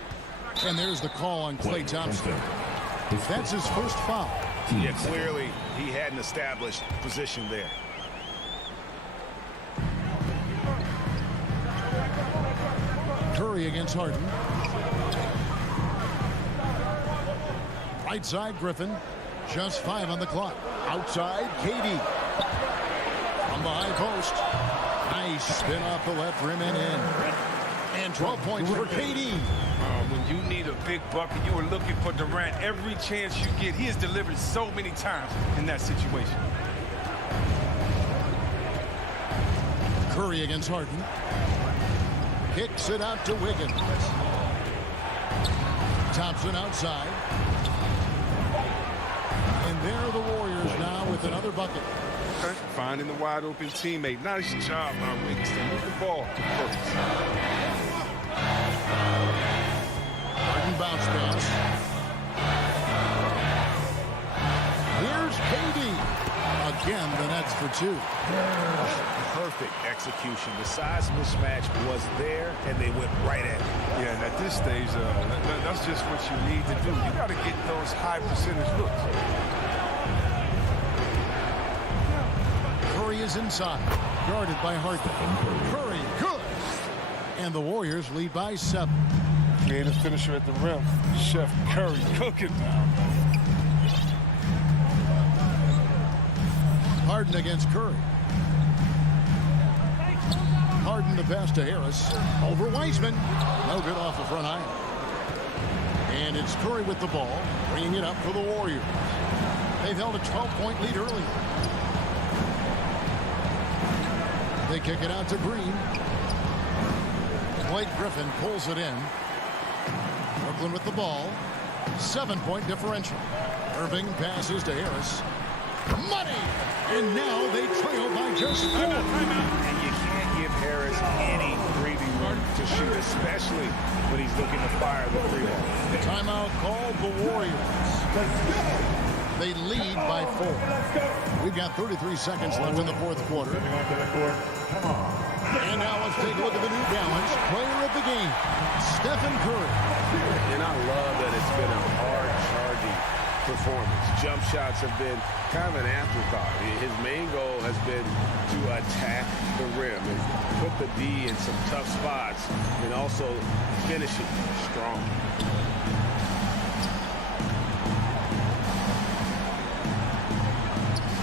And there's the call on Klay Thompson. That's his first foul. Yeah, clearly he hadn't established position there. Curry against Harden. Right side, Griffin. Just 5 on the clock. Outside, KD. From the high post. Nice spin off the left rim and in. And 12 points for KD. When you need a big bucket, you are looking for Durant every chance you get. He has delivered so many times in that situation. Curry against Harden. Kicks it out to Wiggins. Thompson outside. And there are the Warriors now with another bucket. Okay. Finding the wide open teammate. Nice job by Wiggins to move the ball to purpose. Harden bounce pass. Here's KD. Again, the Nets for 2. Perfect execution. The size mismatch was there, and they went right at it. Yeah, and at this stage, that's just what you need to do. You got to get those high percentage looks. Curry is inside, guarded by Harden. Curry, good. And the Warriors lead by 7. Creative finisher at the rim. Chef Curry cooking now. Harden against Curry. Harden the pass to Harris. Over Wiseman. No good off the front iron. And it's Curry with the ball, bringing it up for the Warriors. They've held a 12-point lead early. They kick it out to Green. Blake Griffin pulls it in. Brooklyn with the ball. 7-point differential. Irving passes to Harris. Money! And now they trail by just 4. And you can't give Harris any breathing room to shoot, especially when he's looking to fire the 3-ball. Timeout called the Warriors. They lead by 4. We've got 33 seconds left in the fourth quarter. And now let's take a look at the New Balance player of the game, Stephen Curry. And I love that it's been a hard-charging performance. Jump shots have been kind of an afterthought. His main goal has been to attack the rim and put the D in some tough spots and also finish it strong.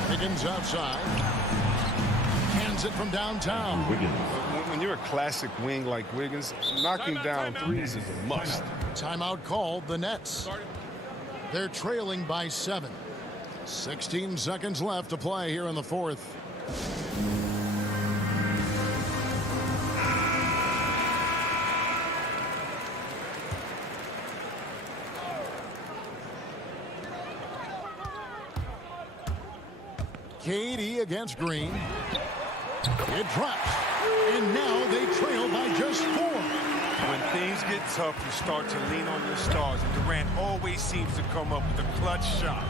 Wiggins outside. Hands it from downtown. When you're a classic wing like Wiggins, knocking down threes is a must. Timeout called the Nets. They're trailing by 7. 16 seconds left to play here in the fourth. KD against Green. It drops. And now they trail by just 4. When things get tough, you start to lean on your stars, and Durant always seems to come up with a clutch shot.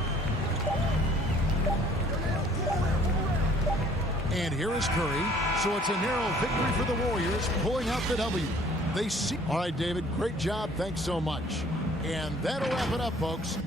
And here is Curry. So it's a narrow victory for the Warriors, pulling out the W. They see. All right, David, great job. Thanks so much. And that'll wrap it up, folks.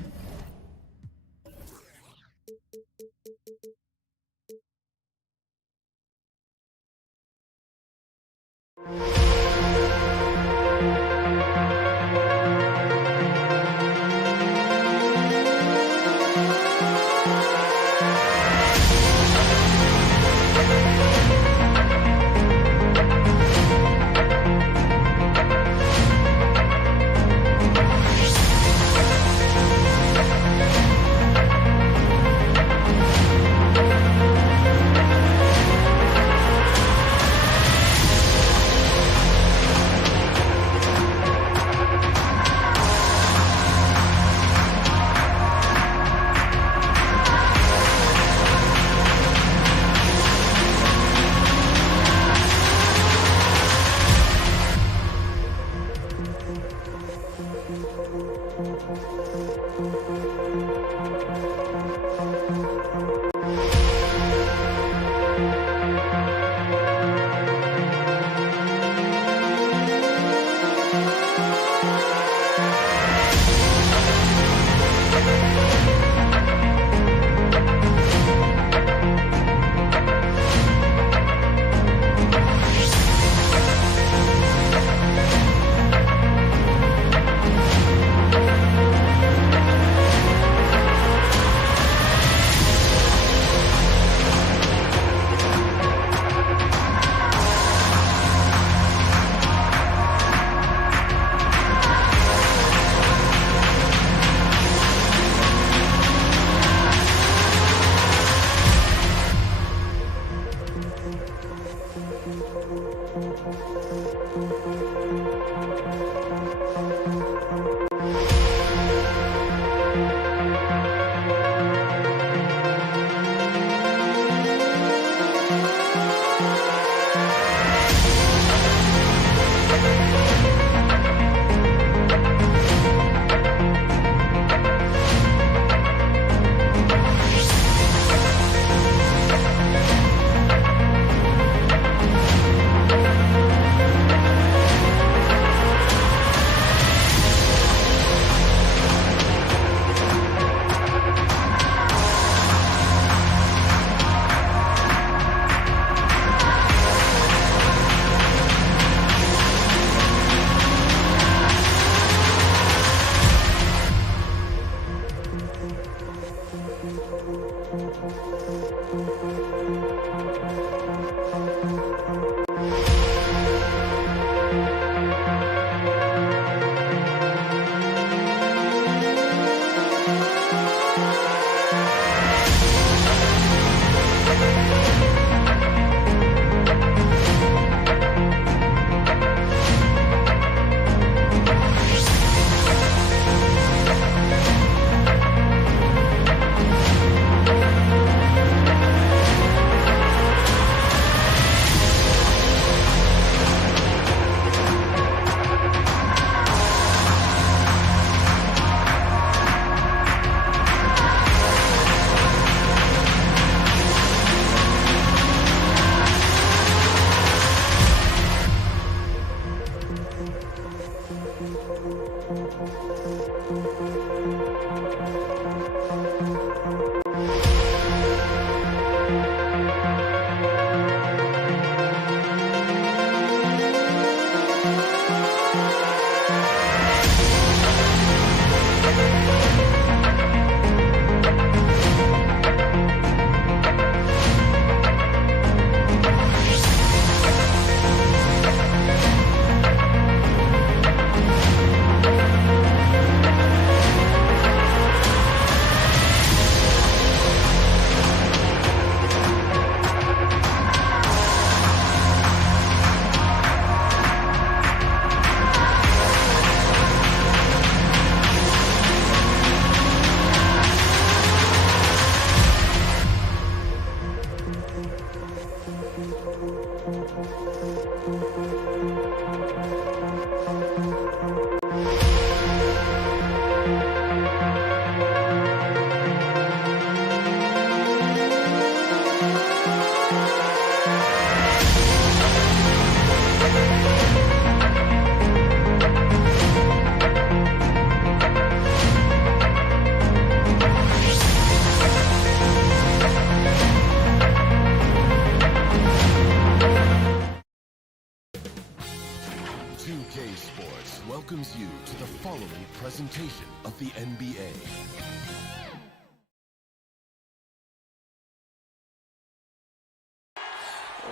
Welcomes you to the following presentation of the NBA.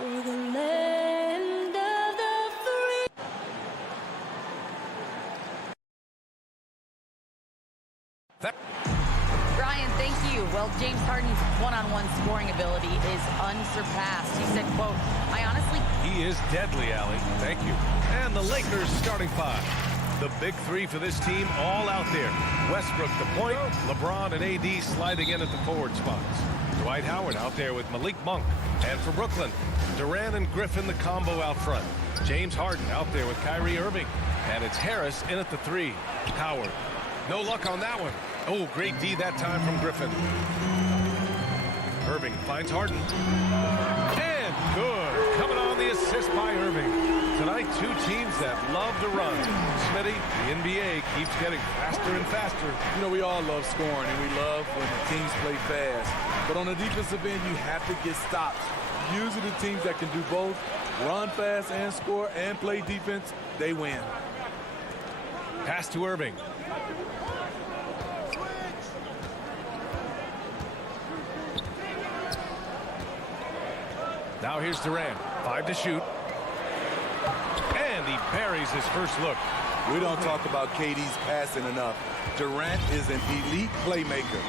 Over the land of the free. Brian, thank you. Well, James Harden's one-on-one scoring ability is unsurpassed. He said, quote, I honestly... He is deadly, Allie. Thank you. And the Lakers starting five. The big three for this team all out there. Westbrook the point, LeBron and AD sliding in at the forward spots. Dwight Howard out there with Malik Monk. And for Brooklyn, Durant and Griffin the combo out front. James Harden out there with Kyrie Irving. And it's Harris in at the three. Howard. No luck on that one. Oh, great D that time from Griffin. Irving finds Harden. And good. Coming on the assist by Irving. Tonight, two teams that love to run. Smitty, the NBA keeps getting faster and faster. You know, we all love scoring, and we love when the teams play fast. But on the defensive end, you have to get stops. Usually the teams that can do both, run fast and score and play defense, they win. Pass to Irving. Now here's Durant. 5 to shoot. And he buries his first look. We don't talk about KD's passing enough. Durant is an elite playmaker.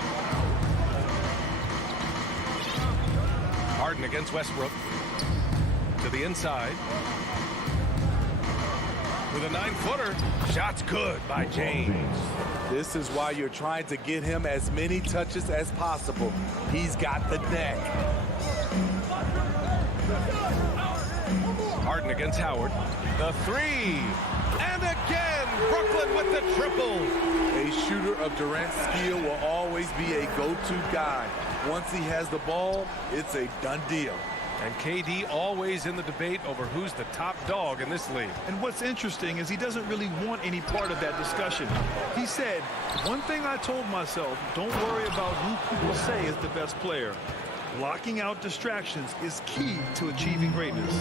Harden against Westbrook. To the inside. With a 9-footer. Shot's good by James. This is why you're trying to get him as many touches as possible. He's got the neck. Harden against Howard. The three. And again, Brooklyn with the triple. A shooter of Durant's skill will always be a go-to guy. Once he has the ball, it's a done deal. And KD always in the debate over who's the top dog in this league. And what's interesting is he doesn't really want any part of that discussion. He said, one thing I told myself, don't worry about who people say is the best player. Blocking out distractions is key to achieving greatness.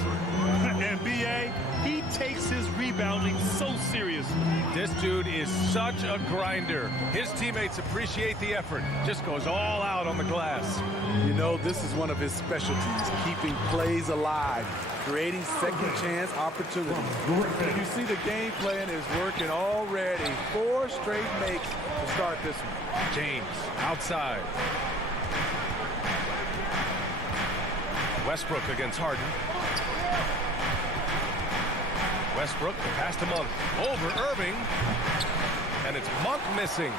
And B.A., he takes his rebounding so seriously. This dude is such a grinder. His teammates appreciate the effort. Just goes all out on the glass. You know, this is one of his specialties, keeping plays alive, creating second chance opportunities. You see the game plan is working already. 4 straight makes to start this one. James outside. Westbrook against Harden. Westbrook, the pass to Monk. Over Irving. And it's Monk missing.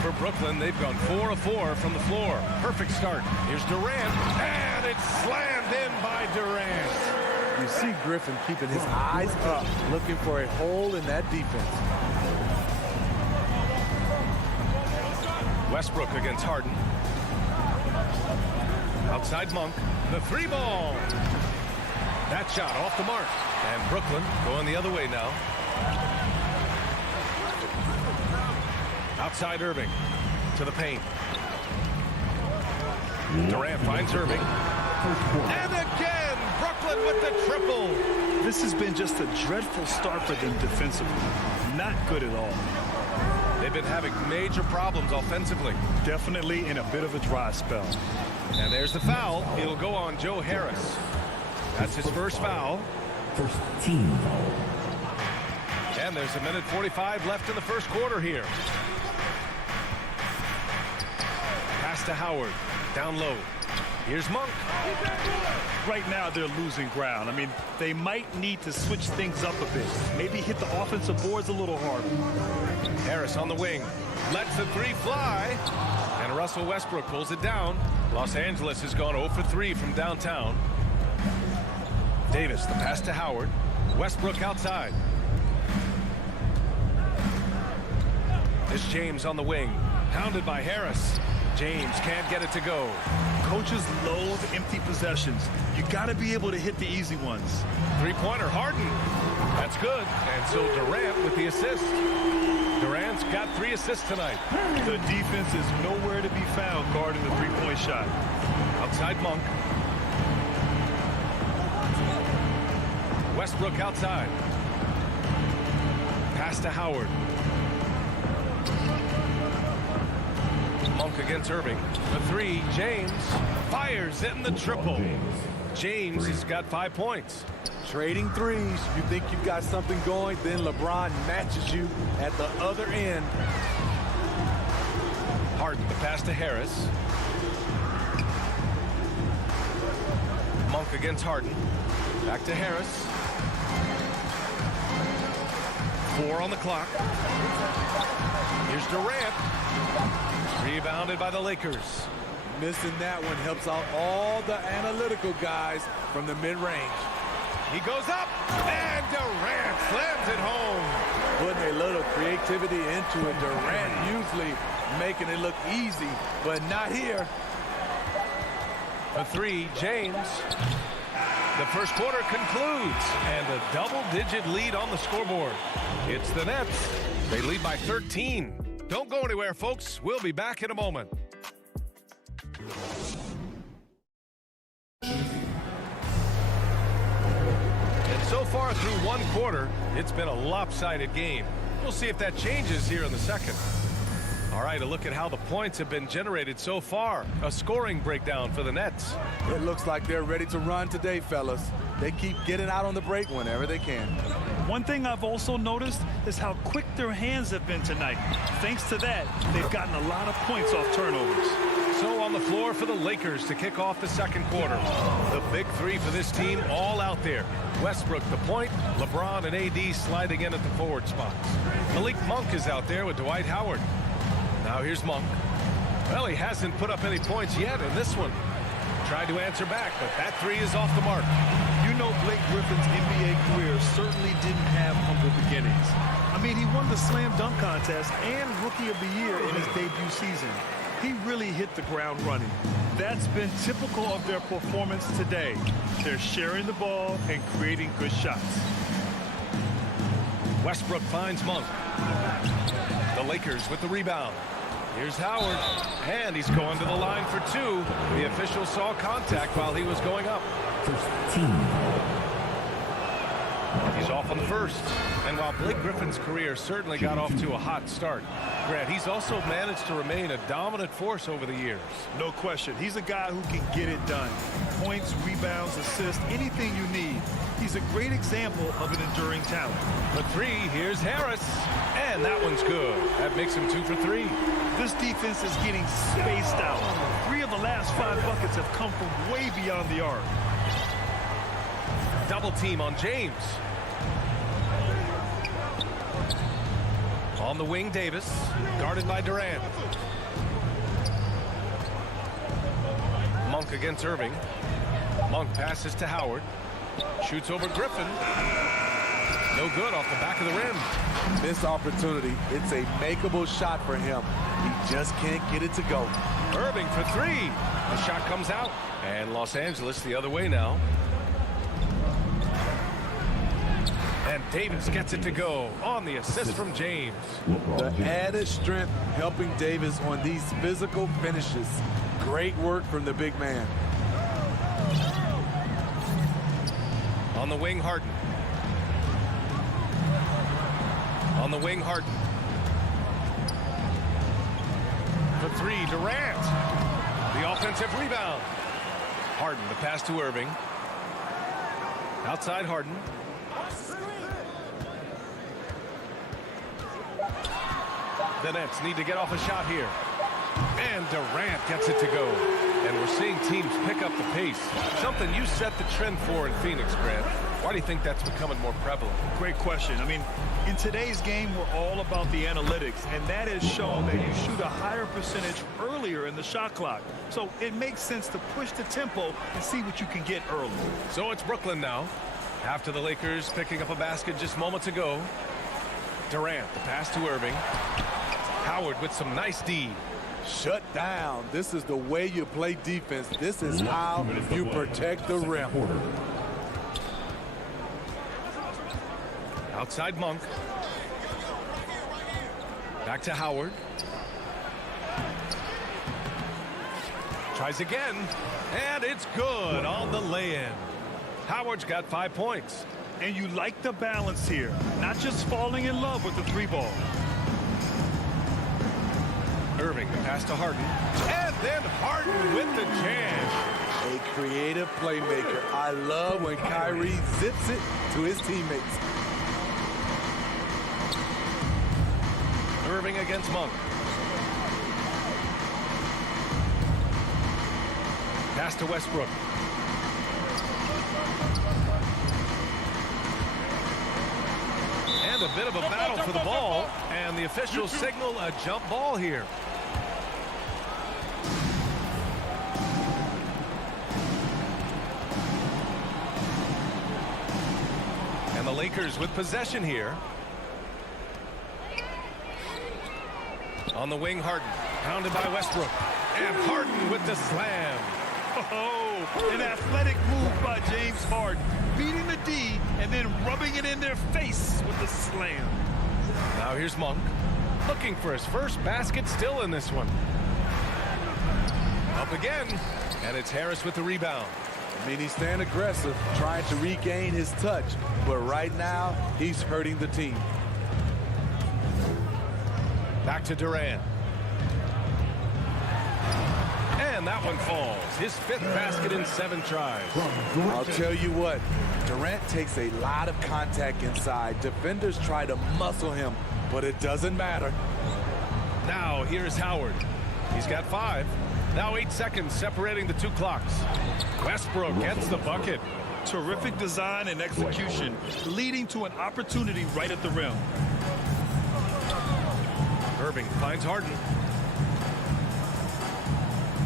For Brooklyn, they've gone 4 of 4 from the floor. Perfect start. Here's Durant. And it's slammed in by Durant. You see Griffin keeping his eyes up, looking for a hole in that defense. Westbrook against Harden. Outside Monk. The 3-ball. That shot off the mark. And Brooklyn going the other way now. Outside Irving. To the paint. Durant finds Irving. And again, Brooklyn with the triple. This has been just a dreadful start for them defensively. Not good at all. They've been having major problems offensively. Definitely in a bit of a dry spell. And there's the foul. It'll go on Joe Harris. That's his first foul. First team foul. And there's 1:45 left in the first quarter here. Pass to Howard. Down low. Here's Monk. Right now they're losing ground. I mean, they might need to switch things up a bit. Maybe hit the offensive boards a little harder. Harris on the wing. Lets the 3 fly. And Russell Westbrook pulls it down. Los Angeles has gone 0 for 3 from downtown. Davis, the pass to Howard. Westbrook outside. It's James on the wing. Pounded by Harris. James can't get it to go. Coaches loathe empty possessions. You got to be able to hit the easy ones. Three-pointer, Harden. That's good. And so Durant with the assist. Durant's got 3 assists tonight. The defense is nowhere to be found guarding the three-point shot. Outside Monk. Westbrook outside. Pass to Howard. Monk against Irving. The 3, James fires in the triple. James has got 5 points. Trading threes. You think you've got something going, then LeBron matches you at the other end. Harden, the pass to Harris. Monk against Harden. Back to Harris. 4 on the clock. Here's Durant. Rebounded by the Lakers. Missing that one helps out all the analytical guys from the mid-range. He goes up, and Durant slams it home. Putting a little creativity into it. Durant usually making it look easy, but not here. The 3, James. The first quarter concludes, and a double-digit lead on the scoreboard. It's the Nets. They lead by 13. Don't go anywhere, folks. We'll be back in a moment. And so far through one quarter, it's been a lopsided game. We'll see if that changes here in the second. All right, a look at how the points have been generated so far. A scoring breakdown for the Nets. It looks like they're ready to run today, fellas. They keep getting out on the break whenever they can. One thing I've also noticed is how quick their hands have been tonight. Thanks to that, they've gotten a lot of points off turnovers. So on the floor for the Lakers to kick off the second quarter. The big 3 for this team all out there. Westbrook the point, LeBron and AD sliding in at the forward spots. Malik Monk is out there with Dwight Howard. Now here's Monk. Well, he hasn't put up any points yet in this one. Tried to answer back, but that 3 is off the mark. You know Blake Griffin's NBA career certainly didn't have humble beginnings. I mean, he won the slam dunk contest and Rookie of the Year in his debut season. He really hit the ground running. That's been typical of their performance today. They're sharing the ball and creating good shots. Westbrook finds Monk. The Lakers with the rebound. Here's Howard, and he's going to the line for 2. The official saw contact while he was going up. He's off on the first. And while Blake Griffin's career certainly got off to a hot start, Grant, he's also managed to remain a dominant force over the years. No question. He's a guy who can get it done. Points, rebounds, assists, anything you need. He's a great example of an enduring talent. The 3, here's Harris. And that one's good. That makes him 2 for 3. This defense is getting spaced out. 3 of the last 5 buckets have come from way beyond the arc. Double team on James. On the wing, Davis, guarded by Durant. Monk against Irving. Monk passes to Howard. Shoots over Griffin. No good off the back of the rim. This opportunity, it's a makeable shot for him. He just can't get it to go. Irving for 3. The shot comes out. And Los Angeles the other way now. And Davis gets it to go on the assist from James. The added strength helping Davis on these physical finishes. Great work from the big man. On the wing, Harden. On the wing, Harden. For 3, Durant. The offensive rebound. Harden, the pass to Irving. Outside Harden. The Nets need to get off a shot here. And Durant gets it to go. And we're seeing teams pick up the pace. Something you set the trend for in Phoenix, Grant. Why do you think that's becoming more prevalent? Great question. I mean, in today's game, we're all about the analytics, and that has shown that you shoot a higher percentage earlier in the shot clock. So it makes sense to push the tempo and see what you can get early. So it's Brooklyn now. After the Lakers picking up a basket just moments ago. Durant, the pass to Irving. Howard with some nice D. Shut down. This is the way you play defense. This is how you protect the rim. Outside Monk. Back to Howard. Tries again. And it's good on the lay-in. Howard's got 5 points. And you like the balance here. Not just falling in love with the three ball. Irving, pass to Harden. And then Harden with the jam. A creative playmaker. I love when Kyrie zips it to his teammates. Irving against Monk. Pass to Westbrook. And a bit of a battle for the ball. And the officials signal a jump ball here. And the Lakers with possession here. On the wing, Harden. Pounded by Westbrook. And Harden with the slam. Oh, an athletic move by James Harden. Beating the D and then rubbing it in their face with the slam. Now here's Monk. Looking for his first basket still in this one. Up again. And it's Harris with the rebound. I mean, he's staying aggressive, trying to regain his touch. But right now, he's hurting the team. Back to Durant. And that one falls. His 5th basket in 7 tries. I'll tell you what, Durant takes a lot of contact inside. Defenders try to muscle him, but it doesn't matter. Now here's Howard. He's got 5. Now 8 seconds separating the 2 clocks. Westbrook gets the bucket. Terrific design and execution, leading to an opportunity right at the rim. Irving finds Harden.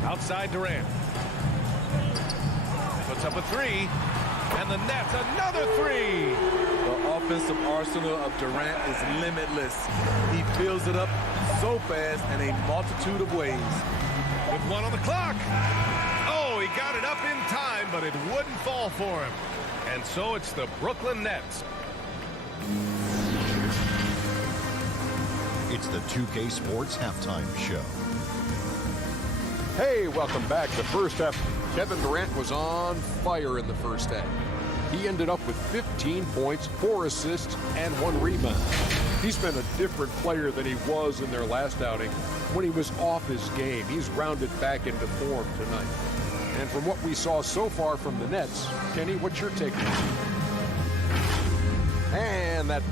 Outside Durant. Puts up a 3. And the Nets, another 3. The offensive arsenal of Durant is limitless. He fills it up so fast in a multitude of ways. With 1 on the clock. Oh, he got it up in time, but it wouldn't fall for him. And so it's the Brooklyn Nets. It's the 2K Sports Halftime Show. Hey, welcome back. The first half, Kevin Durant was on fire in the first half. He ended up with 15 points, 4 assists, and 1 rebound. He's been a different player than he was in their last outing when he was off his game. He's rounded back into form tonight. And from what we saw so far from the Nets, Kenny, what's your take on it? And that...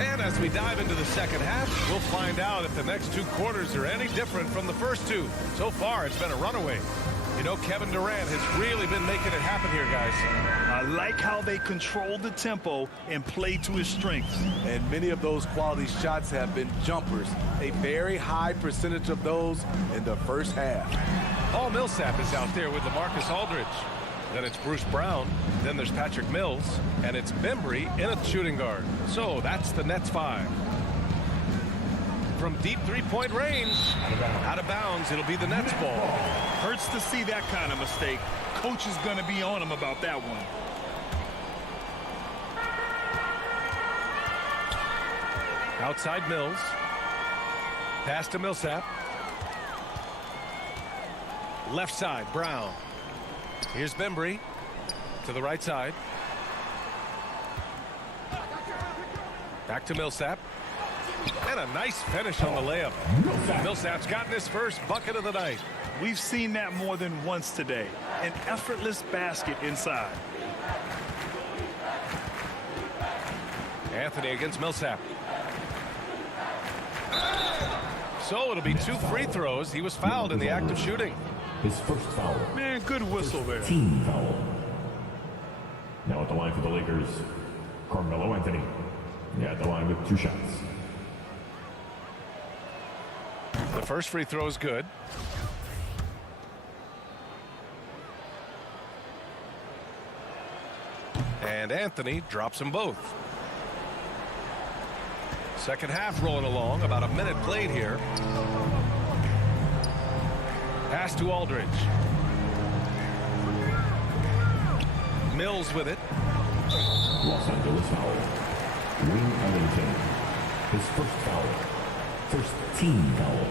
And as we dive into the second half, we'll find out if the next 2 quarters are any different from the first 2. So far, it's been a runaway. You know, Kevin Durant has really been making it happen here, guys. I like how they control the tempo and play to his strengths. And many of those quality shots have been jumpers. A very high percentage of those in the first half. Paul Millsap is out there with LaMarcus Aldridge. Then it's Bruce Brown. Then there's Patrick Mills. And it's Bembry in a shooting guard. So that's the Nets 5. From deep 3-point range, out of bounds, it'll be the Nets ball. Hurts to see that kind of mistake. Coach is going to be on him about that one. Outside Mills. Pass to Millsap. Left side, Brown. Here's Bembry to the right side. Back to Millsap. And a nice finish on the layup. Millsap's gotten his first bucket of the night. We've seen that more than once today. An effortless basket inside. Anthony against Millsap. So it'll be 2 free throws. He was fouled in the act of shooting. His first foul. Man, good whistle there. Team foul. Now at the line for the Lakers, Carmelo Anthony. At the line with 2 shots. The first free throw is good. And Anthony drops them both. Second half rolling along. About a minute played here. Pass to Aldridge. Mills with it. Los Angeles foul. Wayne Ellington. His first foul. First team foul.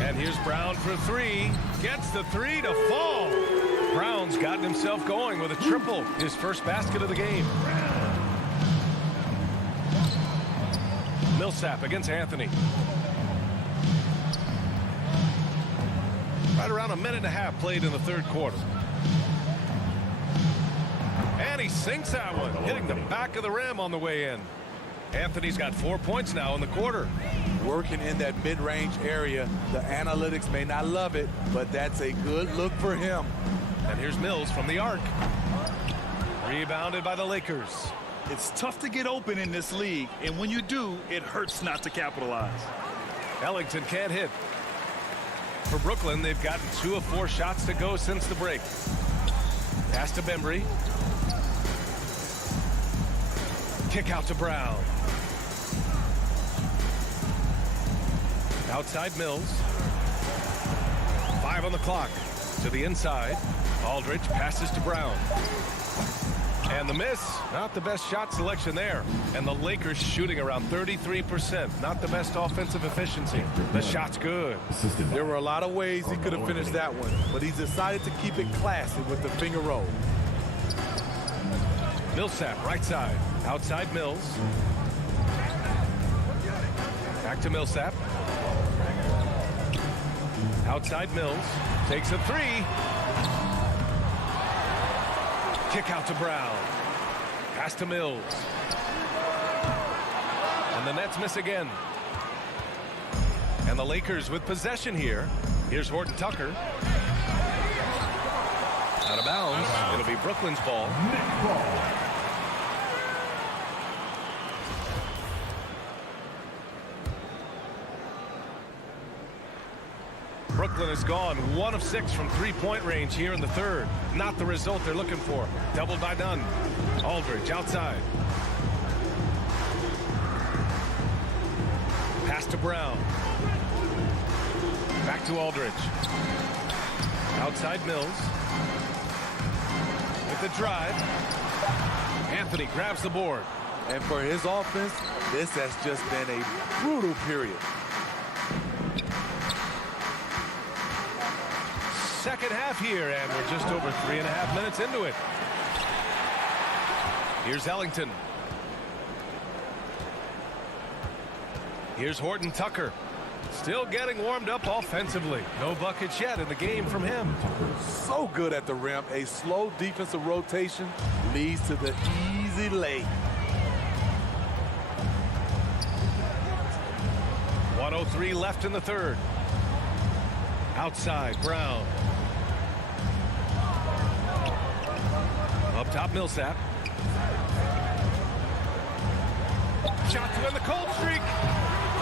And here's Brown for 3. Gets the 3 to fall. Brown's gotten himself going with a triple. His first basket of the game. Millsap against Anthony. Right around a minute and a half played in the third quarter. And he sinks that one, hitting the back of the rim on the way in. Anthony's got 4 points now in the quarter. Working in that mid-range area. The analytics may not love it, but that's a good look for him. And here's Mills from the arc. Rebounded by the Lakers. It's tough to get open in this league, and when you do, it hurts not to capitalize. Ellington can't hit. For Brooklyn, they've gotten 2 of 4 shots to go since the break. Pass to Bembry. Kick out to Brown. Outside Mills. 5 on the clock. To the inside. Aldridge passes to Brown. And the miss. Not the best shot selection there. And the Lakers shooting around 33%. Not the best offensive efficiency. The shot's good. There were a lot of ways he could have finished that one, but he's decided to keep it classy with the finger roll. Millsap, right side. Outside Mills. Back to Millsap. Outside Mills. Takes a 3. Kick out to Brown. Pass to Mills. And the Nets miss again. And the Lakers with possession here. Here's Horton Tucker. Out of bounds. It'll be Brooklyn's ball. Brooklyn has gone 1 of 6 from 3-point range here in the third. Not the result they're looking for. Doubled by none. Aldridge outside. Pass to Brown. Back to Aldridge. Outside Mills. With the drive. Anthony grabs the board. And for his offense, this has just been a brutal period. Second half here, and we're just over 3.5 minutes into it. Here's Ellington. Here's Horton Tucker. Still getting warmed up offensively. No buckets yet in the game from him. So good at the rim. A slow defensive rotation leads to the easy lay. 1:03 left in the third. Outside, Brown. Up top, Millsap. Shot to end the cold streak.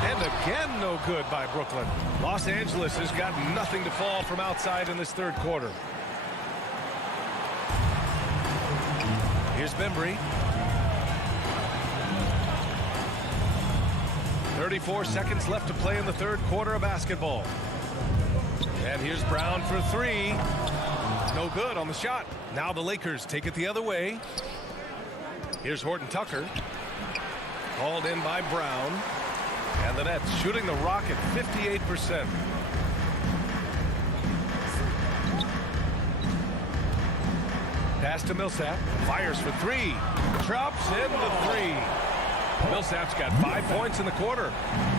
And again, no good by Brooklyn. Los Angeles has got nothing to fall from outside in this third quarter. Here's Bembry. 34 seconds left to play in the third quarter of basketball. And here's Brown for 3. No good on the shot. Now the Lakers take it the other way. Here's Horton Tucker. Called in by Brown. And the Nets shooting the rock at 58%. Pass to Millsap. Fires for 3. Drops in the 3. Millsap's got 5 points in the quarter.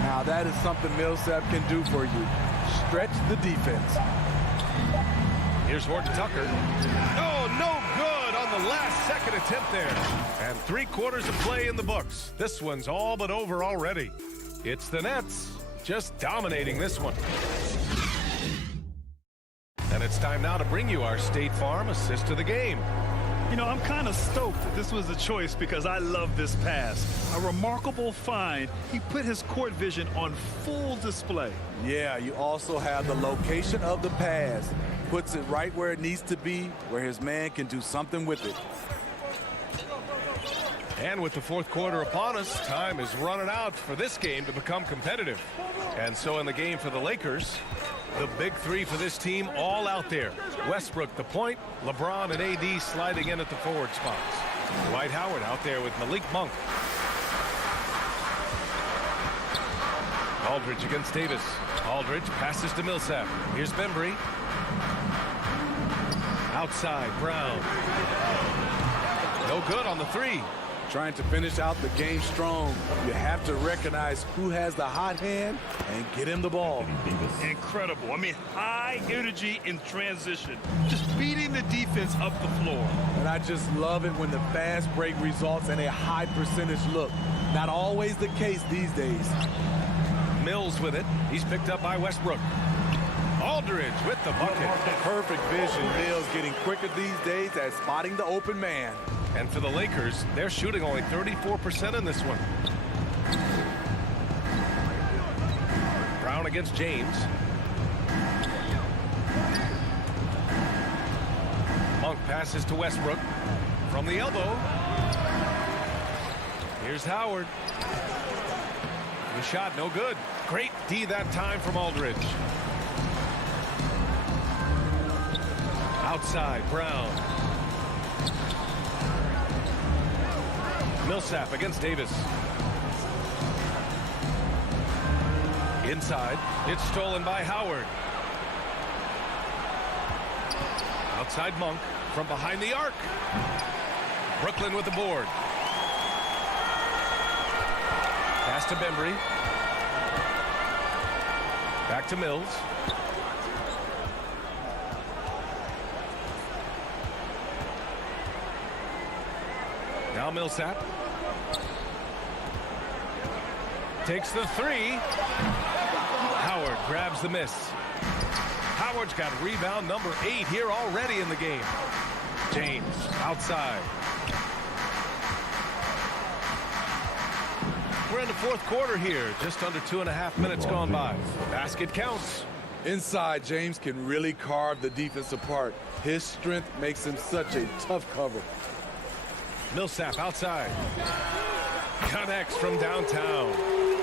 Now that is something Millsap can do for you. Stretch the defense. Here's Horton Tucker. Oh, no good on the last second attempt there. And 3/4 of play in the books. This one's all but over already. It's the Nets just dominating this one. And it's time now to bring you our State Farm assist to the game. You know, I'm kind of stoked that this was a choice because I love this pass. A remarkable find. He put his court vision on full display. Yeah, you also have the location of the pass. Puts it right where it needs to be, where his man can do something with it. And with the 4th quarter upon us, time is running out for this game to become competitive. And so in the game for the Lakers, the big three for this team all out there. Westbrook the point, LeBron and AD sliding in at the forward spots. Dwight Howard out there with Malik Monk. Aldridge against Davis. Aldridge passes to Millsap. Here's Bembry. Outside, Brown. No good on the three. Trying to finish out the game strong. You have to recognize who has the hot hand and get him the ball. Incredible. I mean, high energy in transition. Just beating the defense up the floor. And I just love it when the fast break results in a high percentage look. Not always the case these days. Mills with it. He's picked up by Westbrook. Aldridge with the bucket. Perfect vision. Mills getting quicker these days at spotting the open man. And for the Lakers, they're shooting only 34% in this one. Brown against James. Monk passes to Westbrook. From the elbow. Here's Howard. The shot no good. Great D that time from Aldridge. Outside, Brown. Millsap against Davis. Inside, it's stolen by Howard. Outside Monk from behind the arc. Brooklyn with the board. Pass to Bembry. Back to Mills. Now Millsap. Takes the three. Howard grabs the miss. Howard's got rebound number 8 here already in the game. James outside. We're in the 4th quarter here. Just under 2.5 minutes gone by. Basket counts. Inside, James can really carve the defense apart. His strength makes him such a tough cover. Millsap outside. Connects from downtown.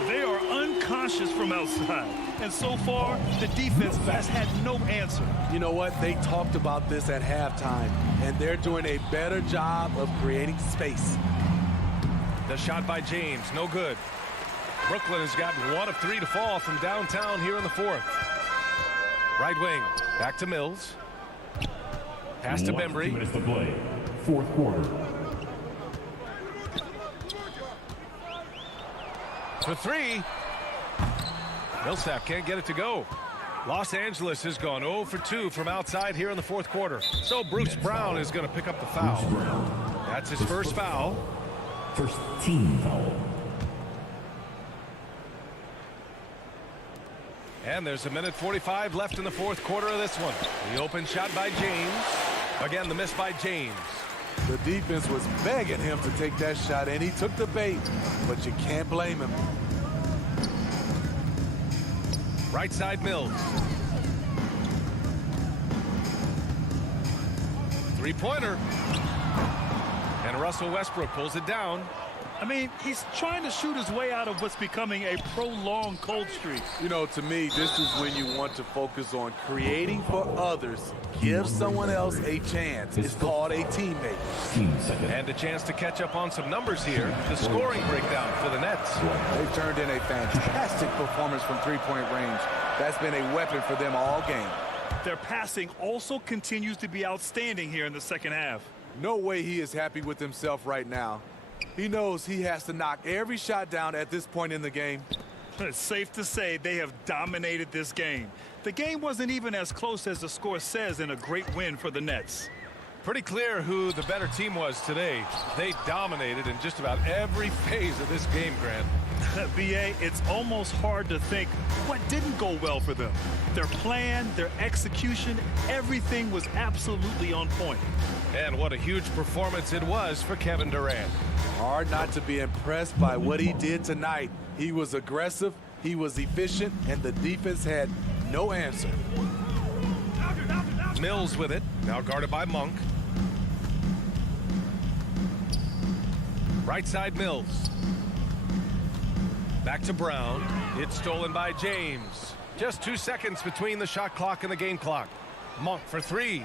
They are unconscious from outside. And so far, the defense has had no answer. You know what? They talked about this at halftime, and they're doing a better job of creating space. The shot by James, no good. Brooklyn has gotten 1 of 3 to fall from downtown here in the 4th. Right wing, back to Mills. Pass to Bembry. 2 minutes to play. 4th quarter. For 3. Millsap can't get it to go. Los Angeles has gone 0 for 2 from outside here in the 4th quarter. So Bruce Brown is going to pick up the foul. That's his first foul. First team foul. And there's 1:45 left in the 4th quarter of this one. The open shot by James. Again, the miss by James. The defense was begging him to take that shot, and he took the bait, but you can't blame him. Right side Mills. Three-pointer. And Russell Westbrook pulls it down. I mean, he's trying to shoot his way out of what's becoming a prolonged cold streak. You know, to me, this is when you want to focus on creating for others. Give someone else a chance. It's called a teammate. And a chance to catch up on some numbers here. The scoring breakdown for the Nets. They've turned in a fantastic performance from three-point range. That's been a weapon for them all game. Their passing also continues to be outstanding here in the second half. No way he is happy with himself right now. He knows he has to knock every shot down at this point in the game. It's safe to say they have dominated this game. The game wasn't even as close as the score says in a great win for the Nets. Pretty clear who the better team was today. They dominated in just about every phase of this game, Grant. B.A., it's almost hard to think what didn't go well for them. Their plan, their execution, everything was absolutely on point. And what a huge performance it was for Kevin Durant. Hard not to be impressed by what he did tonight. He was aggressive, he was efficient, and the defense had no answer. Mills with it, now guarded by Monk. Right side Mills. Back to Brown. It's stolen by James. Just 2 seconds between the shot clock and the game clock. Monk for three.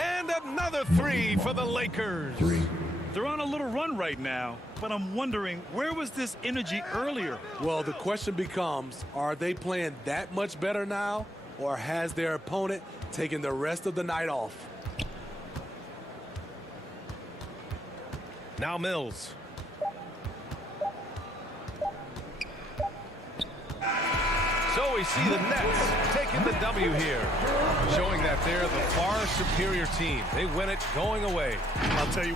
And another three for the Lakers. They're on a little run right now, but I'm wondering, where was this energy earlier? Well, the question becomes, are they playing that much better now, or has their opponent taken the rest of the night off? Now Mills. So we see the Nets taking the W here, showing that they're the far superior team. They win it going away. I'll tell you.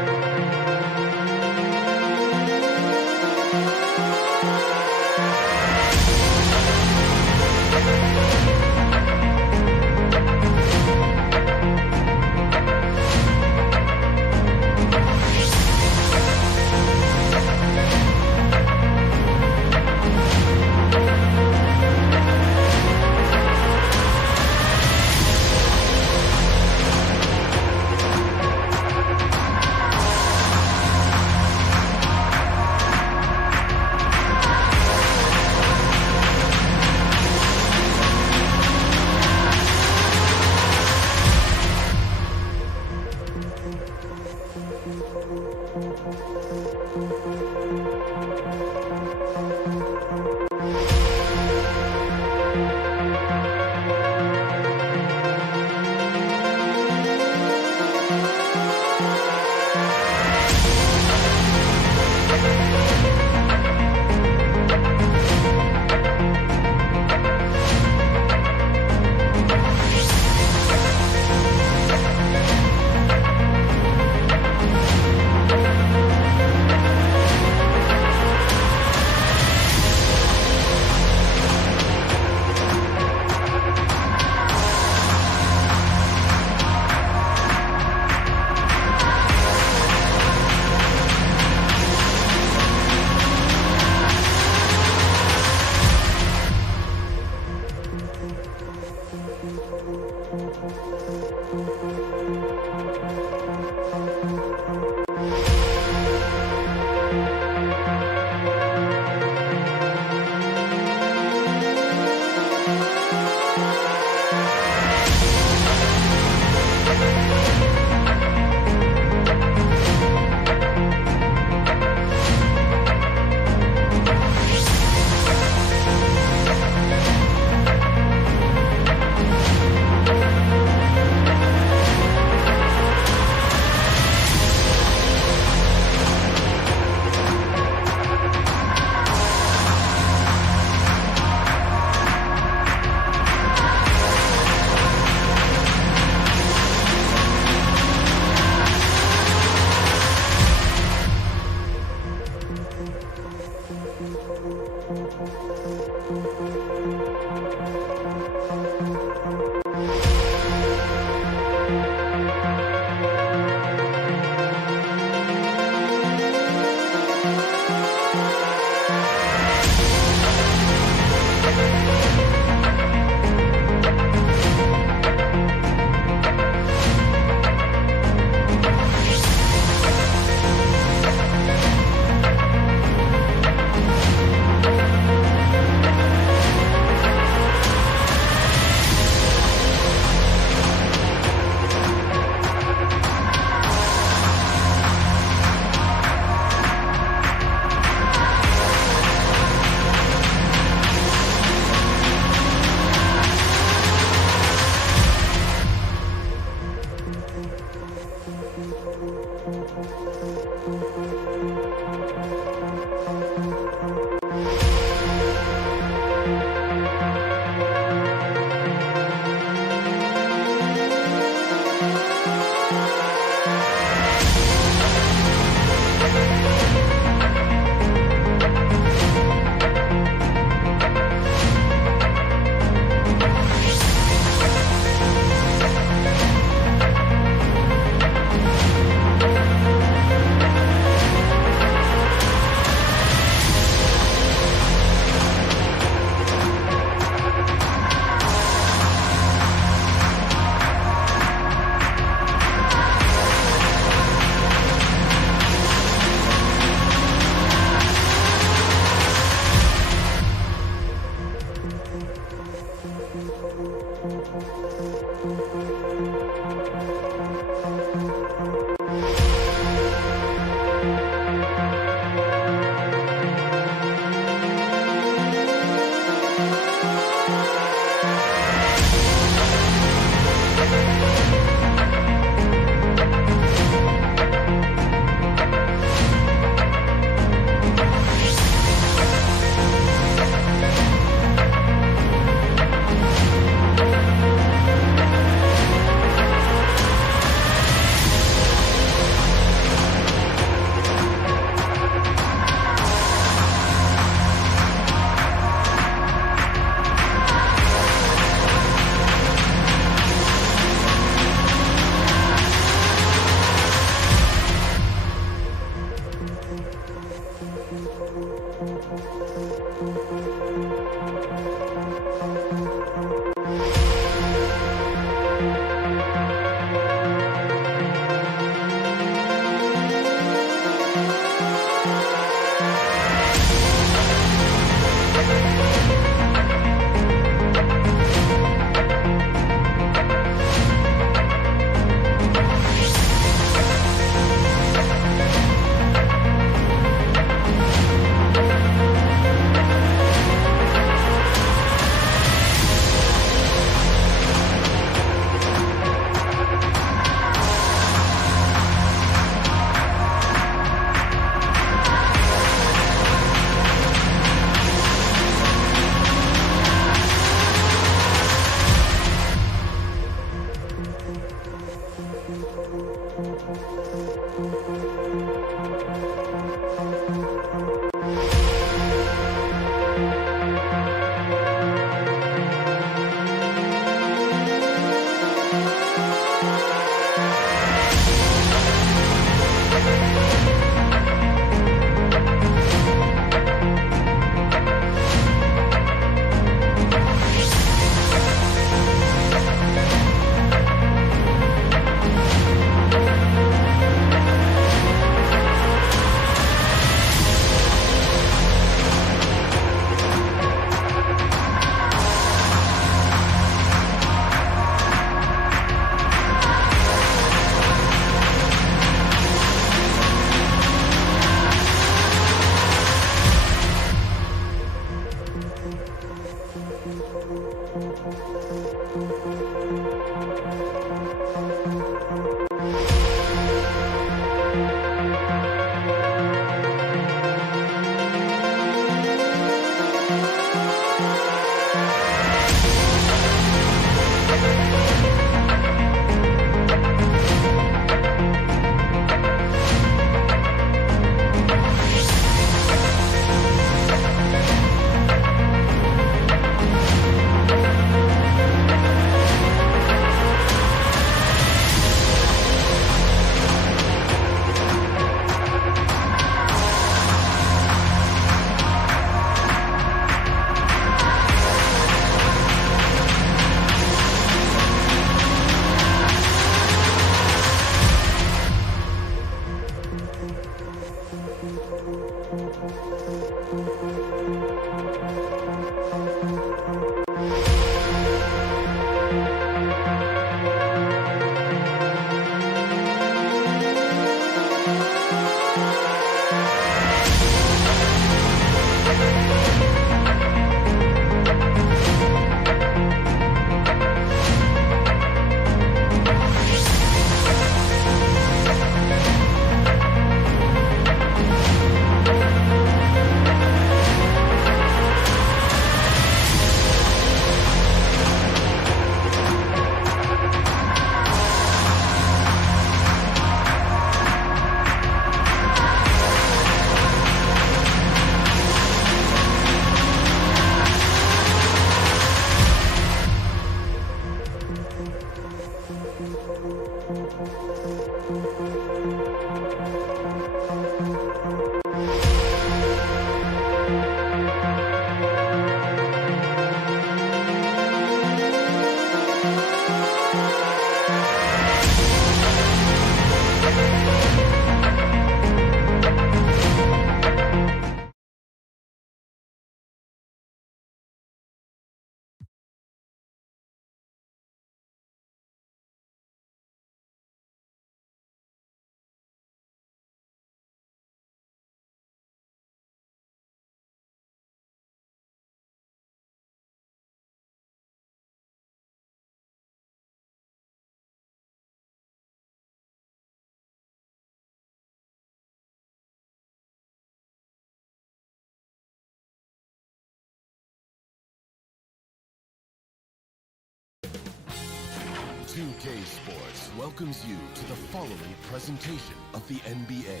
2K Sports welcomes you to the following presentation of the NBA.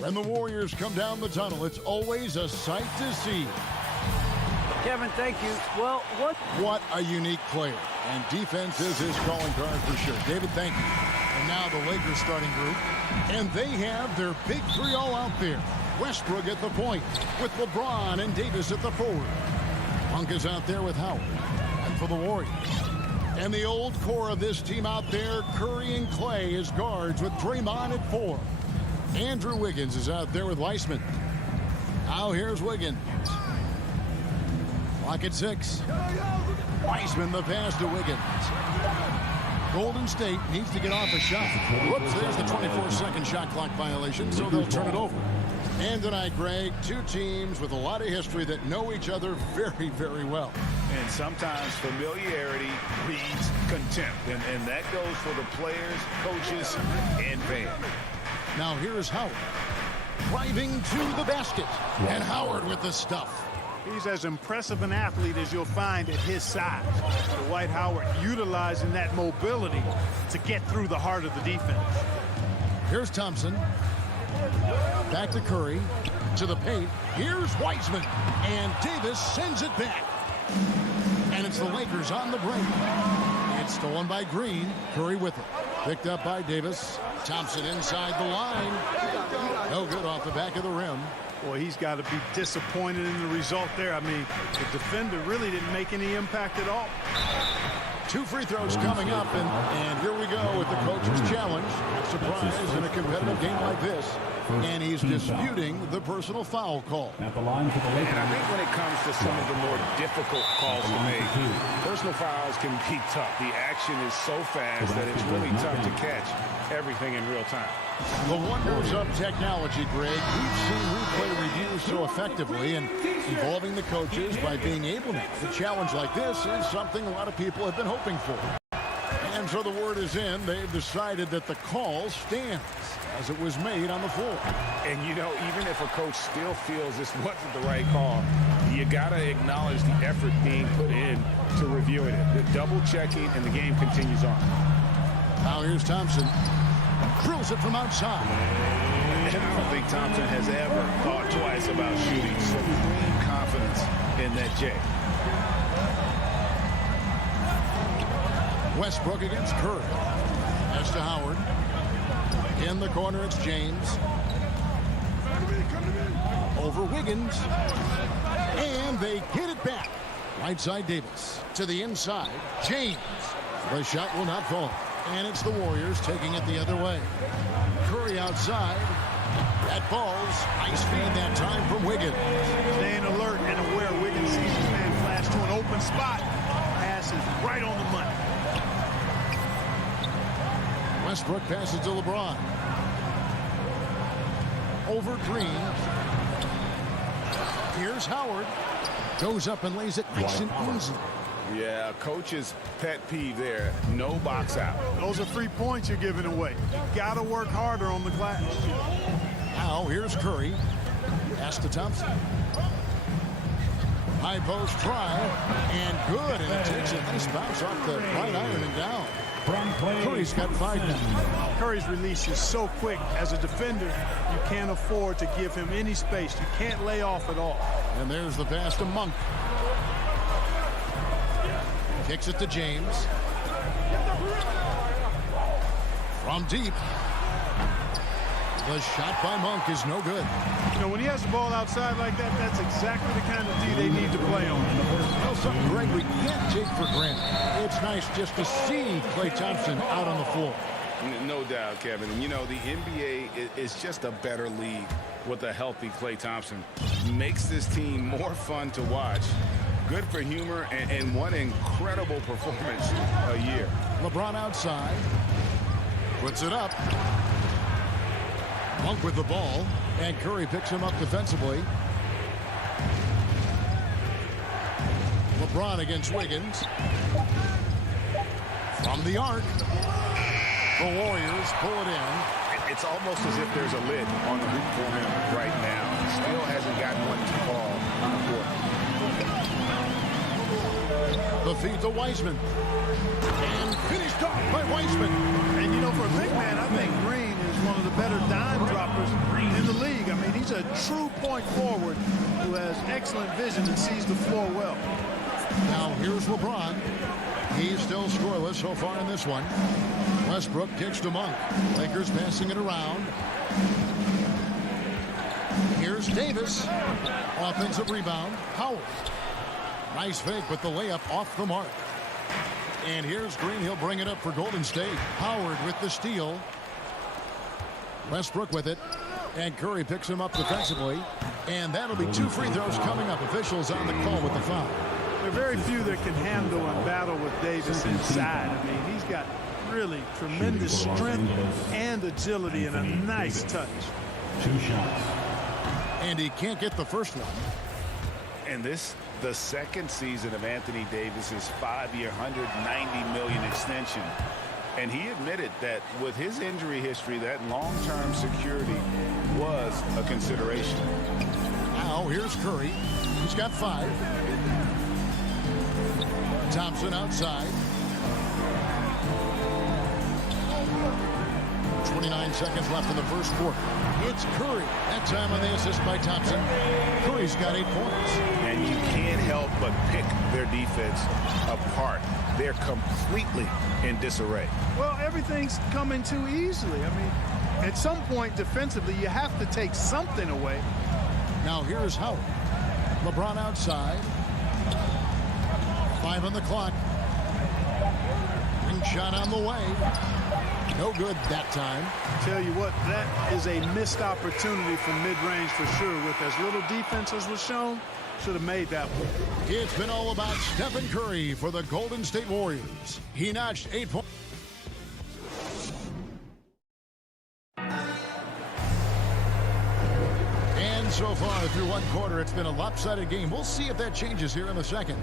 When the Warriors come down the tunnel, it's always a sight to see. Kevin, thank you. Well, what a unique player. And defense is his calling card for sure. David, thank you. And now the Lakers starting group. And they have their big three all out there. Westbrook at the point with LeBron and Davis at the forward. Monk is out there with Howard. And for the Warriors. And the old core of this team out there, Curry and Clay as guards with Draymond at 4. Andrew Wiggins is out there with Weissman. Now here's Wiggins. Clock at 6. Weissman the pass to Wiggins. Golden State needs to get off a shot. Whoops, there's the 24-second shot clock violation, so they'll turn it over. And tonight, Greg, two teams with a lot of history that know each other very, very well. And sometimes familiarity breeds contempt. And that goes for the players, coaches, and fans. Now here's Howard. Driving to the basket. And Howard with the stuff. He's as impressive an athlete as you'll find at his size. Dwight Howard utilizing that mobility to get through the heart of the defense. Here's Thompson. Back to Curry. To the paint. Here's Weissman. And Davis sends it back. And it's the Lakers on the break. It's stolen by Green. Curry with it. Picked up by Davis. Thompson inside the line. No good off the back of the rim. Boy, he's got to be disappointed in the result there. I mean, the defender really didn't make any impact at all. 2 free throws coming up, and here we go with the coach's challenge. Surprise in a competitive game like this. And he's disputing the personal foul call. And I think when it comes to some of the more difficult calls to make, personal fouls can be tough. The action is so fast that it's really tough to catch everything in real time. The wonders of technology, Greg. We've seen replay reviews so effectively, and involving the coaches by being able now to challenge like this is something a lot of people have been hoping for. And so the word is in. They've decided that the call stands as it was made on the floor. And, you know, even if a coach still feels this wasn't the right call, you got to acknowledge the effort being put in to reviewing it. The double checking, and the game continues on. Now here's Thompson. Drills it from outside. And I don't think Thompson has ever thought twice about shooting. Supreme confidence in that J. Westbrook against Curry. As to Howard. In the corner, it's James. Over Wiggins. And they get it back. Right side Davis. To the inside. James. The shot will not fall. And it's the Warriors taking it the other way. Curry outside. That ball's nice feed that time from Wiggins. Staying alert and aware. Wiggins sees his man flash to an open spot. Pass is right on the money. Westbrook passes to LeBron. Over Green. Here's Howard. Goes up and lays it nice and easy. Yeah, coach's pet peeve there. No box out. Those are free points you're giving away. You got to work harder on the glass. Now here's Curry. Pass to Thompson. High post try. And good. And it takes a nice bounce off the right iron and down. Curry's got 5 now. Curry's release is so quick. As a defender, you can't afford to give him any space. You can't lay off at all. And there's the pass to Monk. Kicks it to James. From deep. The shot by Monk is no good. You know, when he has the ball outside like that, that's exactly the kind of D they need to play on. Well, something, Greg, we can't take for granted. It's nice just to see Klay Thompson out on the floor. No doubt, Kevin. And, you know, the NBA is just a better league with a healthy Klay Thompson. Makes this team more fun to watch. Good for humor and one incredible performance a year. LeBron outside. Puts it up. Monk with the ball. And Curry picks him up defensively. LeBron against Wiggins. From the arc. The Warriors pull it in. It's almost as if there's a lid on the hoop for him right now. He still hasn't gotten one to fall on the court. The feed to Weissman. And finished off by Weissman. And, you know, for a big man, I think Green is one of the better dime droppers in the league. I mean, he's a true point forward who has excellent vision and sees the floor well. Now, here's LeBron. He's still scoreless so far in this one. Westbrook kicks to Monk. Lakers passing it around. Here's Davis. Offensive rebound. Howard. Nice fake with the layup off the mark. And here's Green. He'll bring it up for Golden State. Howard with the steal. Westbrook with it. And Curry picks him up defensively. And that'll be 2 free throws coming up. Officials on the call with the foul. There are very few that can handle and battle with Davis inside. I mean, he's got really tremendous strength and agility and a nice touch. 2 shots. And he can't get the first one. And this, the second season of Anthony Davis's 5-year, $190 million extension. And he admitted that with his injury history, that long-term security was a consideration. Now here's Curry. He's got 5. Thompson outside. 29 seconds left in the first quarter. It's Curry. That time on the assist by Thompson. Curry's got 8 points. And you can't help but pick their defense apart. They're completely in disarray. Well, everything's coming too easily. I mean, at some point defensively, you have to take something away. Now here's Howard. LeBron outside. 5 on the clock. Ring shot on the way. No good that time. Tell you what, that is a missed opportunity from mid-range for sure. With as little defense as was shown, should have made that one. It's been all about Stephen Curry for the Golden State Warriors. He notched 8 points. And so far through one quarter, it's been a lopsided game. We'll see if that changes here in the second.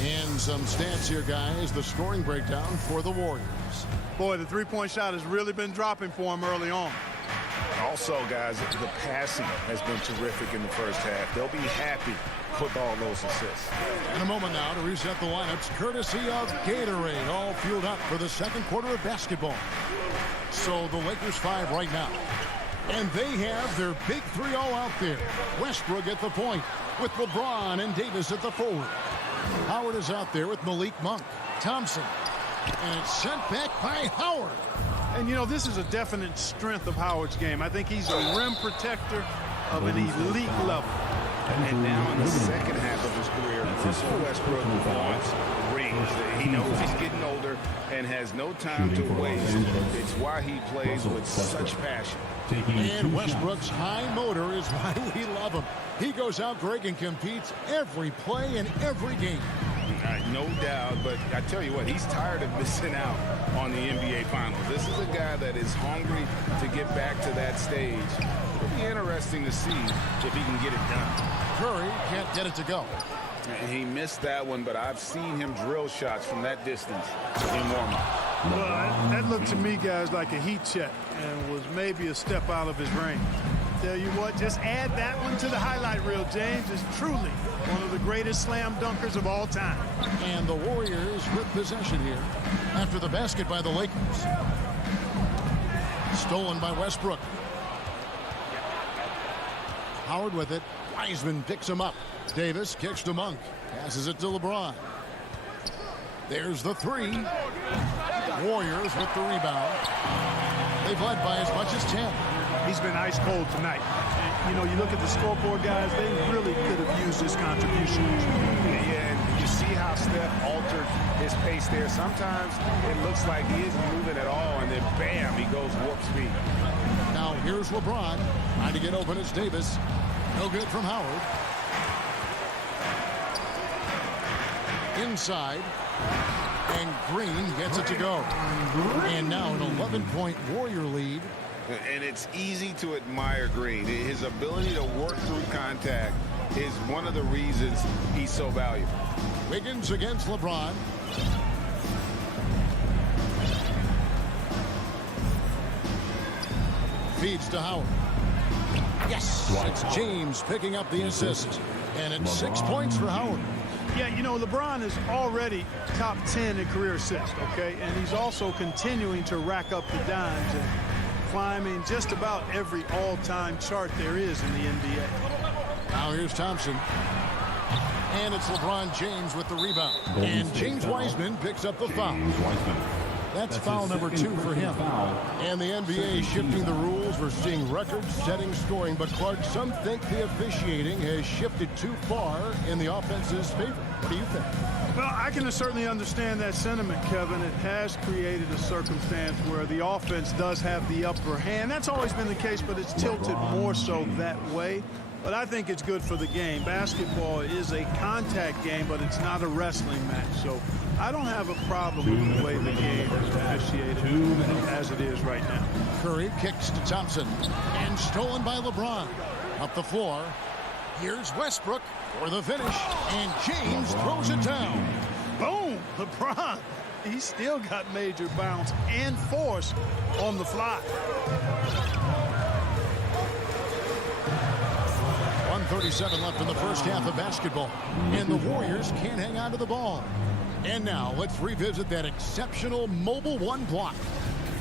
And some stats here, guys. The scoring breakdown for the Warriors. Boy, the three-point shot has really been dropping for him early on. Also, guys, the passing has been terrific in the first half. They'll be happy with all those assists. In a moment now to reset the lineups, courtesy of Gatorade, all fueled up for the second quarter of basketball. So the Lakers 5 right now. And they have their big 3 all out there. Westbrook at the point with LeBron and Davis at the forward. Howard is out there with Malik Monk. Thompson. And it's sent back by Howard. And, you know, this is a definite strength of Howard's game. I think he's a rim protector of an elite level. And now in the second half of his career, Russell Westbrook wants rings. He knows he's getting older and has no time to waste. It's why he plays with such passion. And Westbrook's high motor is why we love him. He goes out, Greg, and competes every play in every game. No doubt, but I tell you what, he's tired of missing out on the NBA Finals. This is a guy that is hungry to get back to that stage. It'll be interesting to see if he can get it done. Curry can't get it to go. He missed that one, but I've seen him drill shots from that distance in warm-up. Well, that looked to me, guys, like a heat check and was maybe a step out of his range. Tell you what, just add that one to the highlight reel. James is truly one of the greatest slam dunkers of all time. And the Warriors with possession here after the basket by the Lakers. Stolen by Westbrook. Howard with it. Wiseman picks him up. Davis kicks to Monk. Passes it to LeBron. There's the 3. Warriors with the rebound. They've led by as much as 10. He's been ice cold tonight. And, you know, you look at the scoreboard, guys, they really could have used his contribution. Yeah, and you see how Steph altered his pace there. Sometimes it looks like he isn't moving at all, and then bam, he goes warp speed. Now here's LeBron trying to get open as Davis. No good from Howard. Inside. And Green gets it to go. And now an 11-point Warrior lead. And it's easy to admire Green. His ability to work through contact is one of the reasons he's so valuable. Wiggins against LeBron. Feeds to Howard. Yes, it's James picking up the assist. And it's 6 points for Howard. Yeah, you know, LeBron is already top 10 in career assists, okay? And he's also continuing to rack up the dimes and climbing just about every all-time chart there is in the NBA. Now here's Thompson. And it's LeBron James with the rebound. And James Wiseman picks up the foul. That's foul number 2 for him. And the NBA shifting the rules. We're seeing record-setting scoring. But, Clark, some think the officiating has shifted too far in the offense's favor. What do you think? Well, I can certainly understand that sentiment, Kevin. It has created a circumstance where the offense does have the upper hand. That's always been the case, but it's tilted more so that way. But I think it's good for the game. Basketball is a contact game, but it's not a wrestling match. So I don't have a problem with the way the game is officiated as it is right now. Curry kicks to Thompson. And stolen by LeBron. Up the floor. Here's Westbrook for the finish. And James throws it down. Boom! LeBron. He's still got major bounce and force on the fly. 1:37 left in the first half of basketball. And the Warriors can't hang on to the ball. And now let's revisit that exceptional mobile one block.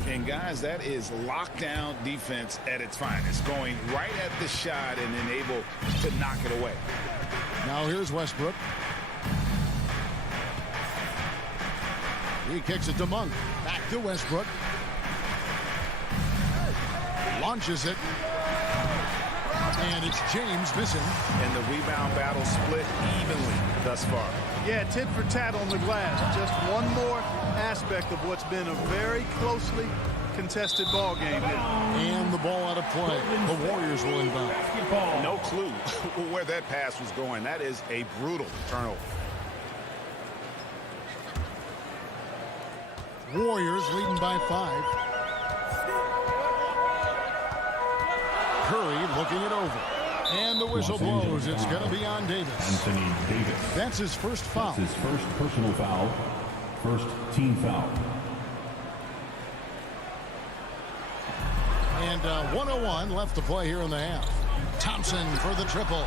And guys, that is lockdown defense at its finest, going right at the shot and then able to knock it away. Now here's Westbrook. He kicks it to Monk. Back to Westbrook. Launches it. And it's James missing. And the rebound battle split evenly thus far. Yeah, tit for tat on the glass. Just one more aspect of what's been a very closely contested ball game here. And the ball out of play. The Warriors will inbound. No clue where that pass was going. That is a brutal turnover. Warriors leading by 5. Curry looking it over. And the whistle blows. It's going to be on Davis. Anthony Davis. That's his first foul. That's his first personal foul. First team foul. And 1:01 left to play here in the half. Thompson for the triple.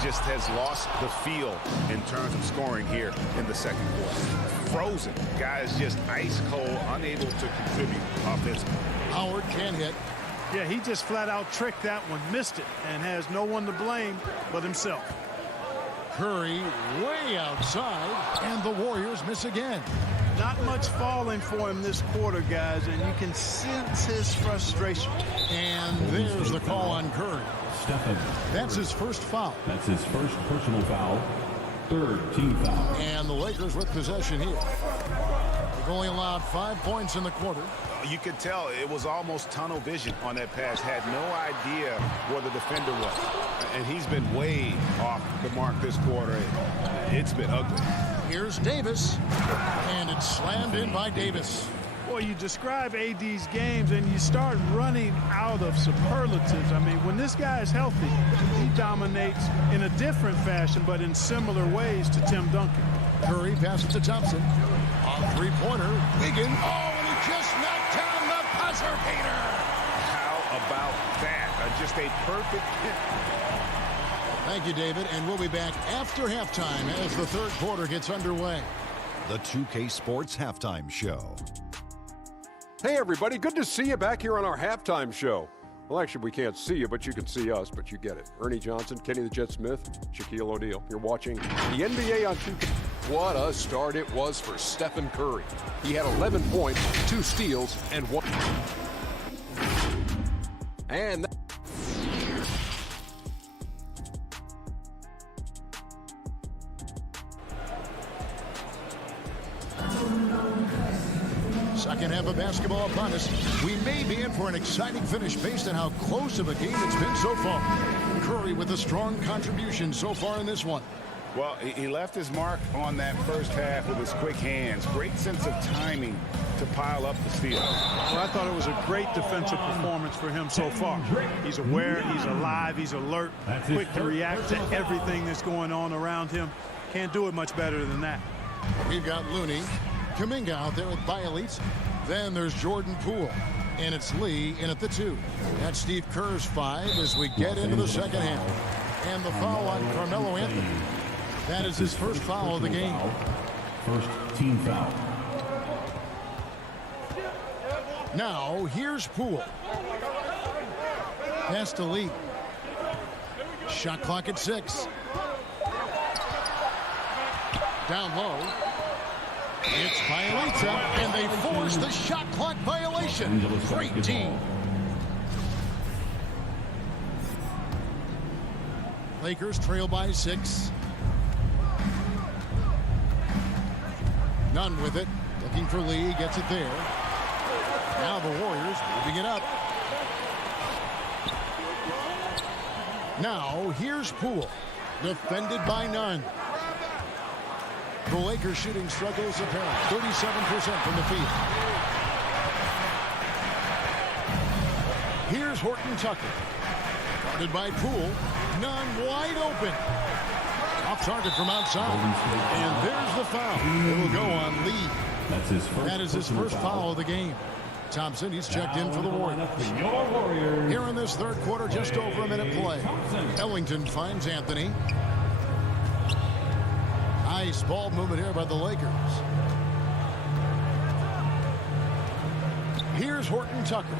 Just has lost the feel in terms of scoring here in the second quarter. Frozen. Guys just ice cold, unable to contribute offensively. Howard can't hit. Yeah, he just flat out tricked that one, missed it, and has no one to blame but himself. Curry way outside, and the Warriors miss again. Not much falling for him this quarter, guys, and you can sense his frustration. And there's the call on Curry. Stephen. That's his first foul. That's his first personal foul. Third team foul. And the Lakers with possession here. They've only allowed 5 points in the quarter. You could tell it was almost tunnel vision on that pass. Had no idea where the defender was. And he's been way off the mark this quarter. It's been ugly. Here's Davis. And it's slammed in by Davis. Well, you describe AD's games and you start running out of superlatives. I mean, when this guy is healthy, he dominates in a different fashion, but in similar ways to Tim Duncan. Curry passes to Thompson. A three-pointer. Wiggins. Oh, and he just knocked down the buzzer beater. How about that? Just a perfect hit. Thank you, David. And we'll be back after halftime as the third quarter gets underway. The 2K Sports Halftime Show. Hey, everybody. Good to see you back here on our halftime show. Well, actually, we can't see you, but you can see us, but you get it. Ernie Johnson, Kenny the Jet Smith, Shaquille O'Neal. You're watching the NBA on 2K. What a start it was for Stephen Curry. He had 11 points, 2 steals, and 1. And second half of basketball upon us. We may be in for an exciting finish based on how close of a game it's been so far. Curry with a strong contribution so far in this one. Well, he left his mark on that first half with his quick hands. Great sense of timing to pile up the steal. Well, I thought it was a great defensive performance for him so far. He's aware, he's alive, he's alert, quick to react to everything that's going on around him. Can't do it much better than that. We've got Looney, Kuminga out there with Bielitz. Then there's Jordan Poole. And it's Lee in at the 2. That's Steve Kerr's 5 as we get into the second half. And the foul on Carmelo Anthony. That is his first foul of the game. First team foul. Now, here's Poole. Pass to Lee. Shot clock at 6. down low. It's Bielitsa, and they force the shot clock violation. Great team. Lakers trail by 6. Nunn with it. Looking for Lee. Gets it there. Now the Warriors moving it up. Now here's Poole. Defended by Nunn. The Lakers shooting struggle is apparent. 37% from the field. Here's Horton Tucker. Guarded by Poole. Nunn wide open. Off target from outside. And there's the foul. It will go on Lee. That is his first foul of the game. Thompson, he's checked in for the Warriors. Here in this third quarter, just over a minute play. Ellington finds Anthony. Nice ball movement here by the Lakers. Here's Horton Tucker.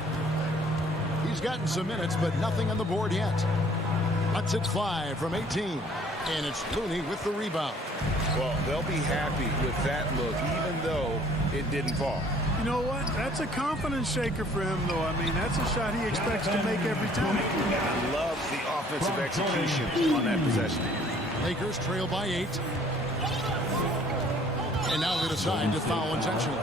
He's gotten some minutes, but nothing on the board yet. Lets it fly from 18. And it's Looney with the rebound. Well, they'll be happy with that look, even though it didn't fall. You know what? That's a confidence shaker for him, though. I mean, that's a shot he expects to make every time. I love the offensive execution on that possession. Lakers trail by 8. And now they decide to foul intentionally.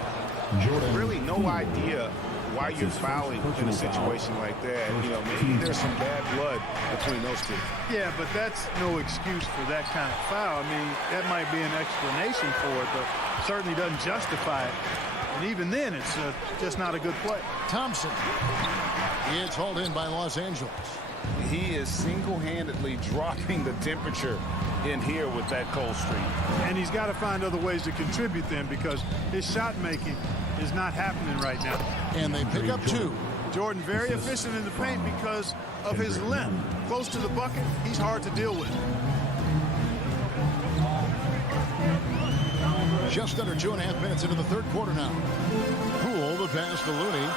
Really no idea why you're fouling in a situation like that. You know, maybe there's some bad blood between those two. Yeah, but that's no excuse for that kind of foul. I mean, that might be an explanation for it, but certainly doesn't justify it. And even then, it's just not a good play. Thompson. It's hauled in by Los Angeles. He is single-handedly dropping the temperature in here with that cold streak. And he's got to find other ways to contribute then, because his shot making is not happening right now. And they pick up 2. Jordan very efficient in the paint because of his length. Close to the bucket, he's hard to deal with. Just under 2.5 minutes into the third quarter now. Poole the pass to Looney.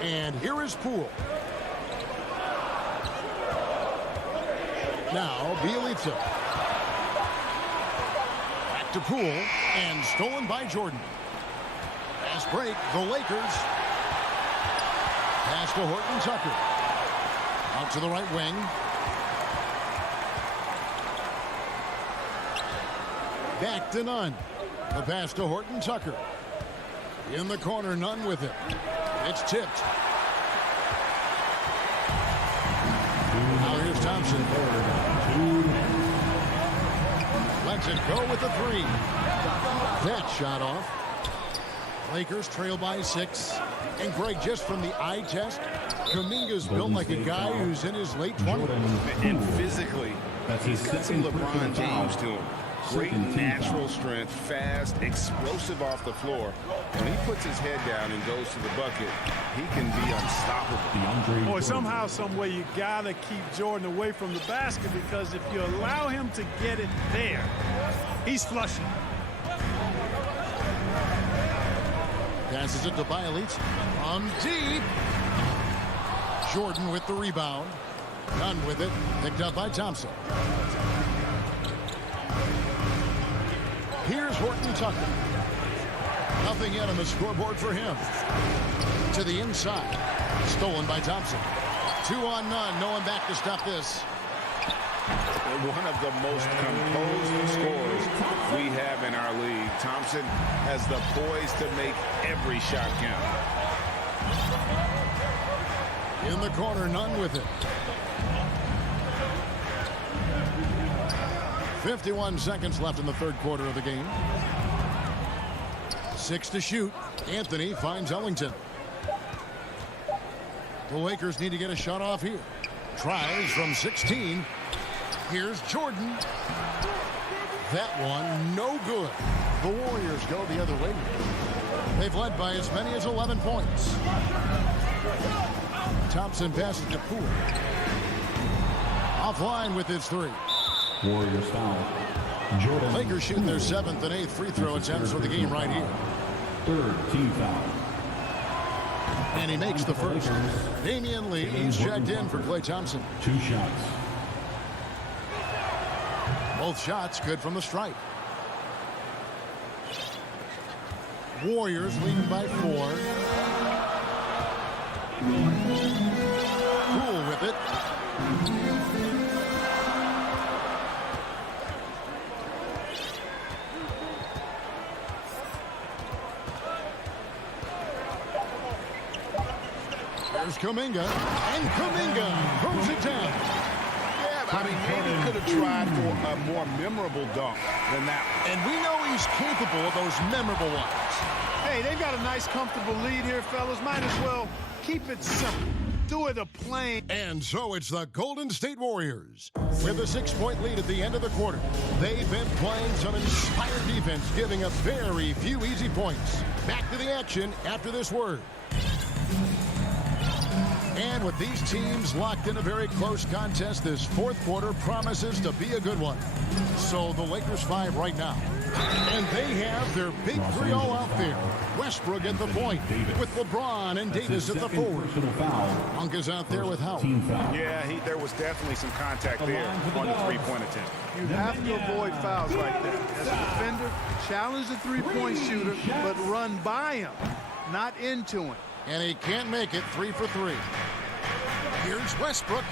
And here is Poole. Now Bielitsa. Back to Poole and stolen by Jordan. Fast break, the Lakers. Pass to Horton Tucker. Out to the right wing. Back to Nunn. The pass to Horton Tucker. In the corner, Nunn with it. It's tipped. Now here's Thompson. Lets it go with the 3. That shot off. Lakers trail by 6. And Greg, just from the eye test, Kuminga's built like a guy who's in his late 20s. And physically, he's got some LeBron James to him. Great natural strength, fast, explosive off the floor. When he puts his head down and goes to the bucket, he can be unstoppable. Boy, somehow, some way, you got to keep Jordan away from the basket, because if you allow him to get it there, he's flushing. Passes it to Bielitsa. From deep. Jordan with the rebound. Nunn with it. Picked up by Thompson. Here's Horton Tucker. Nothing yet on the scoreboard for him. To the inside. Stolen by Thompson. 2 on Nunn. No one back to stop this. One of the most composed scorers we have in our league. Thompson has the poise to make every shot count. In the corner, Nunn with it. 51 seconds left in the third quarter of the game. 6 to shoot. Anthony finds Ellington. The Lakers need to get a shot off here. Tries from 16. Here's Jordan. That one, no good. The Warriors go the other way. They've led by as many as 11 points. Thompson passes to Poole. Offline with his 3. Warriors foul. Jordan. Lakers shooting their 7th and 8th free throw attempts for the game right here. 3rd team foul. And he makes the first. Damian Lee, he's checked in for Klay Thompson. 2 shots. Both shots good from the stripe. Warriors leading by 4. Poole with it. There's Kuminga, and Kuminga throws it down. Yeah, I mean, maybe he could have tried for a more memorable dunk than that one. And we know he's capable of those memorable ones. Hey, they've got a nice, comfortable lead here, fellas. Might as well keep it simple. Do it a plain. And so it's the Golden State Warriors with a 6-point lead at the end of the quarter. They've been playing some inspired defense, giving up very few easy points. Back to the action after this word. And with these teams locked in a very close contest, this fourth quarter promises to be a good one. So the Lakers 5 right now. And they have their big three all out there. Westbrook at the point with LeBron and Davis at the forward. Monk is out there with Howard. Yeah, there was definitely some contact there on the three-point attempt. You have to avoid fouls like that. As a defender, challenge the three-point shooter, but run by him, not into him. And he can't make it. 3 for 3. Here's Westbrook,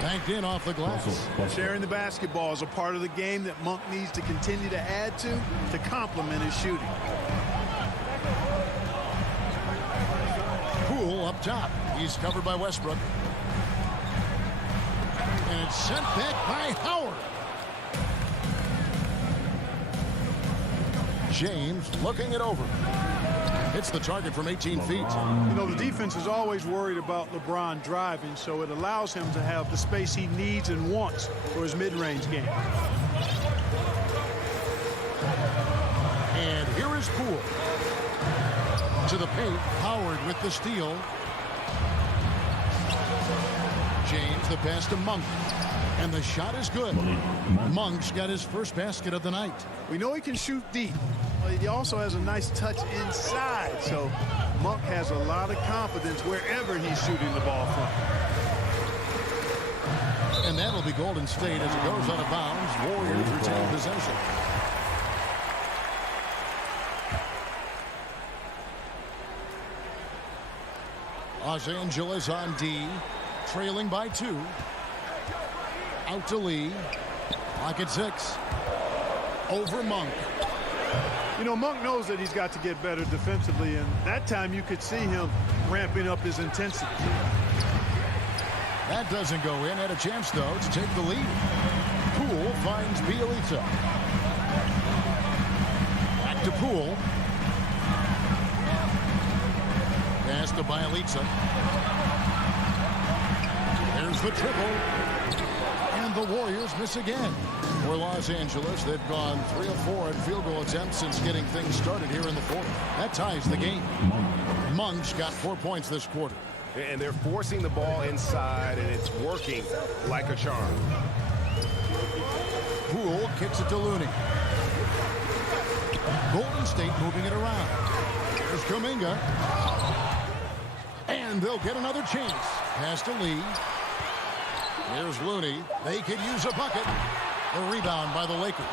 banked in off the glass. Sharing the basketball is a part of the game that Monk needs to continue to add to complement his shooting. Poole up top. He's covered by Westbrook. And it's sent back by Howard. James looking it over. Hits the target from 18 feet. You know, the defense is always worried about LeBron driving, so it allows him to have the space he needs and wants for his mid-range game. And here is Poole. To the paint, Howard with the steal. James, the pass to Monk. And the shot is good. Monk's got his first basket of the night. We know he can shoot deep. But he also has a nice touch inside. So Monk has a lot of confidence wherever he's shooting the ball from. And that'll be Golden State as it goes out of bounds. Warriors retain possession. Los Angeles on D, trailing by 2. Out to Lee. Clock at 6. Over Monk. You know, Monk knows that he's got to get better defensively, and that time you could see him ramping up his intensity. That doesn't go in. Had a chance, though, to take the lead. Poole finds Bielitsa. Back to Poole. Pass to Bielitsa. There's the triple. And the Warriors miss again. For Los Angeles, they've gone 3 of 4 at field goal attempts since getting things started here in the fourth. That ties the game. Monk's got 4 points this quarter. And they're forcing the ball inside, and it's working like a charm. Poole kicks it to Looney. Golden State moving it around. There's Kuminga. And they'll get another chance. Pass to Lee. Here's Looney. They could use a bucket. The rebound by the Lakers.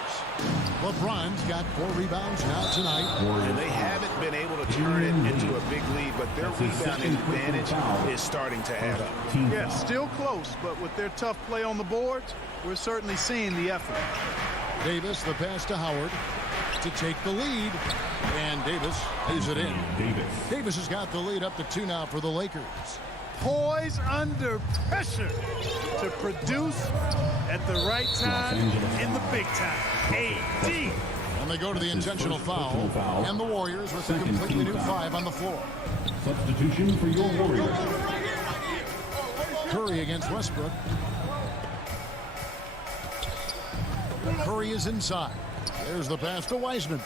LeBron's got 4 rebounds now tonight. And they haven't been able to turn it into a big lead, but their rebounding advantage is starting to add up. Yeah, still close, but with their tough play on the boards, we're certainly seeing the effort. Davis, the pass to Howard to take the lead. And Davis lays it in. Davis has got the lead up to 2 now for the Lakers. Poised under pressure to produce at the right time in the big time. AD. And they go to the intentional foul. And the Warriors with a completely new 5 on the floor. Substitution for your Warriors. Curry against Westbrook. Curry is inside. There's the pass to Wiseman.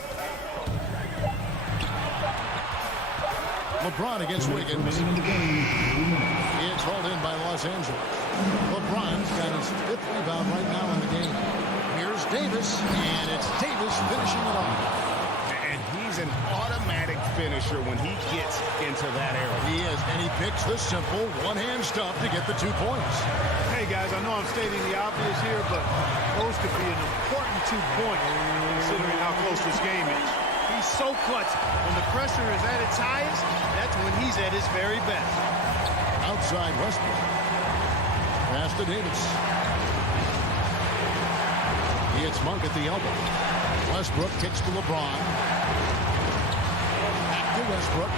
LeBron against Wiggins. It's hauled in by Los Angeles. LeBron's got his 5th rebound right now in the game. Here's Davis, and it's Davis finishing it off. And he's an automatic finisher when he gets into that area. He is, and he picks the simple one-hand stuff to get the 2 points. Hey, guys, I know I'm stating the obvious here, but those could be an important points, considering how close this game is. He's so clutch. When the pressure is at its highest, that's when he's at his very best. Outside Westbrook. Pass to Davis. He hits Monk at the elbow. Westbrook kicks to LeBron. Back to Westbrook.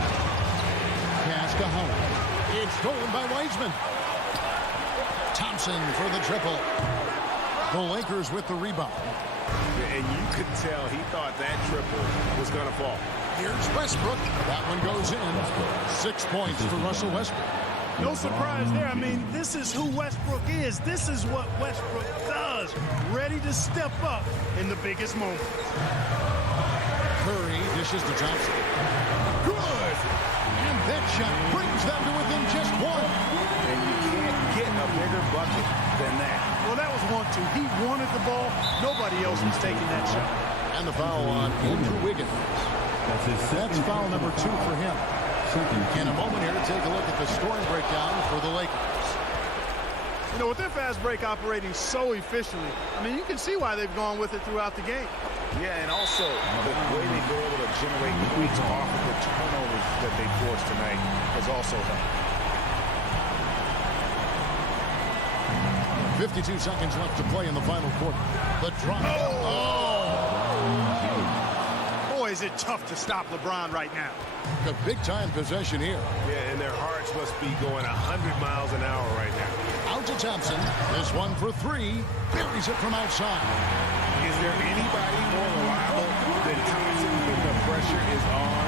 Pass to Howard. It's stolen by Wiseman. Thompson for the triple. The Lakers with the rebound. And you could tell he thought that triple was going to fall. Here's Westbrook. That one goes in. 6 points for Russell Westbrook. No surprise there. I mean, this is who Westbrook is. This is what Westbrook does. Ready to step up in the biggest moments. Curry dishes to Thompson. Good! And that shot brings them to within just one. And you can't get a bigger bucket than that. Well, that was 1-2. He wanted the ball. Nobody else was taking that shot. And the foul on Andrew Wiggins. That's foul number 2 for him. In a moment here to take a look at the scoring breakdown for the Lakers. You know, with their fast break operating so efficiently, I mean, you can see why they've gone with it throughout the game. Yeah, and also the way they've been able to generate points off of the turnovers that they forced tonight has also helped. 52 seconds left to play in the final quarter. The drop. Boy, is it tough to stop LeBron right now. The big-time possession here. Yeah, and their hearts must be going 100 miles an hour right now. Out to Thompson. This one for 3. Buries it from outside. Is there anybody more reliable than Thompson when the pressure is on?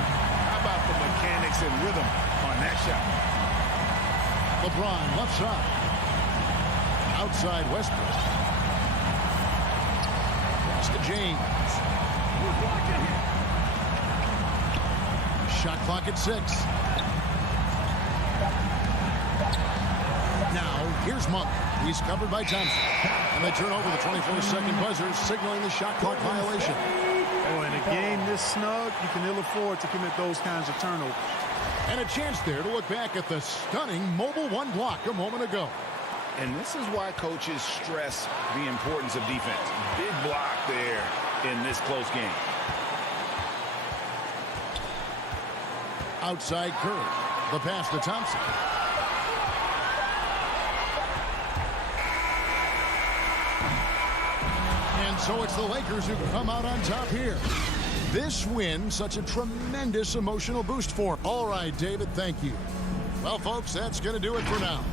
How about the mechanics and rhythm on that shot? LeBron left side. Outside Westbrook. Pass to James. Shot clock at 6. Now, here's Monk. He's covered by Thompson. And they turn over the 24-second buzzer, signaling the shot clock violation. Oh, in a game this snug, you can ill afford to commit those kinds of turnovers. And a chance there to look back at the stunning mobile 1 block a moment ago. And this is why coaches stress the importance of defense. Big block there in this close game. Outside Curry. The pass to Thompson. And so it's the Lakers who come out on top here. This win, such a tremendous emotional boost for. All right, David, thank you. Well, folks, that's going to do it for now.